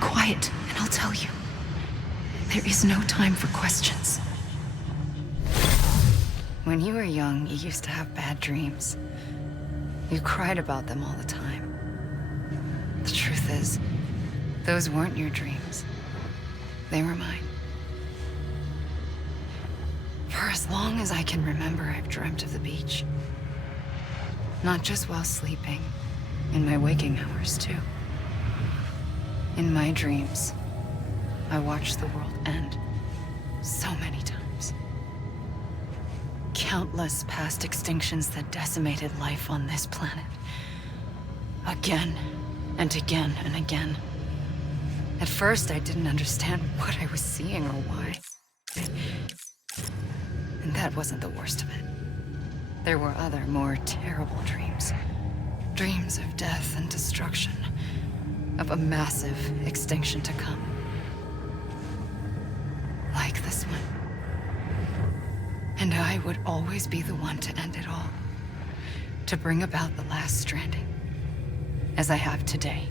Quiet, and I'll tell you. There is no time for questions. When you were young, you used to have bad dreams. You cried about them all the time. The truth is, those weren't your dreams. They were mine. For as long as I can remember, I've dreamt of the beach. Not just while sleeping, in my waking hours too. In my dreams, I watched the world end so many times. Countless past extinctions that decimated life on this planet. Again and again and again. At first, I didn't understand what I was seeing or why. And that wasn't the worst of it. There were other, more terrible dreams. Dreams of death and destruction. Of a massive extinction to come. Like this one. And I would always be the one to end it all. To bring about the last stranding. As I have today.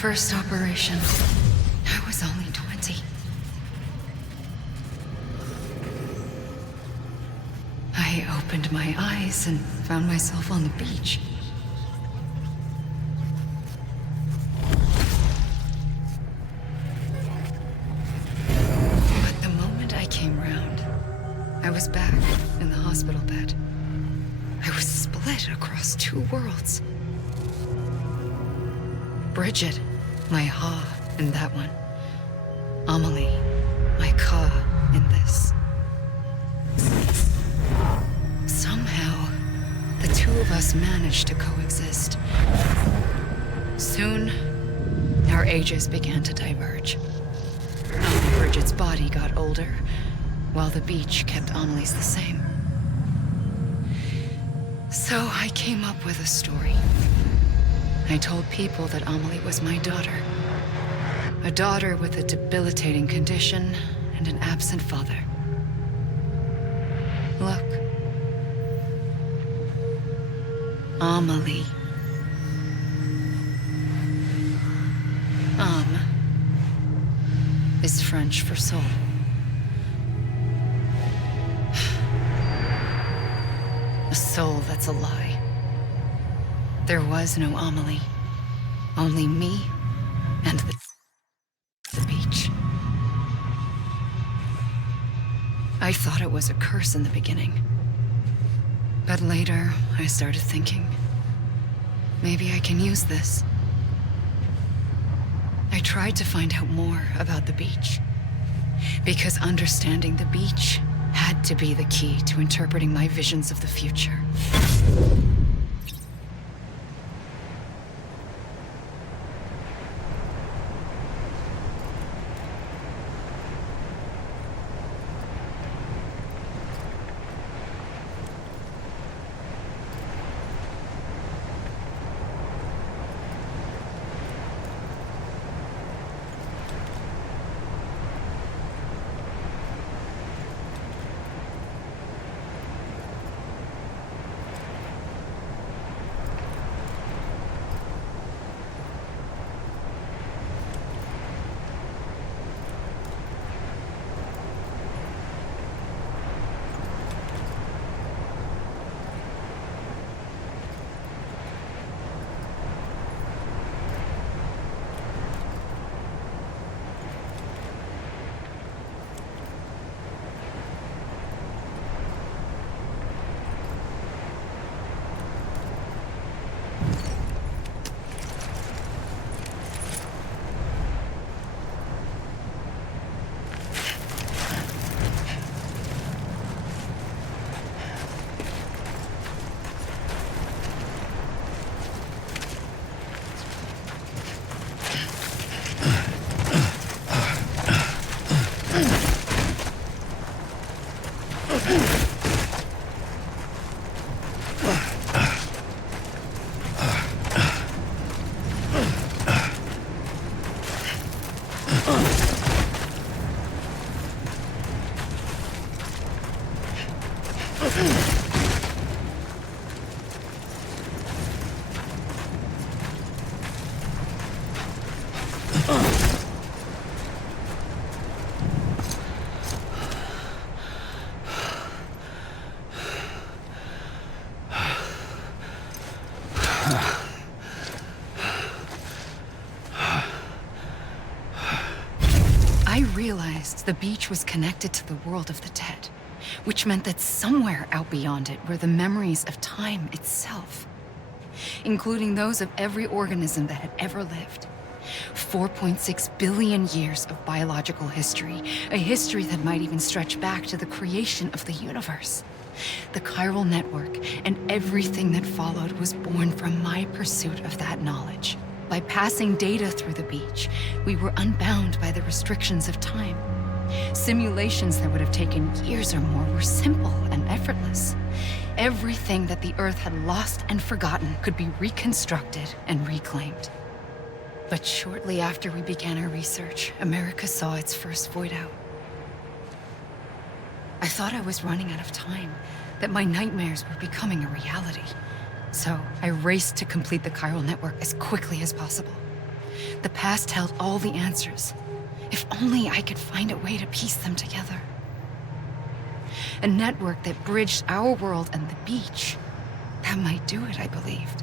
first operation, I was only 20. I opened my eyes and found myself on the beach. But the moment I came round, I was back in the hospital bed. I was split across two worlds. Bridget, my Ha in that one. Amelie, my Ka in this. Somehow, the two of us managed to coexist. Soon, our ages began to diverge. Bridget's body got older, while the beach kept Amelie's the same. So I came up with a story. I told people that Amelie was my daughter. A daughter with a debilitating condition and an absent father. Look. Amelie. Âme is French for soul. A soul that's a lie. There was no Amelie. Only me and the beach. I thought it was a curse in the beginning. But later, I started thinking, maybe I can use this. I tried to find out more about the beach. Because understanding the beach had to be the key to interpreting my visions of the future. realized the beach was connected to the world of the dead, which meant that somewhere out beyond it were the memories of time itself, including those of every organism that had ever lived. 4.6 billion years of biological history, a history that might even stretch back to the creation of the universe. The chiral network and everything that followed was born from my pursuit of that knowledge. By passing data through the beach, we were unbound by the restrictions of time. Simulations that would have taken years or more were simple and effortless. Everything that the Earth had lost and forgotten could be reconstructed and reclaimed. But shortly after we began our research, America saw its first void out. I thought I was running out of time, that my nightmares were becoming a reality. So I raced to complete the chiral network as quickly as possible. The past held all the answers. If only I could find a way to piece them together. A network that bridged our world and the beach. That might do it, I believed.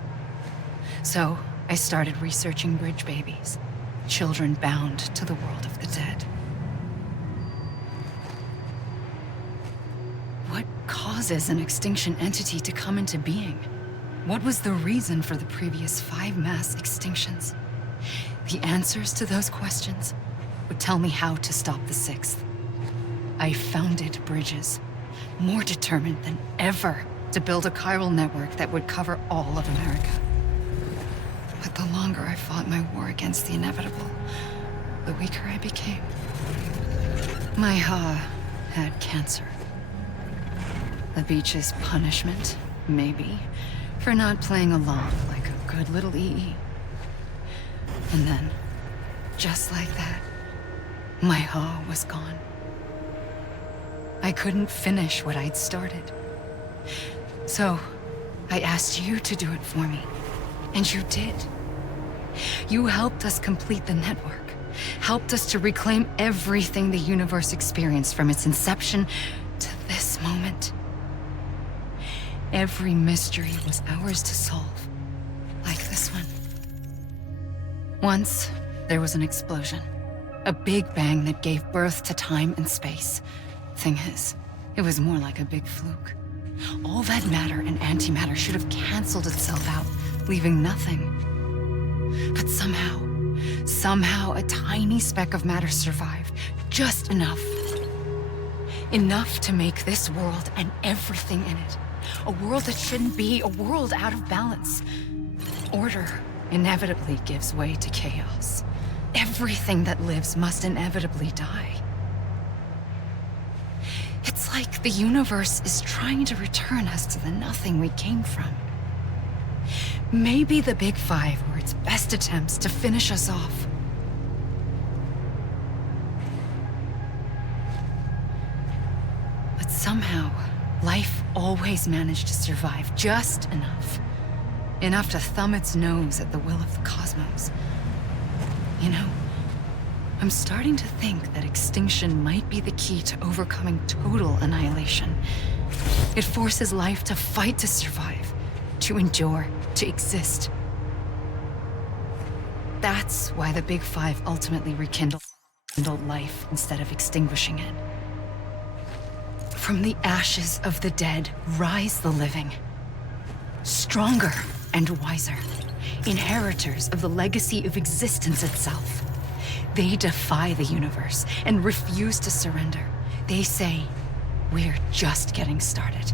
So, I started researching bridge babies. Children bound to the world of the dead. What causes an extinction entity to come into being? What was the reason for the previous 5 mass extinctions? The answers to those questions would tell me how to stop the 6th. I founded bridges, more determined than ever to build a chiral network that would cover all of America. But the longer I fought my war against the inevitable, the weaker I became. My Ha had cancer. The beach's punishment, maybe, for not playing along like a good little EE. And then, just like that, my Ha was gone. I couldn't finish what I'd started. So, I asked you to do it for me. And you did. You helped us complete the network. Helped us to reclaim everything the universe experienced from its inception to this moment. Every mystery was ours to solve. Like this one. Once, there was an explosion. A big bang that gave birth to time and space. Thing is, it was more like a big fluke. All that matter and antimatter should have canceled itself out, leaving nothing. But somehow a tiny speck of matter survived. Just enough. Enough to make this world and everything in it. A world that shouldn't be, a world out of balance. Order inevitably gives way to chaos. Everything that lives must inevitably die. It's like the universe is trying to return us to the nothing we came from. Maybe the Big Five were its best attempts to finish us off. But somehow, life always managed to survive just enough. Enough to thumb its nose at the will of the cosmos. You know, I'm starting to think that extinction might be the key to overcoming total annihilation. It forces life to fight to survive, to endure, to exist. That's why the Big Five ultimately rekindled life instead of extinguishing it. From the ashes of the dead rise the living. Stronger and wiser. Inheritors of the legacy of existence itself. They defy the universe and refuse to surrender. They say, we're just getting started.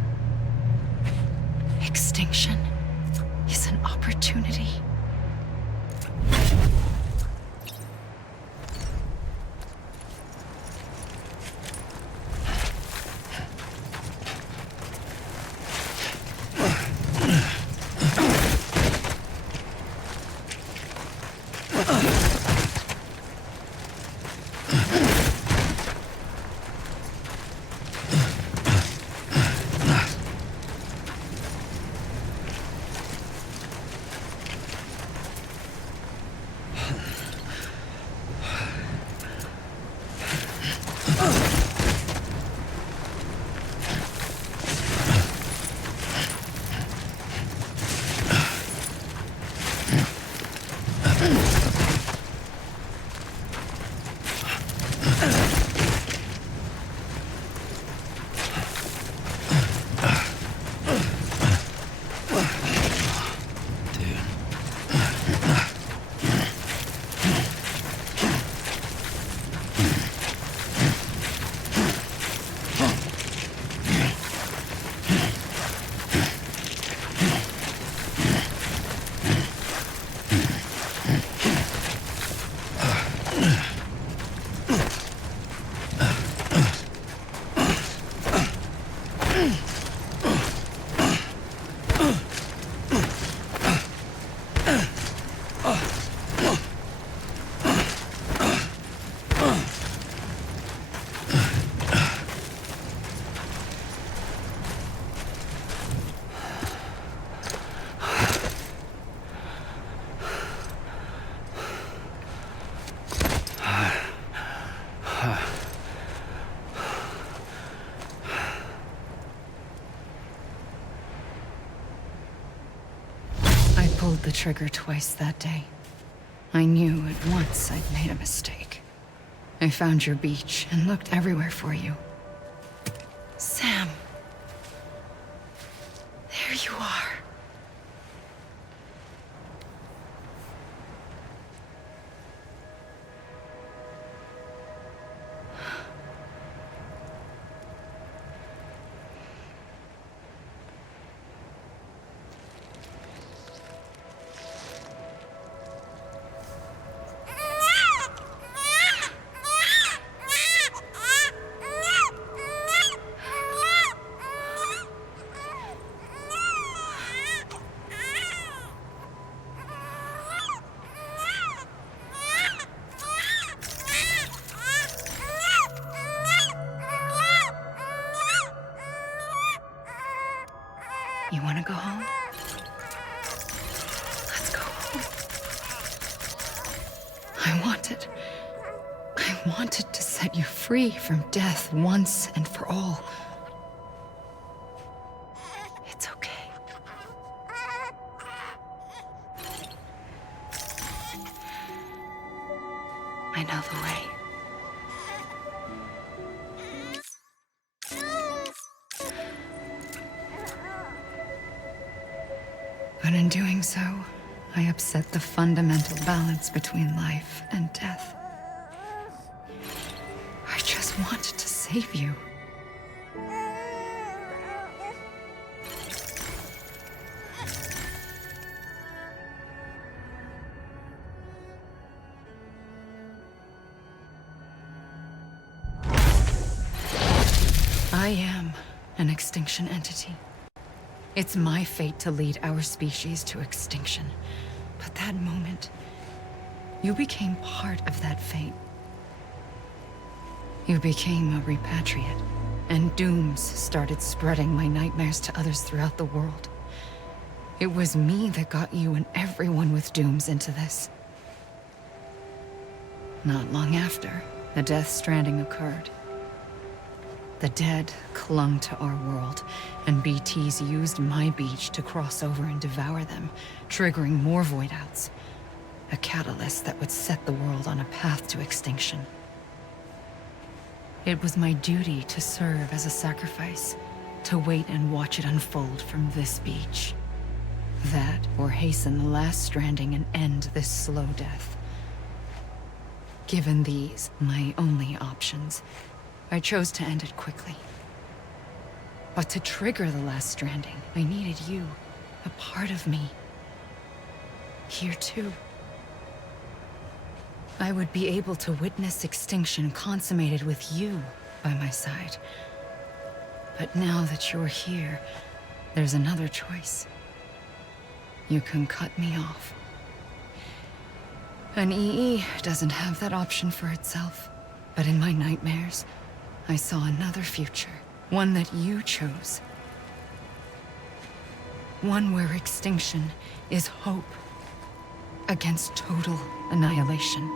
Extinction is an opportunity. pulled the trigger twice that day. I knew at once I'd made a mistake. I found your beach and looked everywhere for you. Sam. There you are. You want to go home? Let's go home. I wanted to set you free from death once and for all. It's okay. I know the way. But in doing so, I upset the fundamental balance between life and death. I just wanted to save you. I am an extinction entity. It's my fate to lead our species to extinction. But that moment, you became part of that fate. You became a repatriate, and dooms started spreading my nightmares to others throughout the world. It was me that got you and everyone with dooms into this. Not long after, the Death Stranding occurred. The dead clung to our world, and BTs used my beach to cross over and devour them, triggering more void-outs. A catalyst that would set the world on a path to extinction. It was my duty to serve as a sacrifice, to wait and watch it unfold from this beach. That, or hasten the last stranding and end this slow death. Given these, my only options, I chose to end it quickly. But to trigger the last stranding, I needed you, a part of me. Here too. I would be able to witness extinction consummated with you by my side. But now that you're here, there's another choice. You can cut me off. An EE doesn't have that option for itself. But in my nightmares, I saw another future. One that you chose. One where extinction is hope against total annihilation.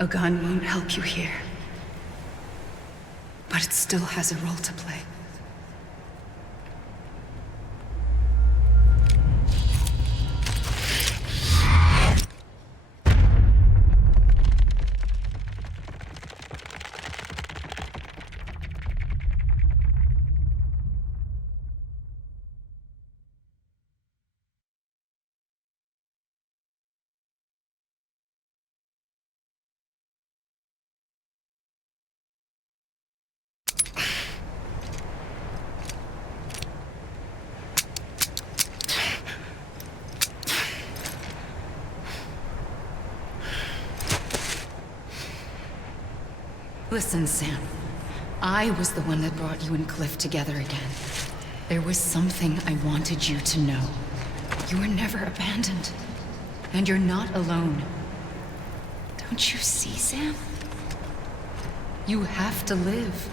A gun won't help you here. But it still has a role to play. Listen, Sam. I was the one that brought you and Cliff together again. There was something I wanted you to know. You were never abandoned. And you're not alone. Don't you see, Sam? You have to live.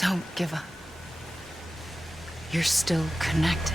Don't give up. You're still connected.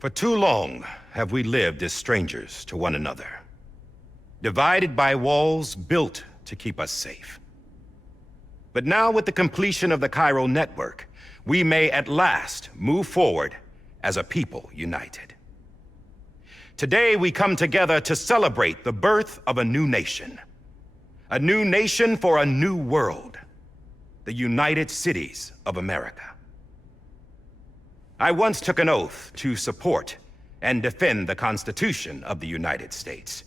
For too long have we lived as strangers to one another, divided by walls built to keep us safe. But now with the completion of the Chiral network, we may at last move forward as a people united. Today we come together to celebrate the birth of a new nation. A new nation for a new world. The United Cities of America. I once took an oath to support and defend the Constitution of the United States.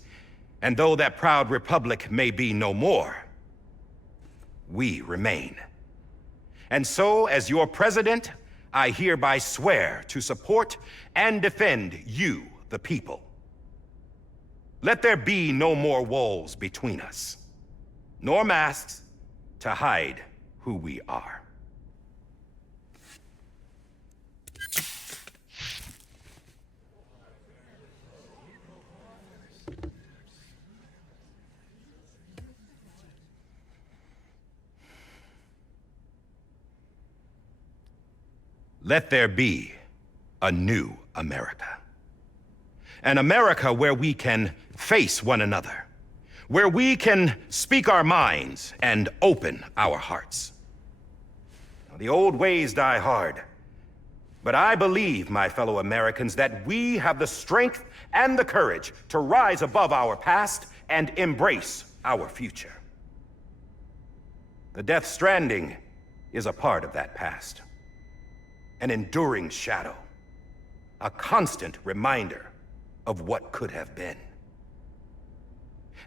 And though that proud republic may be no more, we remain. And so, as your president, I hereby swear to support and defend you, the people. Let there be no more walls between us, nor masks to hide who we are. Let there be a new America. An America where we can face one another, where we can speak our minds and open our hearts. Now, the old ways die hard, but I believe, my fellow Americans, that we have the strength and the courage to rise above our past and embrace our future. The Death Stranding is a part of that past. An enduring shadow, a constant reminder of what could have been.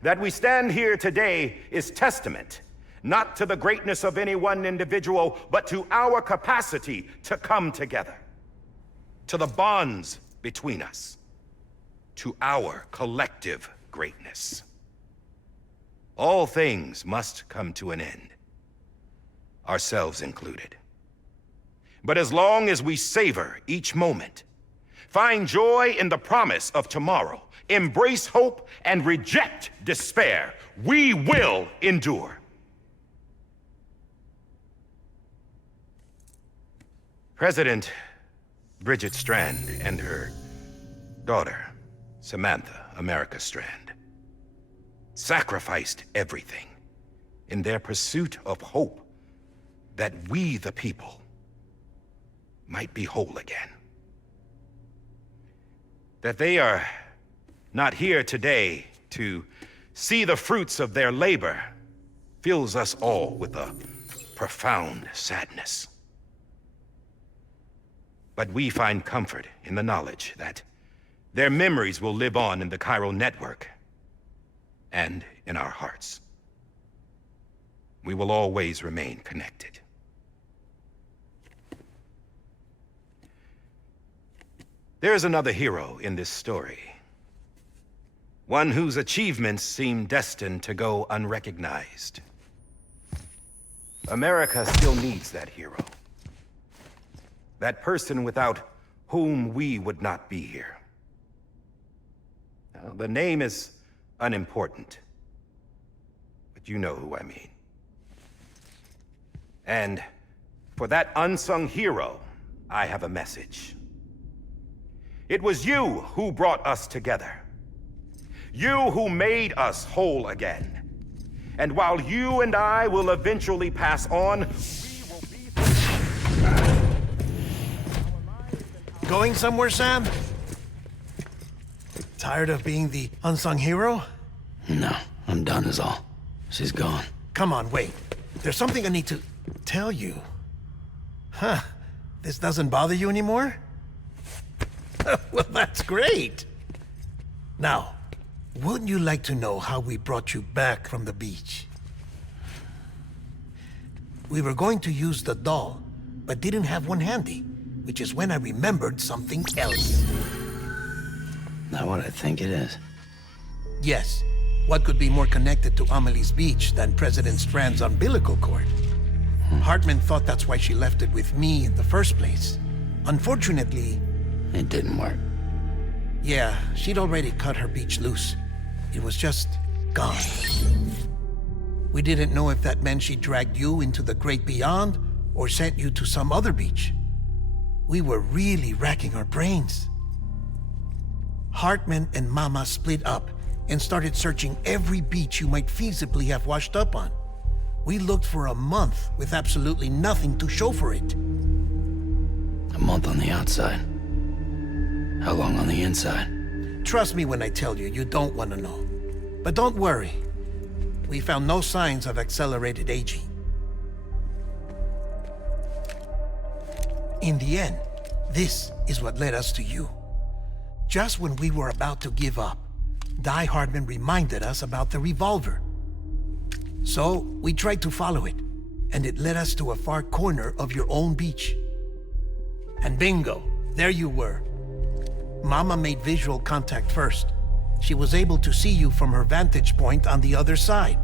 That we stand here today is testament, not to the greatness of any one individual, but to our capacity to come together, to the bonds between us, to our collective greatness. All things must come to an end, ourselves included. But as long as we savor each moment, find joy in the promise of tomorrow, embrace hope, and reject despair, we will endure. President Bridget Strand and her daughter, Samantha America Strand, sacrificed everything in their pursuit of hope that we, the people, might be whole again. That they are not here today to see the fruits of their labor fills us all with a profound sadness. But we find comfort in the knowledge that their memories will live on in the chiral network and in our hearts. We will always remain connected. There is another hero in this story. One whose achievements seem destined to go unrecognized. America still needs that hero. That person without whom we would not be here. Now, the name is unimportant, but you know who I mean. And for that unsung hero, I have a message. It was you who brought us together. You who made us whole again. And while you and I will eventually pass on, we will be... Going somewhere, Sam? Tired of being the unsung hero? No, I'm done is all. She's gone. Come on, wait. There's something I need to tell you. Huh. This doesn't bother you anymore? Well, that's great. Now, wouldn't you like to know how we brought you back from the beach? We were going to use the doll, but didn't have one handy, which is when I remembered something else. Not what I think it is. Yes. What could be more connected to Amelie's beach than President Strand's umbilical cord? Hartman thought that's why she left it with me in the first place. Unfortunately... It didn't work. Yeah, she'd already cut her beach loose. It was just gone. We didn't know if that meant she dragged you into the great beyond or sent you to some other beach. We were really racking our brains. Hartman and Mama split up and started searching every beach you might feasibly have washed up on. We looked for a month with absolutely nothing to show for it. A month on the outside. How long on the inside? Trust me when I tell you, you don't want to know. But don't worry. We found no signs of accelerated aging. In the end, this is what led us to you. Just when we were about to give up, Die Hardman reminded us about the revolver. So, we tried to follow it, and it led us to a far corner of your own beach. And bingo, there you were. Mama made visual contact first. She was able to see you from her vantage point on the other side.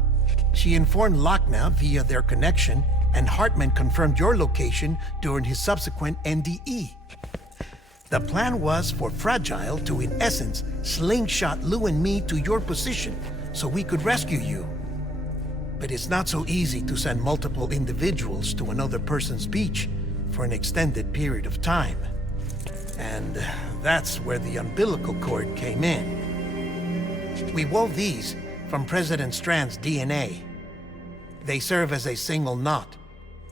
She informed Lochna via their connection, and Hartman confirmed your location during his subsequent NDE. The plan was for Fragile to, in essence, slingshot Lou and me to your position so we could rescue you. But it's not so easy to send multiple individuals to another person's beach for an extended period of time. And that's where the umbilical cord came in. We wove these from President Strand's DNA. They serve as a single knot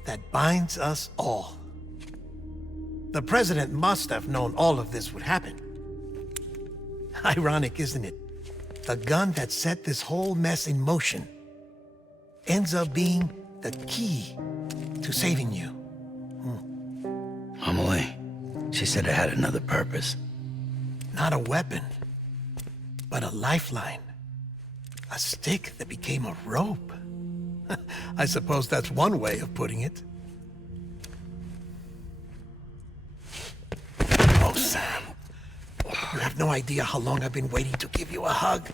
that binds us all. The President must have known all of this would happen. Ironic, isn't it? The gun that set this whole mess in motion ends up being the key to saving you. Amelie, she said it had another purpose. Not a weapon, but a lifeline. A stick that became a rope. I suppose that's one way of putting it. Oh, Sam. You have no idea how long I've been waiting to give you a hug.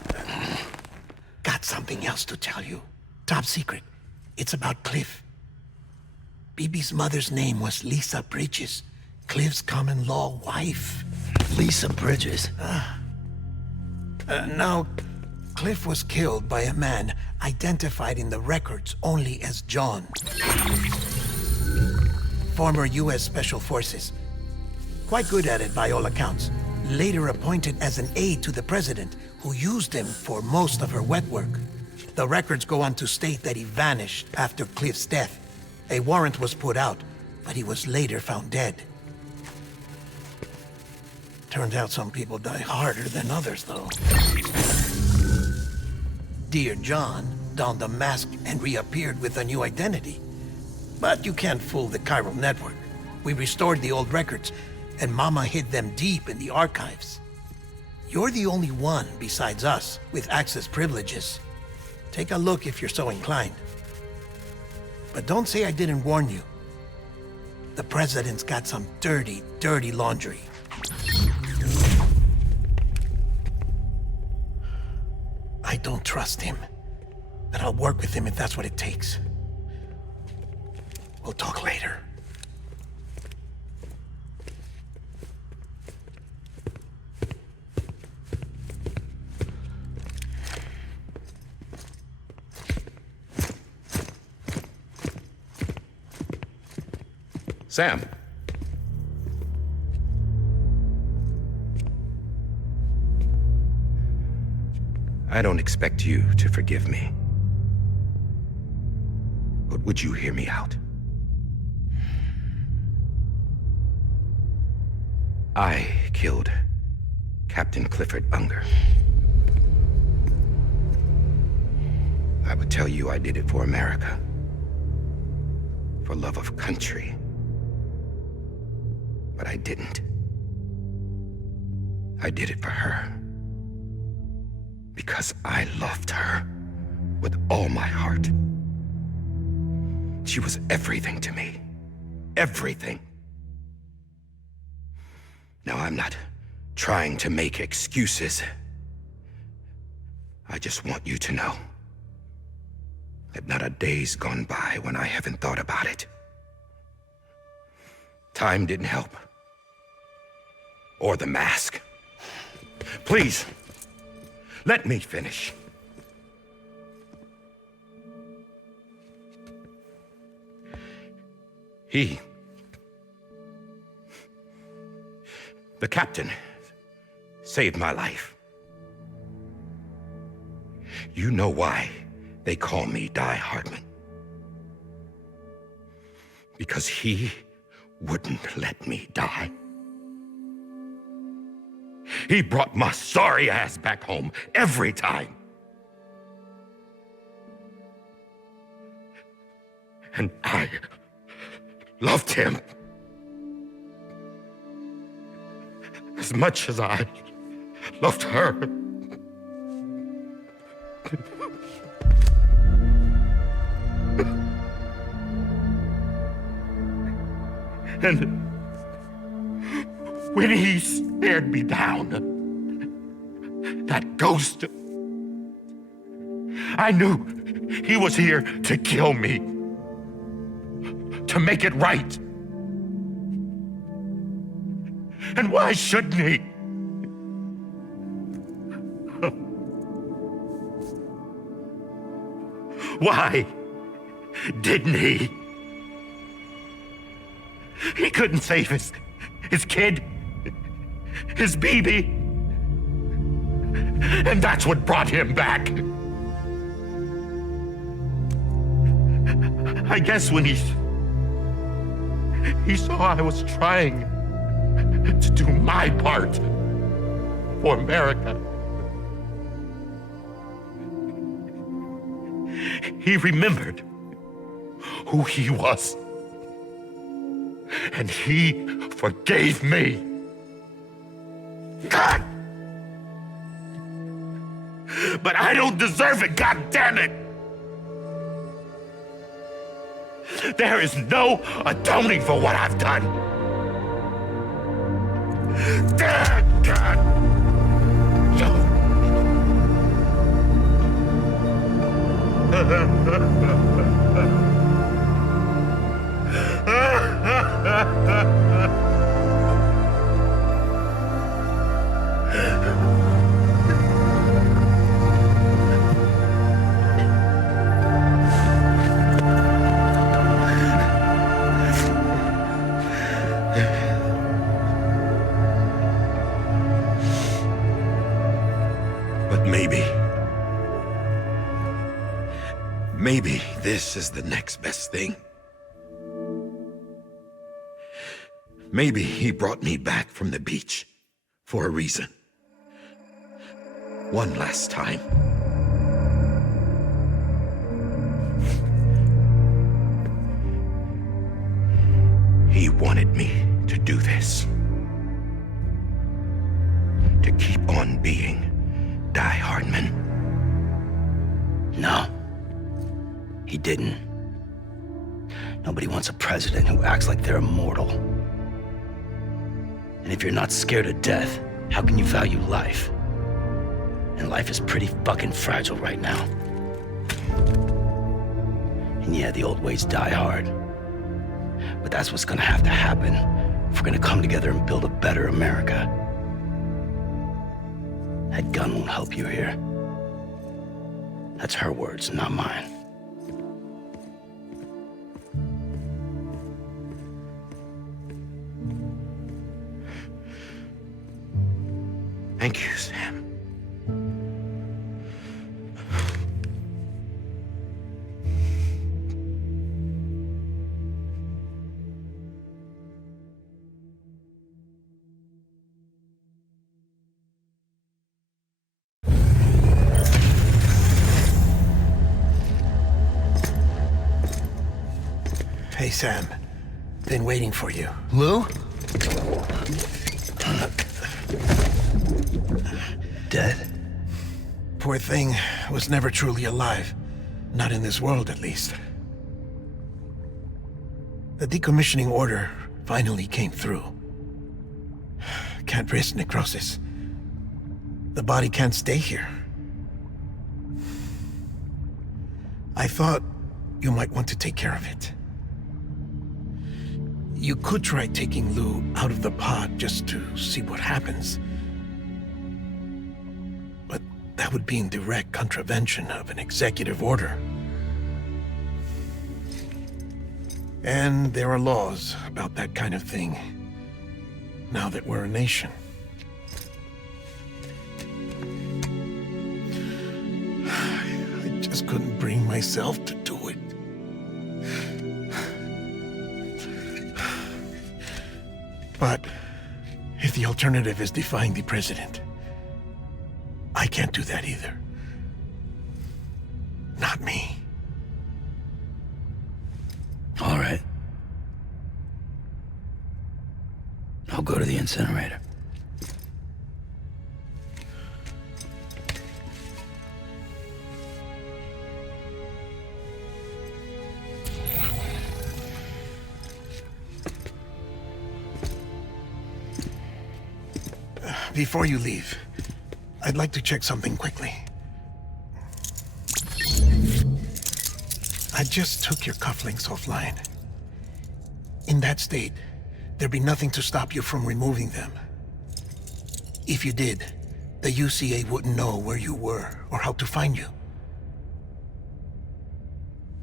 Got something else to tell you. Top secret. It's about Cliff. Bibi's mother's name was Lisa Bridges, Cliff's common-law wife. Lisa Bridges? Now, Cliff was killed by a man identified in the records only as John. Former U.S. Special Forces. Quite good at it by all accounts. Later appointed as an aide to the president, who used him for most of her wet work. The records go on to state that he vanished after Cliff's death. A warrant was put out, but he was later found dead. Turns out some people die harder than others, though. Dear John donned a mask and reappeared with a new identity. But you can't fool the chiral network. We restored the old records, and Mama hid them deep in the archives. You're the only one besides us with access privileges. Take a look if you're so inclined. But don't say I didn't warn you. The president's got some dirty, dirty laundry. I don't trust him, but I'll work with him if that's what it takes. We'll talk later. Sam. I don't expect you to forgive me. But would you hear me out? I killed Captain Clifford Unger. I would tell you I did it for America. For love of country. But I didn't. I did it for her. Because I loved her with all my heart. She was everything to me. Everything. Now, I'm not trying to make excuses. I just want you to know that not a day's gone by when I haven't thought about it. Time didn't help. Or the mask. Please, let me finish. The captain, saved my life. You know why they call me Die Hardman. Because he wouldn't let me die. He brought my sorry ass back home every time. And I loved him as much as I loved her. And when he stared me down, that ghost, I knew he was here to kill me, to make it right. And why shouldn't he? Why didn't he? He couldn't save his kid, his baby. And that's what brought him back. I guess when he saw I was trying to do my part for America, he remembered who he was. And he forgave me. God! But I don't deserve it, God damn it! There is no atoning for what I've done. God! But maybe this is the next best thing. Maybe he brought me back from the beach for a reason. One last time. He wanted me to do this. To keep on being Die Hardman. No. He didn't. Nobody wants a president who acts like they're immortal. And if you're not scared of death, how can you value life? And life is pretty fucking fragile right now. And yeah, the old ways die hard. But that's what's gonna have to happen if we're gonna come together and build a better America. That gun won't help you here. That's her words, not mine. Thank you, Sam. Hey, Sam. Been waiting for you. Lou? Dead? Poor thing was never truly alive. Not in this world, at least. The decommissioning order finally came through. Can't risk necrosis. The body can't stay here. I thought you might want to take care of it. You could try taking Lou out of the pod just to see what happens. But that would be in direct contravention of an executive order. And there are laws about that kind of thing, now that we're a nation. I just couldn't bring myself to do it. But if the alternative is defying the president. I can't do that either. Not me. All right. I'll go to the incinerator. Before you leave, I'd like to check something quickly. I just took your cufflinks offline. In that state, there'd be nothing to stop you from removing them. If you did, the UCA wouldn't know where you were or how to find you.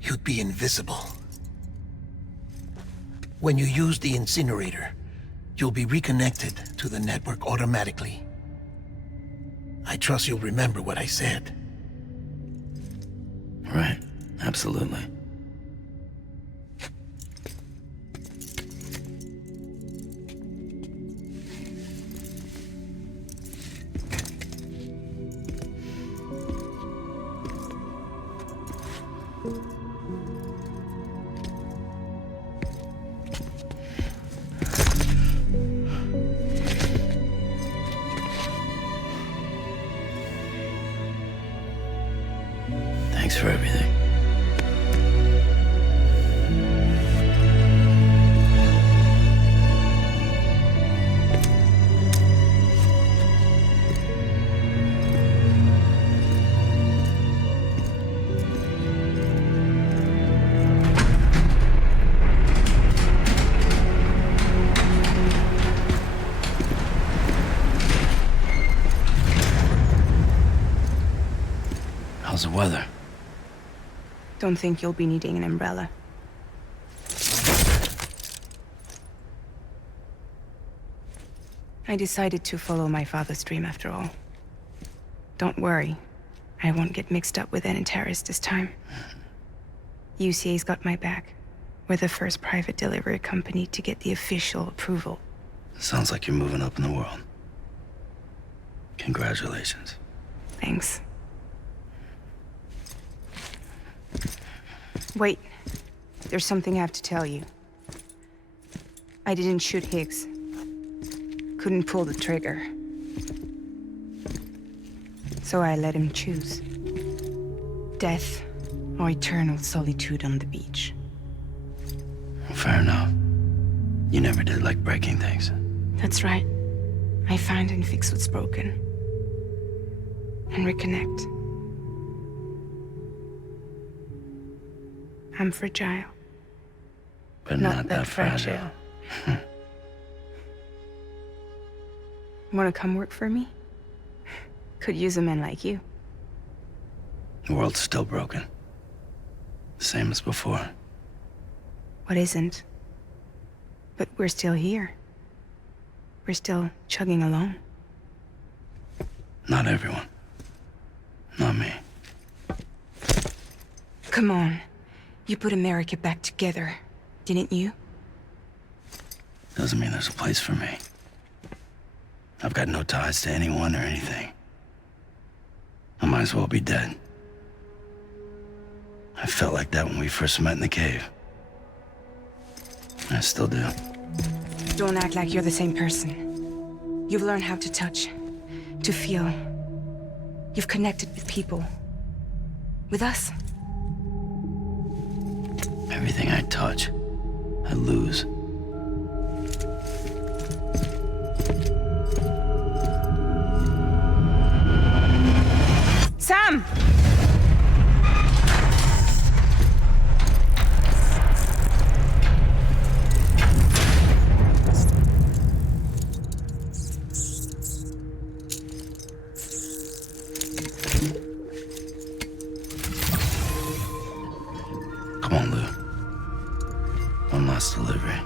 You'd be invisible. When you use the incinerator, you'll be reconnected to the network automatically. I trust you'll remember what I said. Right, absolutely. Thanks for everything. How's the weather? Don't think you'll be needing an umbrella. I decided to follow my father's dream after all. Don't worry, I won't get mixed up with any terrorists this time. UCA's got my back. We're the first private delivery company to get the official approval. Sounds like you're moving up in the world. Congratulations. Thanks. Wait, there's something I have to tell you. I didn't shoot Higgs. Couldn't pull the trigger. So I let him choose. Death or eternal solitude on the beach. Fair enough. You never did like breaking things. That's right. I find and fix what's broken. And reconnect. I'm fragile. But not that fragile. Wanna come work for me? Could use a man like you. The world's still broken. The same as before. What isn't? But we're still here. We're still chugging along. Not everyone. Not me. Come on. You put America back together, didn't you? Doesn't mean there's a place for me. I've got no ties to anyone or anything. I might as well be dead. I felt like that when we first met in the cave. I still do. Don't act like you're the same person. You've learned how to touch, to feel. You've connected with people. With us. Everything I touch, I lose. Sam! Come on, Lou. One last delivery.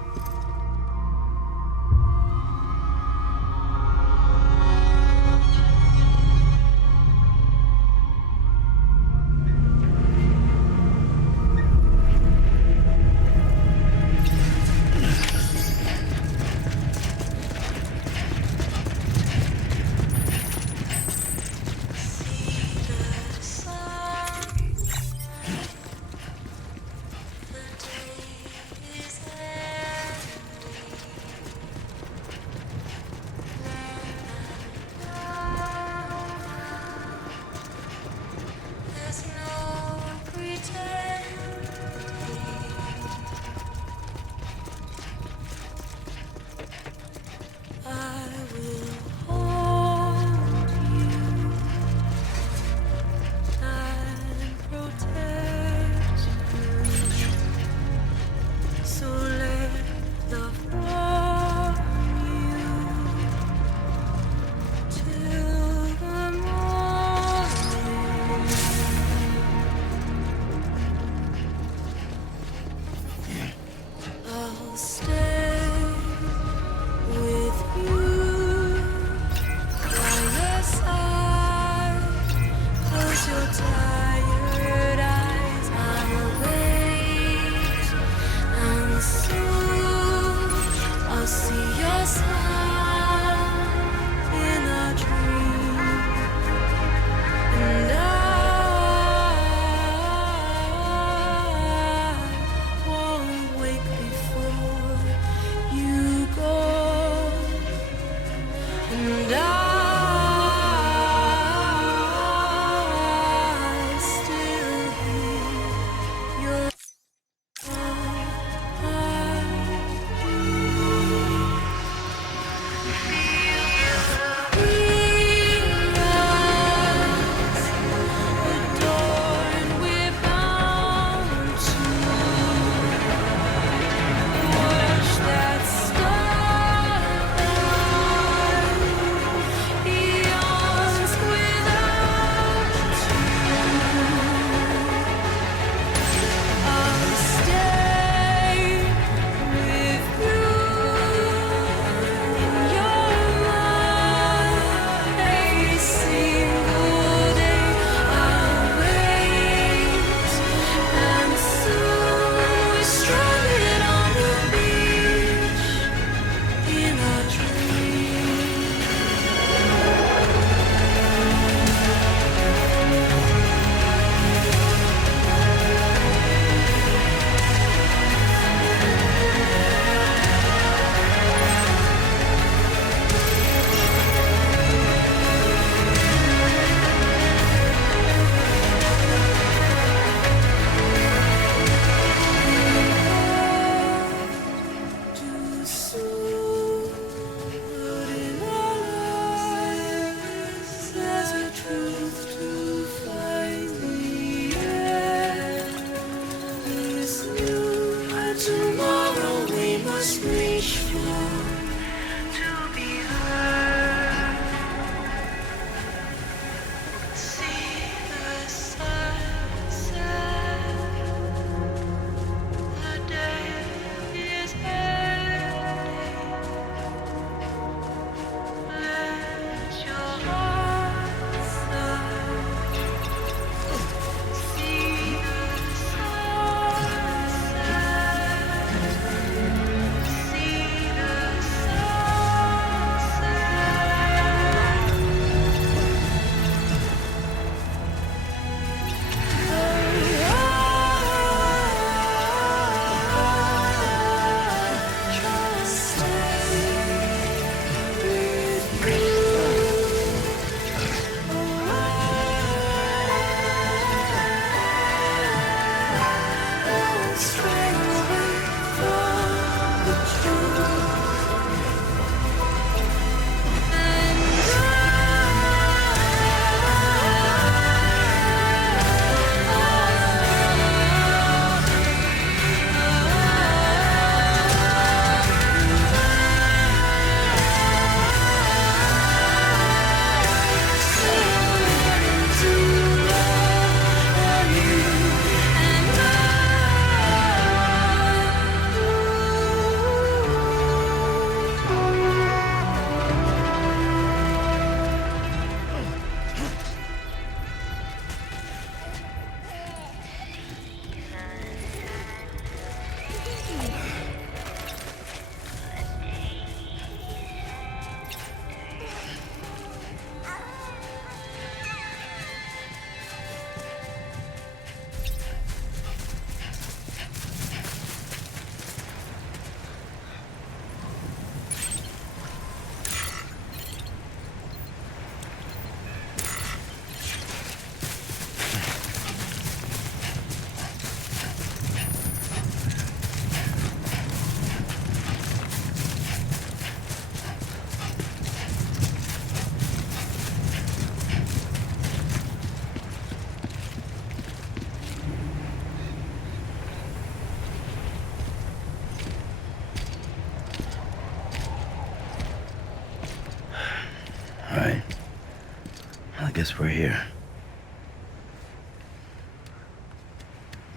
guess we're here.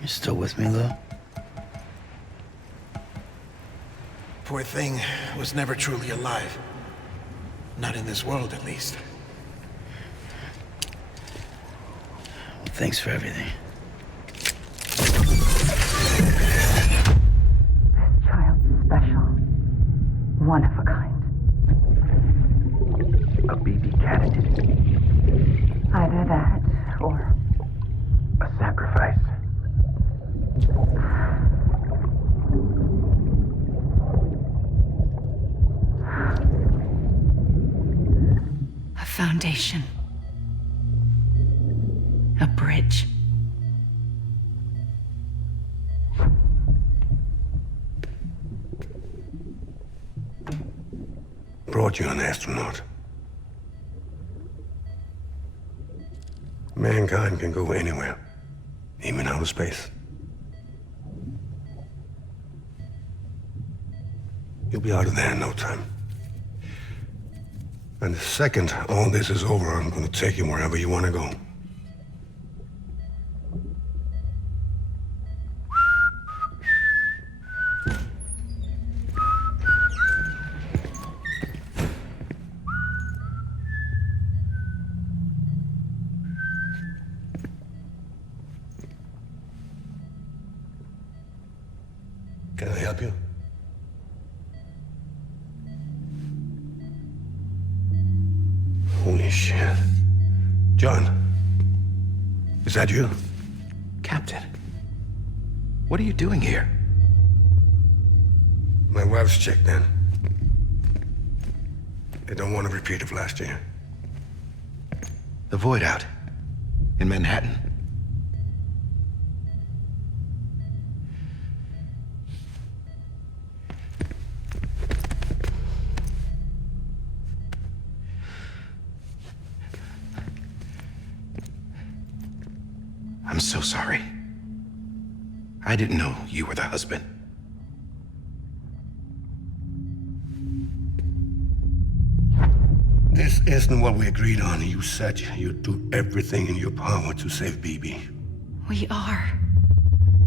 You still with me, though? Poor thing was never truly alive. Not in this world, at least. Well, thanks for everything. Special. One of a kind. A BB candidate. Either that, or... a sacrifice. A foundation. A bridge. Brought you an astronaut. Mankind can go anywhere, even outer space. You'll be out of there in no time. And the second all this is over, I'm gonna take you wherever you wanna go. Can I help you? Holy shit. John, is that you? Captain, what are you doing here? My wife's checked in. They don't want a repeat of last year. The Void Out in Manhattan. I'm so sorry. I didn't know you were the husband. This isn't what we agreed on. You said you'd do everything in your power to save BB. We are.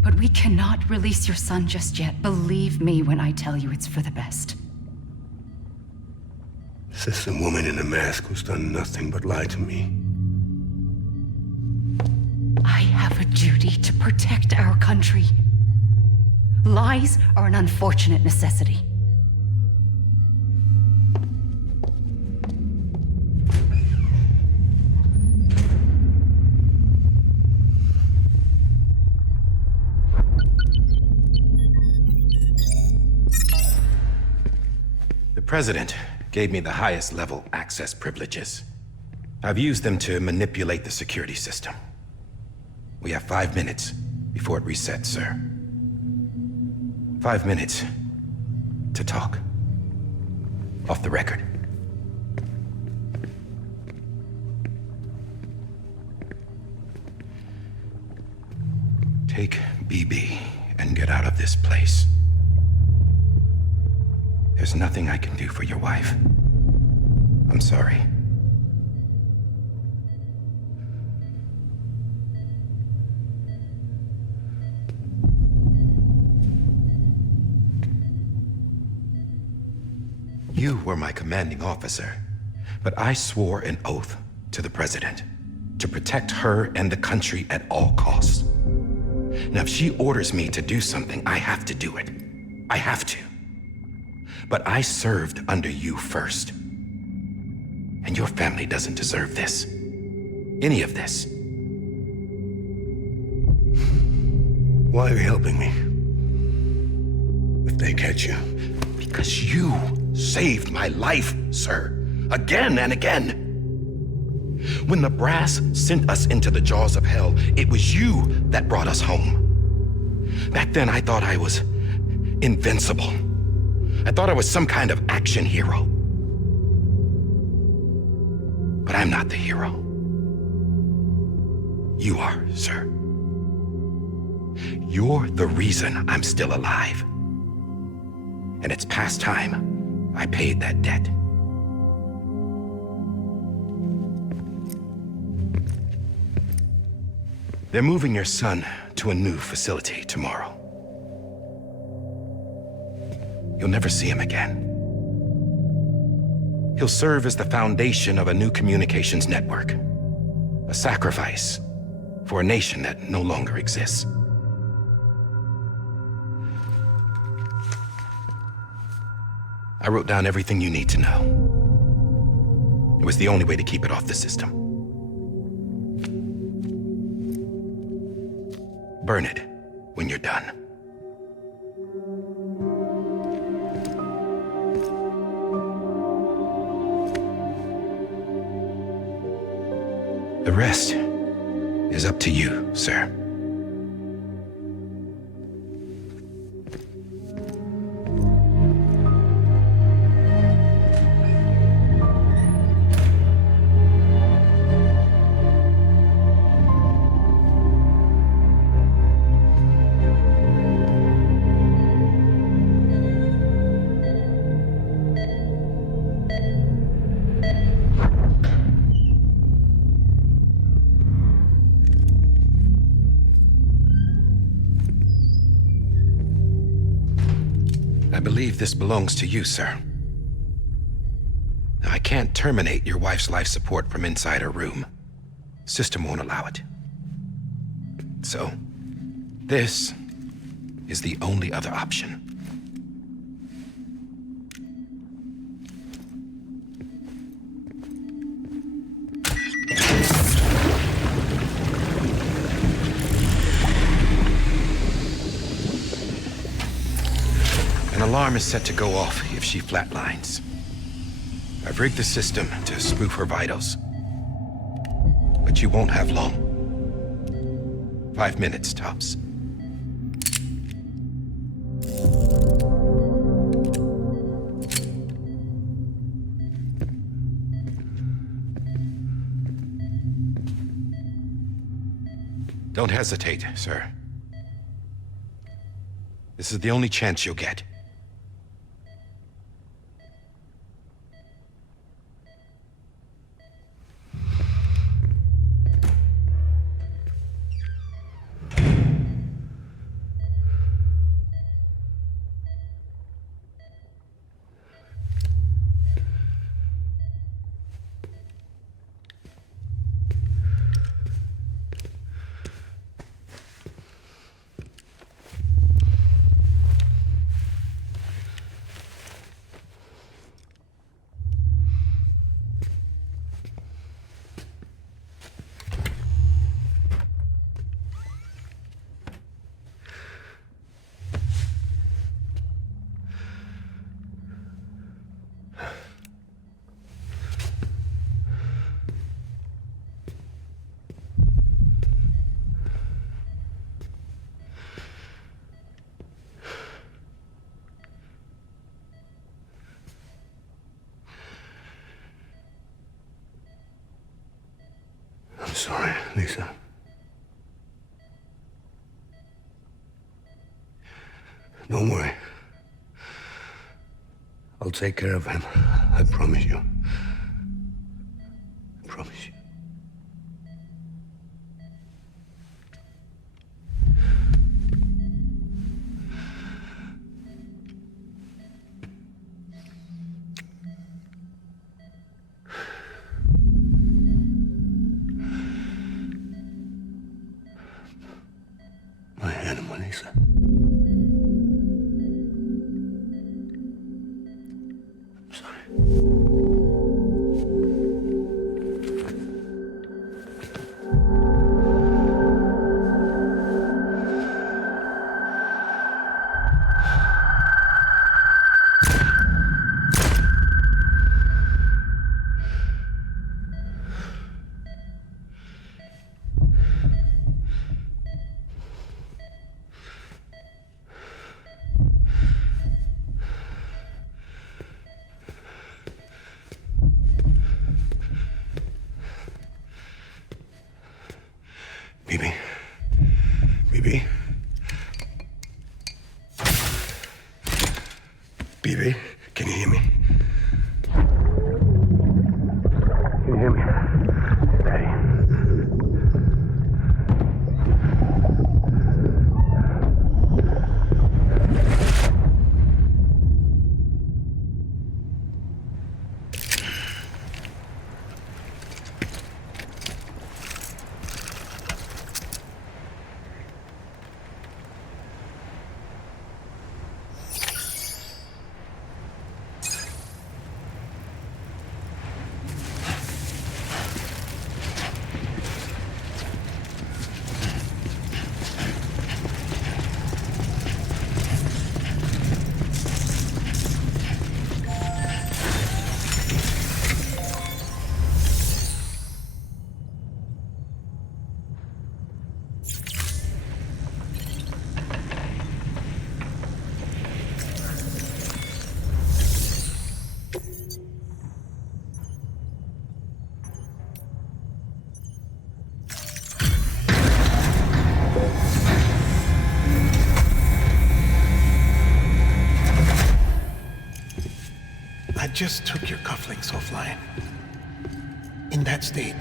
But we cannot release your son just yet. Believe me when I tell you it's for the best. This is a woman in a mask who's done nothing but lie to me. I have a duty to protect our country. Lies are an unfortunate necessity. The President gave me the highest level access privileges. I've used them to manipulate the security system. We have 5 minutes before it resets, sir. 5 minutes to talk. Off the record. Take BB and get out of this place. There's nothing I can do for your wife. I'm sorry. You were my commanding officer, but I swore an oath to the President to protect her and the country at all costs. Now, if she orders me to do something, I have to do it. I have to. But I served under you first. And your family doesn't deserve this. Any of this. Why are you helping me? If they catch you. Because you saved my life, sir. Again and again. When the brass sent us into the jaws of hell, it was you that brought us home. Back then, I thought I was invincible. I thought I was some kind of action hero. But I'm not the hero. You are, sir. You're the reason I'm still alive. And it's past time I paid that debt. They're moving your son to a new facility tomorrow. You'll never see him again. He'll serve as the foundation of a new communications network. A sacrifice for a nation that no longer exists. I wrote down everything you need to know. It was the only way to keep it off the system. Burn it when you're done. The rest is up to you, sir. I believe this belongs to you, sir. I can't terminate your wife's life support from inside her room. System won't allow it. So, this is the only other option. An alarm is set to go off if she flatlines. I've rigged the system to spoof her vitals. But you won't have long. 5 minutes, tops. Don't hesitate, sir. This is the only chance you'll get. I'm sorry, Lisa. Don't worry. I'll take care of him. I promise you. I promise you. My animal, Lisa. I'm sorry. Bibi? Bibi? Bibi, can you hear me? Can you hear me? Steady. just took your cufflinks offline. In that state,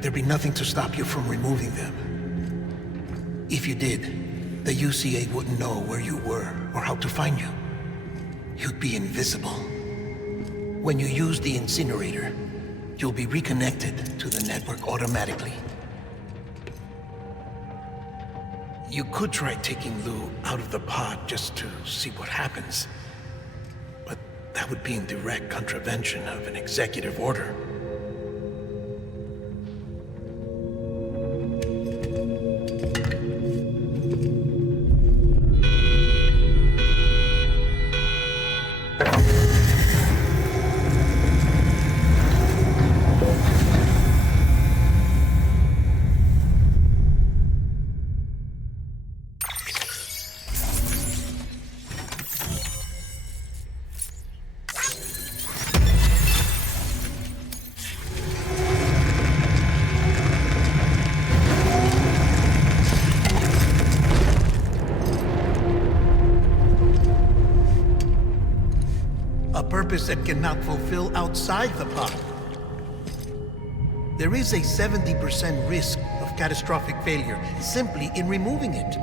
there'd be nothing to stop you from removing them. If you did, the UCA wouldn't know where you were or how to find you. You'd be invisible. When you use the incinerator, you'll be reconnected to the network automatically. You could try taking Lou out of the pod just to see what happens. But that would be in direct contravention of an executive order. That cannot fulfill outside the pod. There is a 70% risk of catastrophic failure simply in removing it.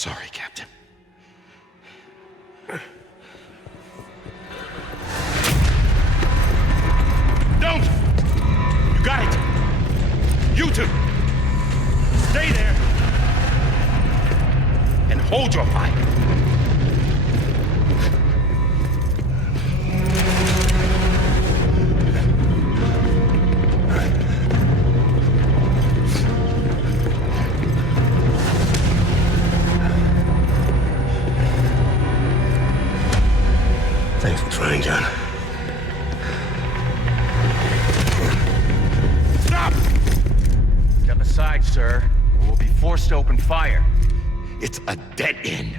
sorry, Captain. Don't! You got it! You two! Stay there! And hold your fire! Thanks for trying, John. Stop! Step aside, sir, or we'll be forced to open fire. It's a dead end.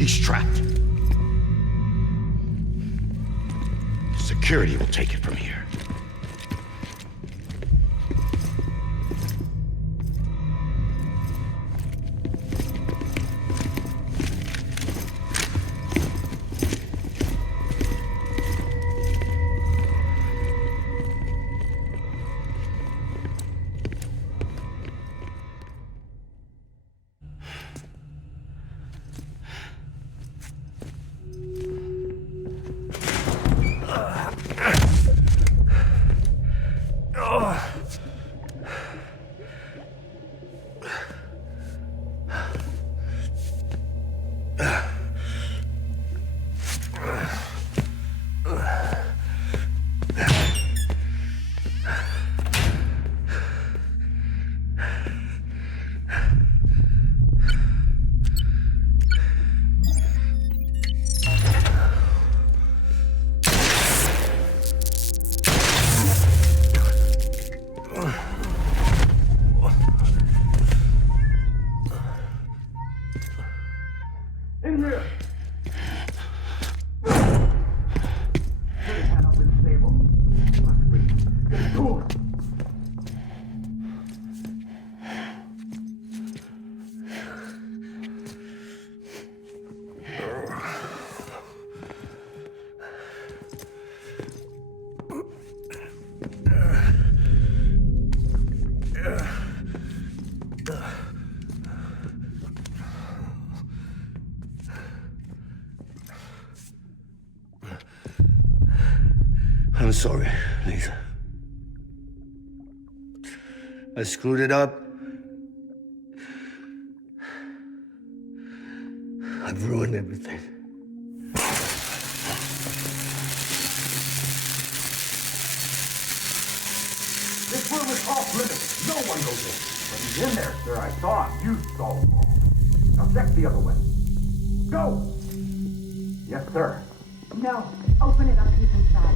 He's trapped. Security will take it from here. I'm sorry, Lisa. I screwed it up. I've ruined everything. This room is off limits. No one goes in. But he's in there, sir. I saw him. You saw him. Now check the other way. Go! Yes, sir. No. Open it up deep inside.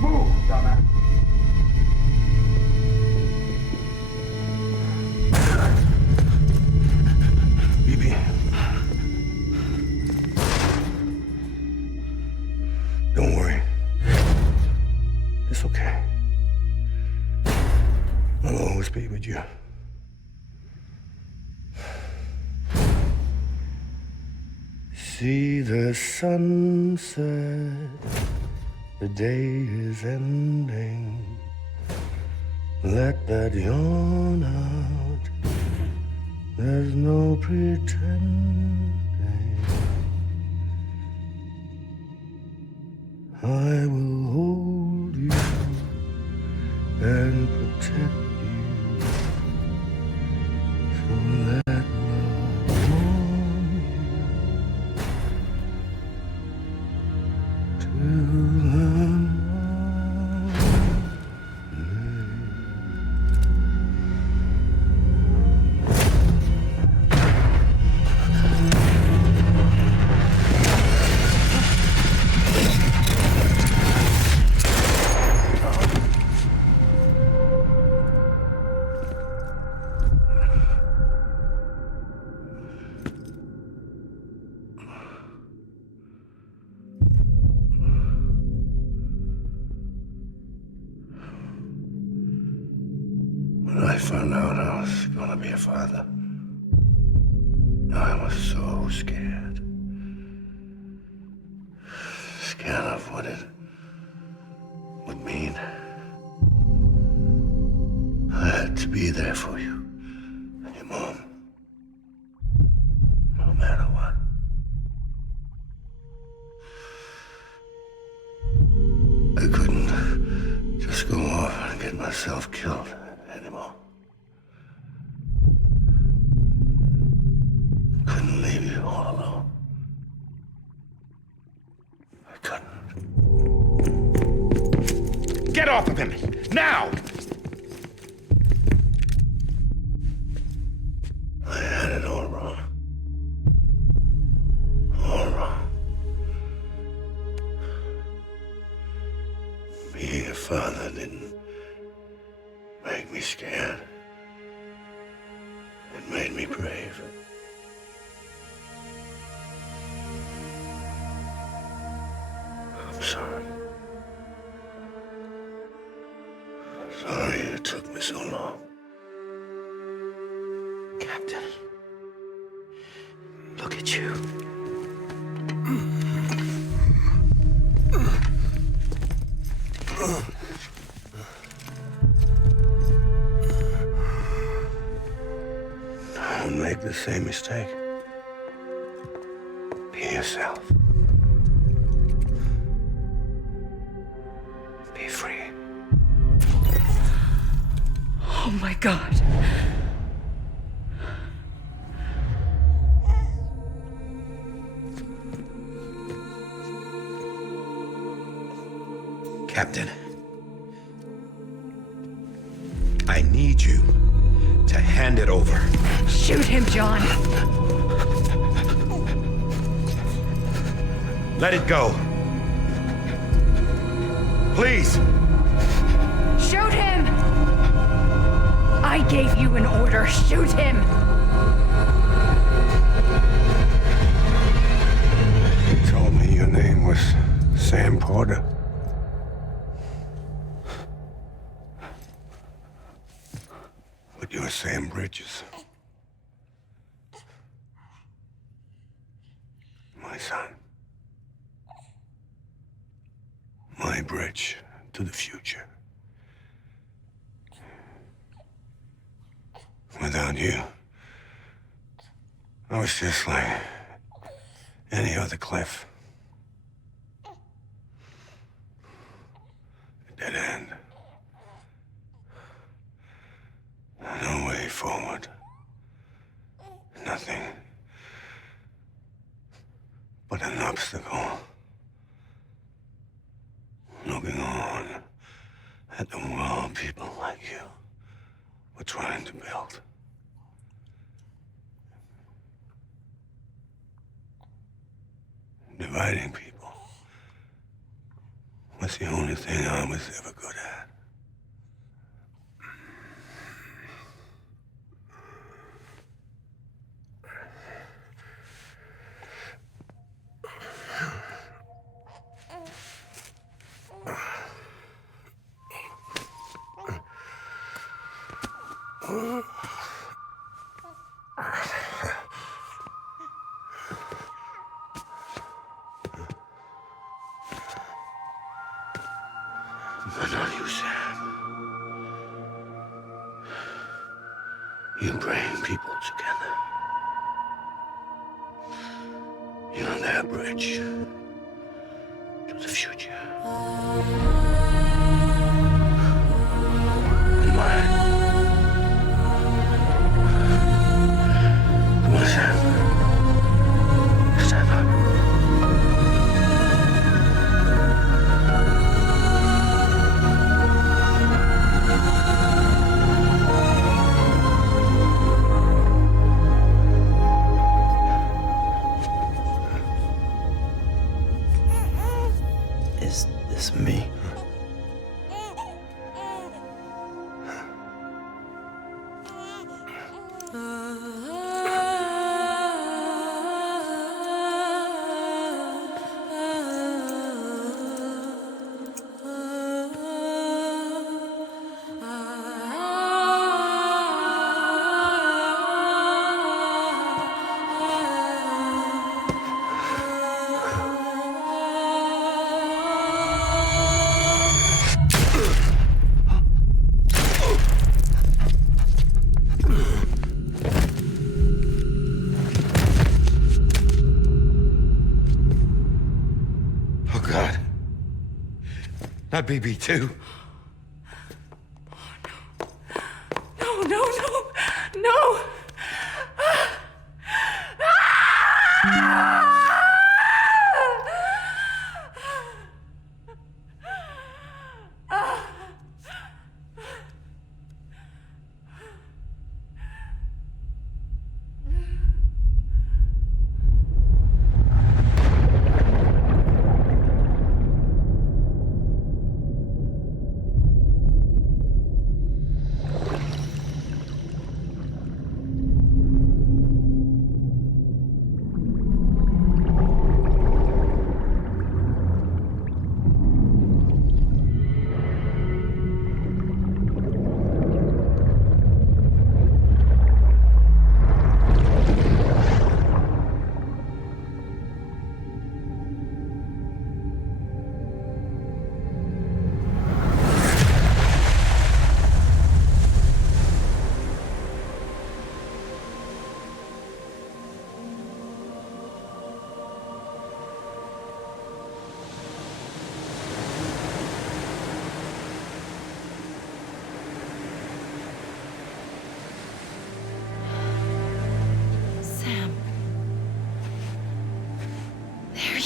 Move, dumbass. BB. Don't worry. It's okay. I'll always be with you. See the sunset. The day is ending. Let that yawn out. There's no pretending. I will hold you and protect you. So let love warm you till the When I found out I was gonna be a father, I was so scared. Scared of what it would mean. I had to be there for you and your mom. myself killed anymore. Couldn't leave you all alone. I couldn't. Get off of him! Now! I had it all wrong. All wrong. Being a father didn't make me scared. It made me brave. I'm sorry. Sorry it took me so long. Captain, look at you. Don't make the same mistake. Be yourself. Be free. Oh my God. Captain, I need you to hand it over. Shoot him, John. Let it go. Please. Shoot him! I gave you an order. Shoot him! You told me your name was Sam Porter. But you're Sam Bridges. My son. My bridge to the future. Without you, I was just like any other Cliff. A dead end. No way forward. Nothing but an obstacle. Looking on at the world people like you were trying to build. Dividing people was the only thing I was ever good at. But not you, Sam. You bring people together. You're their bridge to the future. And mine. Come on, Sam. Stand up. Is this me? Not BB2.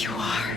you are.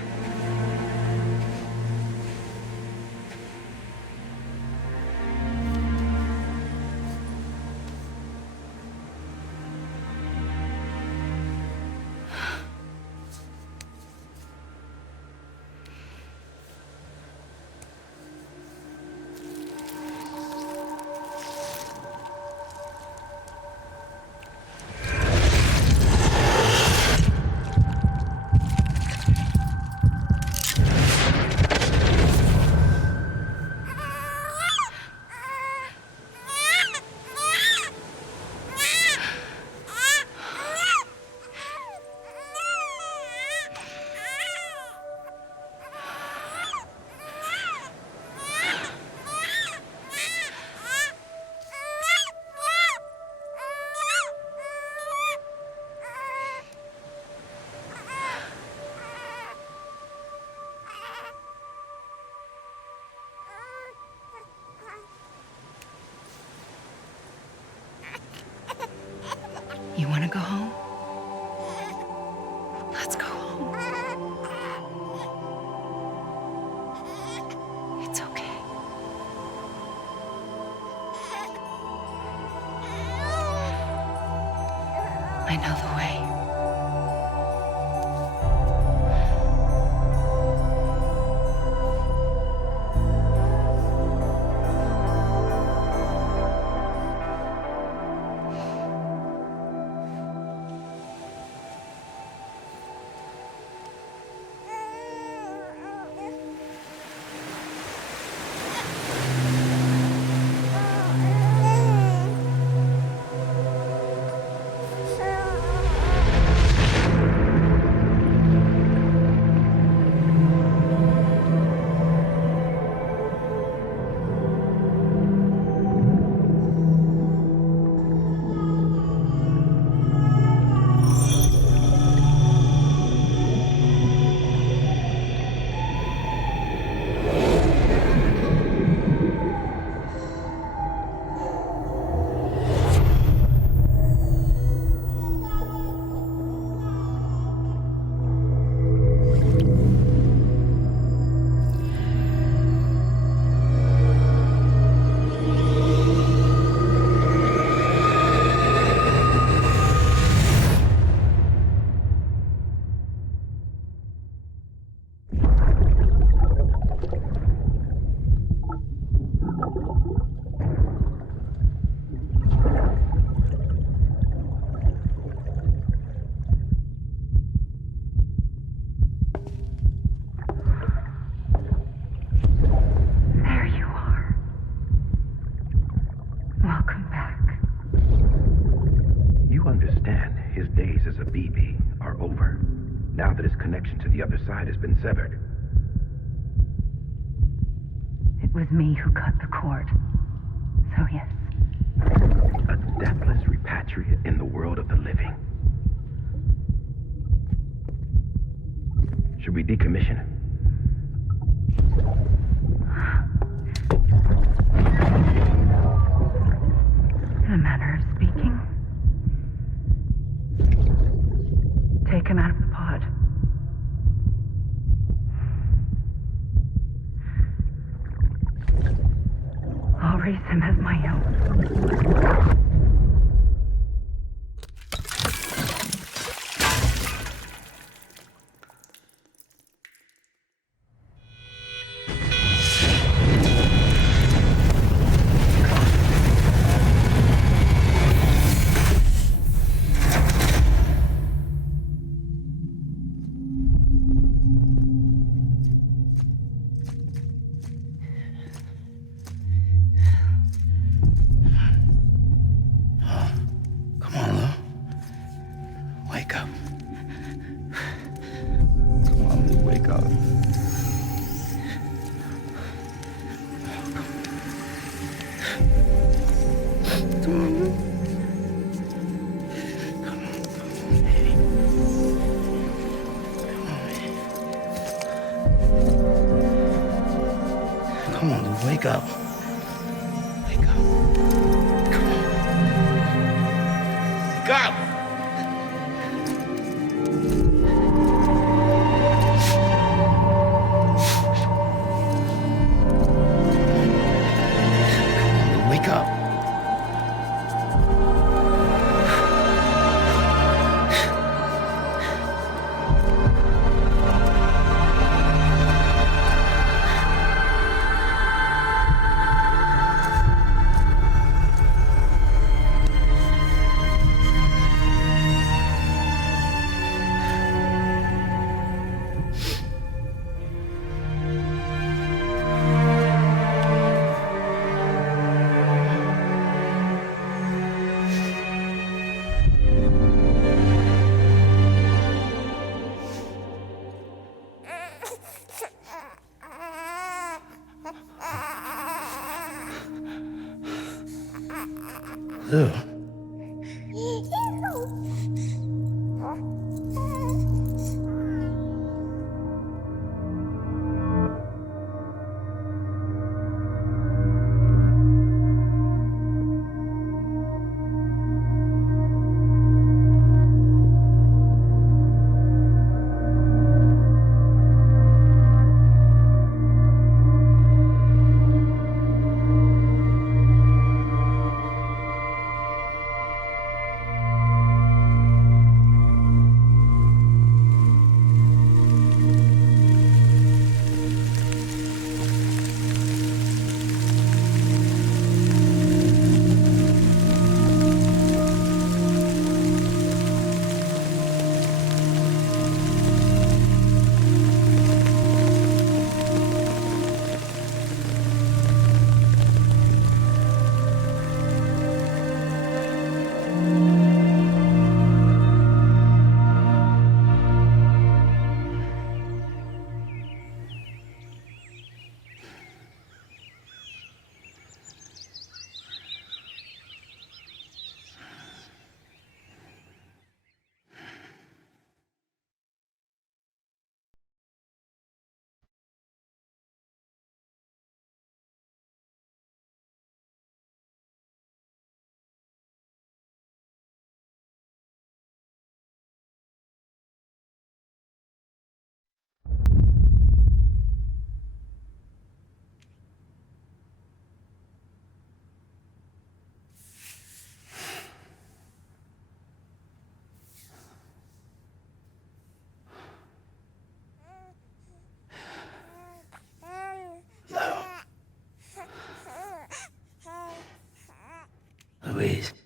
You want to go home? Let's go home. It's okay. I know the way. connection to the other side has been severed. It was me who cut the cord. So yes. A deathless repatriate in the world of the living. Should we decommission him? In a manner of speaking. Take him out of the pod. I'll raise him as my own. Wake up. Wake up. Come on. Wake up! Lou. Louise.